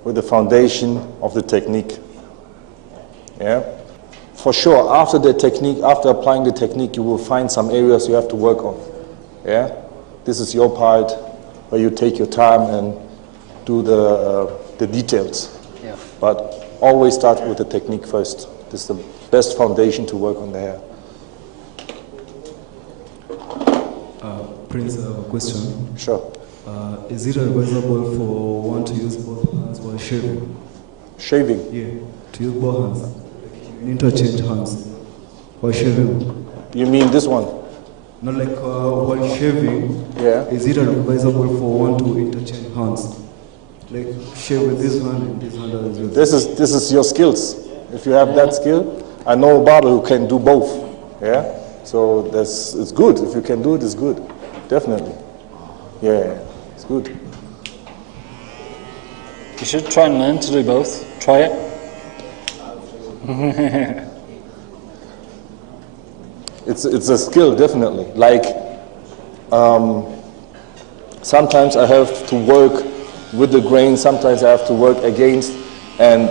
with the foundation of the technique. Yeah? For sure, after the technique, after applying the technique, you will find some areas you have to work on. Yeah? This is your part where you take your time and do the details. Yeah. But always start with the technique first. This is the best foundation to work on the hair. Prince, I have a question. Sure. Is it advisable for one to use both hands while shaving? Shaving? Yeah, to use both hands. Interchange hands while shaving. You mean this one? Not like while shaving. Yeah. Is it advisable for one to interchange hands? Like shave with this hand and this hand as well. This is your skills. If you have that skill, I know a barber who can do both. Yeah. So it's good. If you can do it, it's good. Definitely. Yeah, it's good. You should try and learn to do both. Try it. It's a skill, definitely. Like, sometimes I have to work with the grain, sometimes I have to work against, and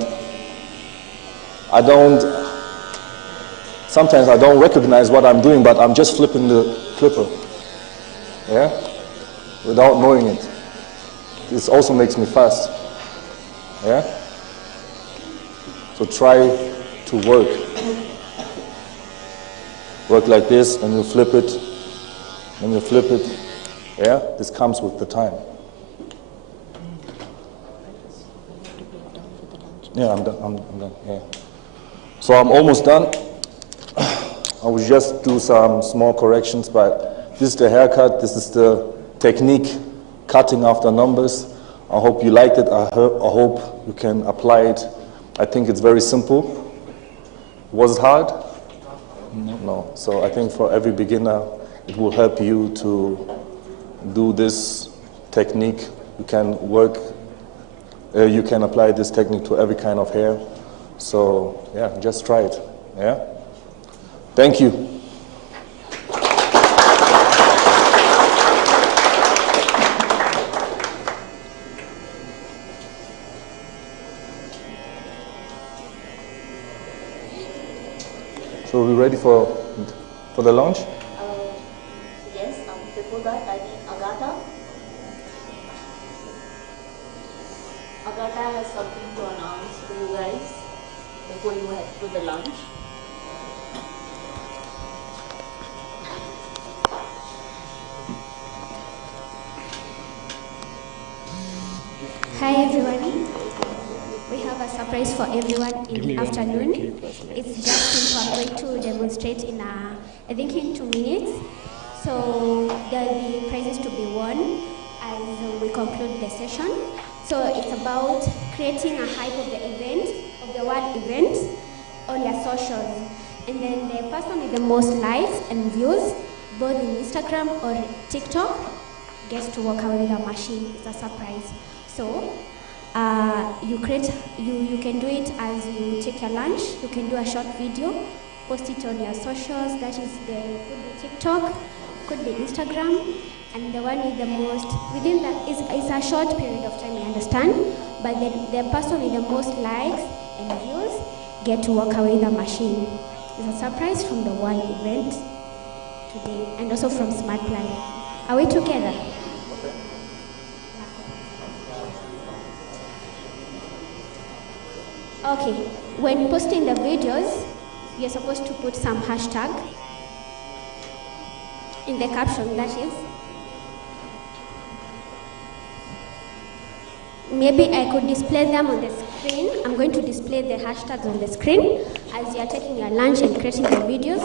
sometimes I don't recognize what I'm doing, but I'm just flipping the clipper, yeah, without knowing it. This also makes me fast, yeah. So try to work like this, and you flip it, and you flip it, yeah. This comes with the time. Yeah, I'm done. I'm done. Yeah. So I'm almost done. I will just do some small corrections, but this is the haircut. This is the technique, cutting after numbers. I hope you liked it. I hope you can apply it. I think it's very simple. Was it hard? No. So I think for every beginner, it will help you to do this technique. You can apply this technique to every kind of hair. So yeah, just try it. Yeah. Thank you. So are we ready for the launch? Yes, before that I need Agatha. Agatha has something to announce to you guys before you head to the lunch. Hi everyone. We have a surprise for everyone in the afternoon. It's just simple. I'm going to demonstrate in I think in 2 minutes. So there will be prizes to be won as we conclude the session. So it's about creating a hype of the event, of the word event, on your socials. And then the person with the most likes and views, both in Instagram or TikTok, gets to walk away with a machine. It's a surprise. So you can do it as you take your lunch. You can do a short video, post it on your socials. That is could be TikTok, could be Instagram, and the one with the most within that is a short period of time. I understand, but the person with the most likes and views get to walk away with a machine. It's a surprise from the one event today, and also from Smart Plan. Are we together? Okay, when posting the videos, you're supposed to put some hashtag in the caption, that is. Maybe I could display them on the screen. I'm going to display the hashtags on the screen as you're taking your lunch and creating the videos.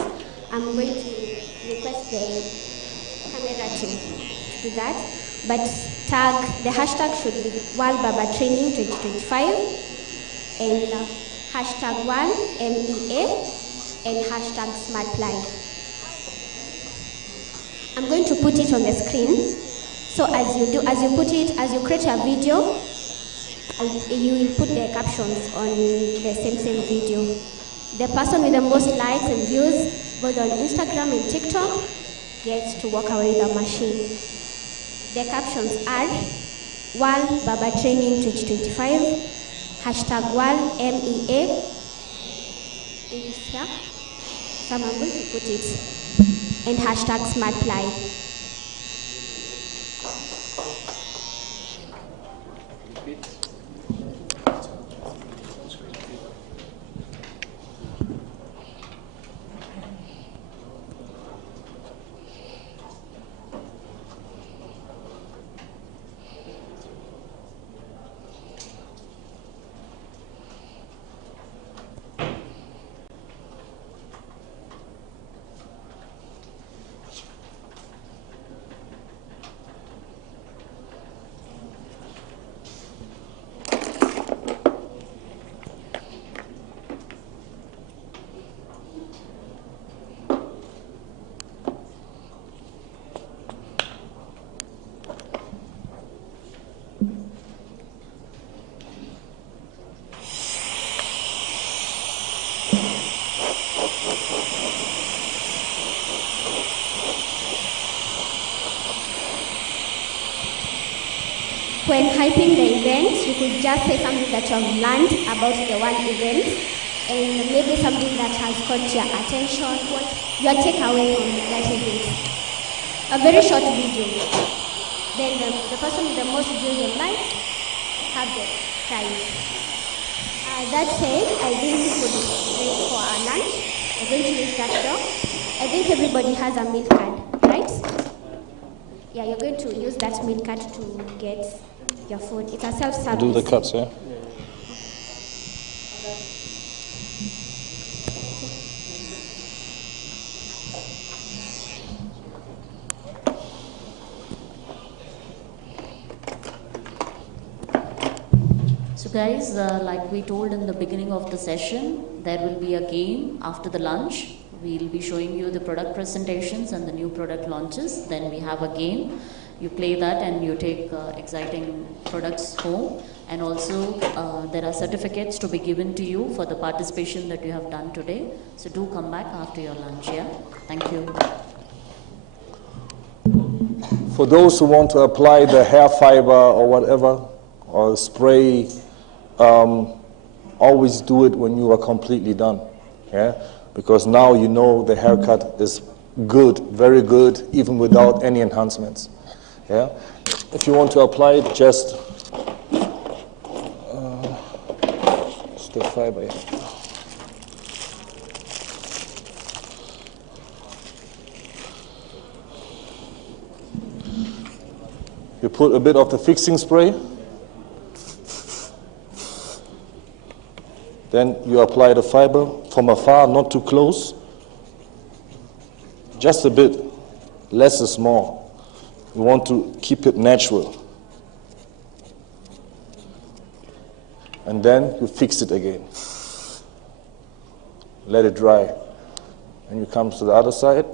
I'm going to request the camera team to do that. But the hashtag should be Wahl Barber Training 2025. And hashtag Wahl MEA and hashtag SmartPly. I'm going to put it on the screen. So as you create your video, you will put the captions on the same video. The person with the most likes and views, both on Instagram and TikTok, gets to walk away with a machine. The captions are Wahl Barber Training 2025. Hashtag Wahl MEA. So I'm going to put it. And hashtag SmartPly. when hyping the event, you could just say something that you have learned about the one event, and maybe something that has caught your attention, what your takeaway from that event. A very short video. Then the person with the most views online have the prize. That said, I think we could break for our lunch. We're going to use that door. I think everybody has a meal card, right? Yeah, you're going to use that meal card to get your food. It's a self-service. Do the cuts, yeah? So guys, like we told in the beginning of the session, there will be a game after the lunch. We'll be showing you the product presentations and the new product launches. Then we have a game. You play that and you take exciting products home. And also there are certificates to be given to you for the participation that you have done today. So do come back after your lunch, yeah? Thank you. For those who want to apply the hair fiber or whatever, or spray, always do it when you are completely done, yeah? Because now you know the haircut is good, very good, even without any enhancements, yeah? If you want to apply it, just the fiber, yeah. You put a bit of the fixing spray. Then you apply the fiber from afar, not too close. Just a bit, less is more. You want to keep it natural. And then you fix it again. Let it dry. And you come to the other side.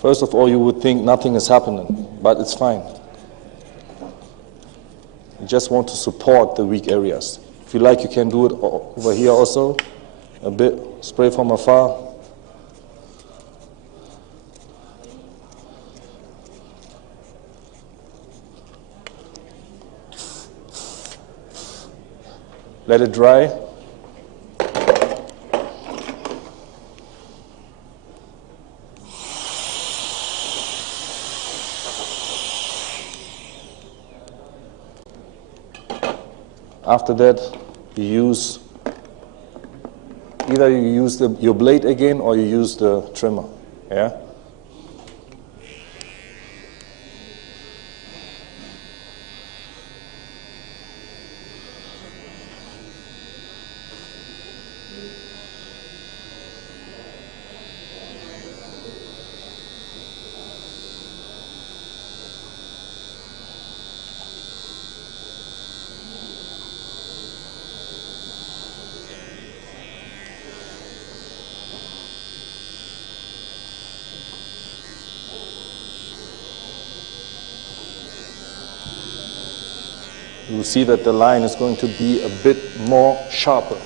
First of all, you would think nothing is happening, but it's fine. You just want to support the weak areas. If you like, you can do it over here also. A bit, spray from afar. Let it dry. After that, you use, either you use your blade again or you use the trimmer, yeah? You will see that the line is going to be a bit more sharper.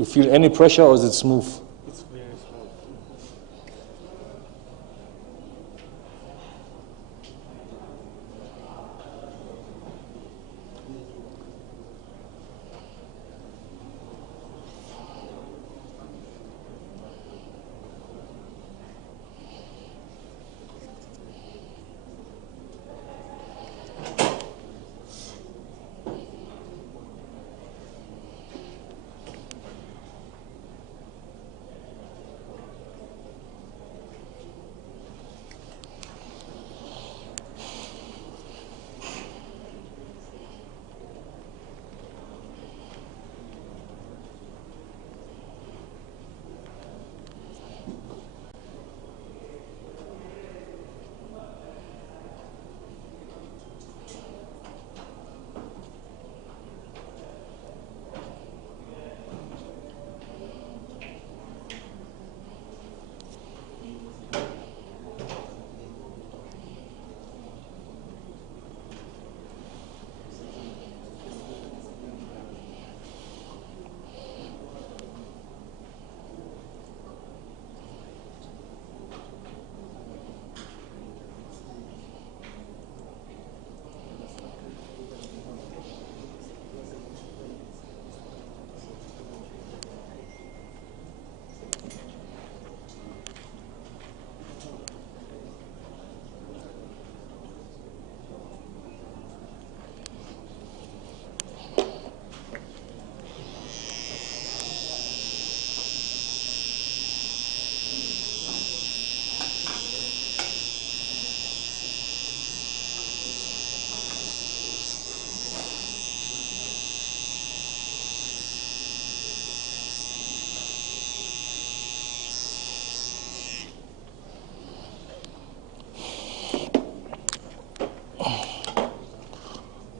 You feel any pressure or is it smooth? It's very small.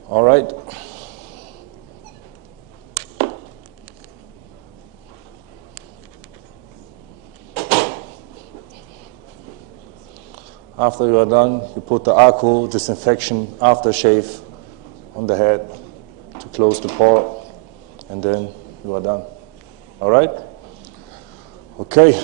All right. After you are done, you put the alcohol disinfection aftershave on the head to close the pore, and then you are done. All right? Okay.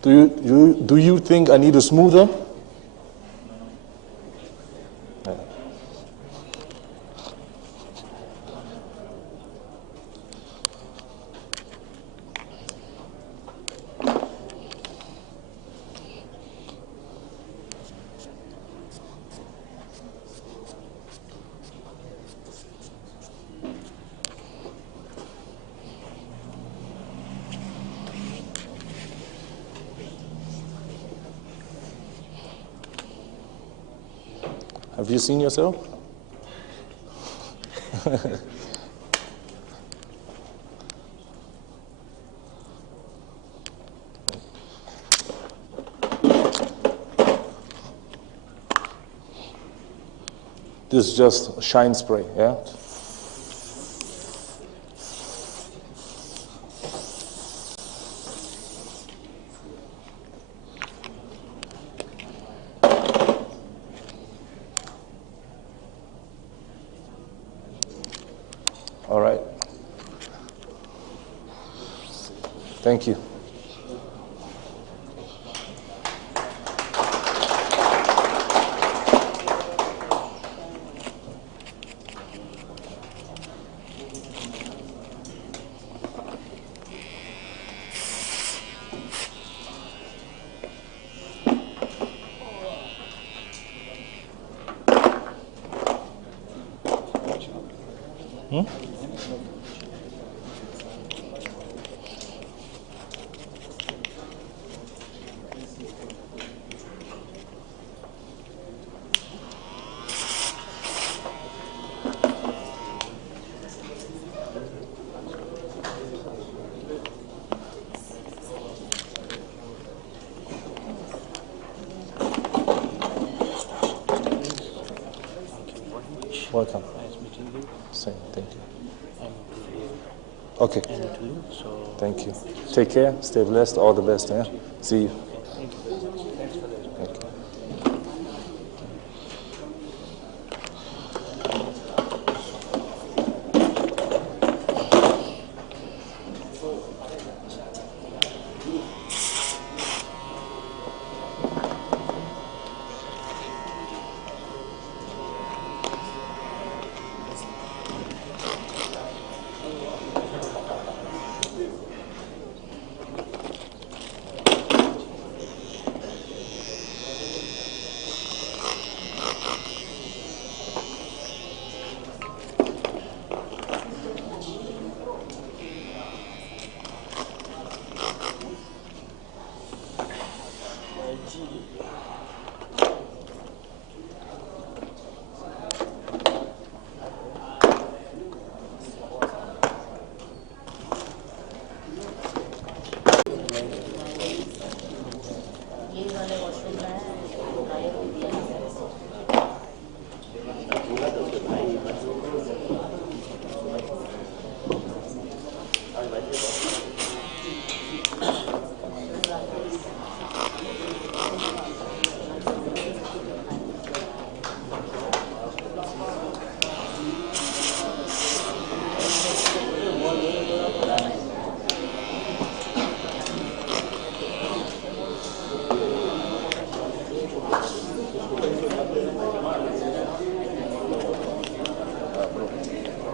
Do you think I need a smoother? Yeah. Have you seen yourself? This is just shine spray, yeah? All right. Thank you. Hmm? Welcome. Nice meeting you. Same, thank you. And Okay. and to you. So Thank you. Take care. Stay blessed. All the best. Yeah. See you. thank you very much. Thanks for that. Thank you.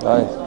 Hi.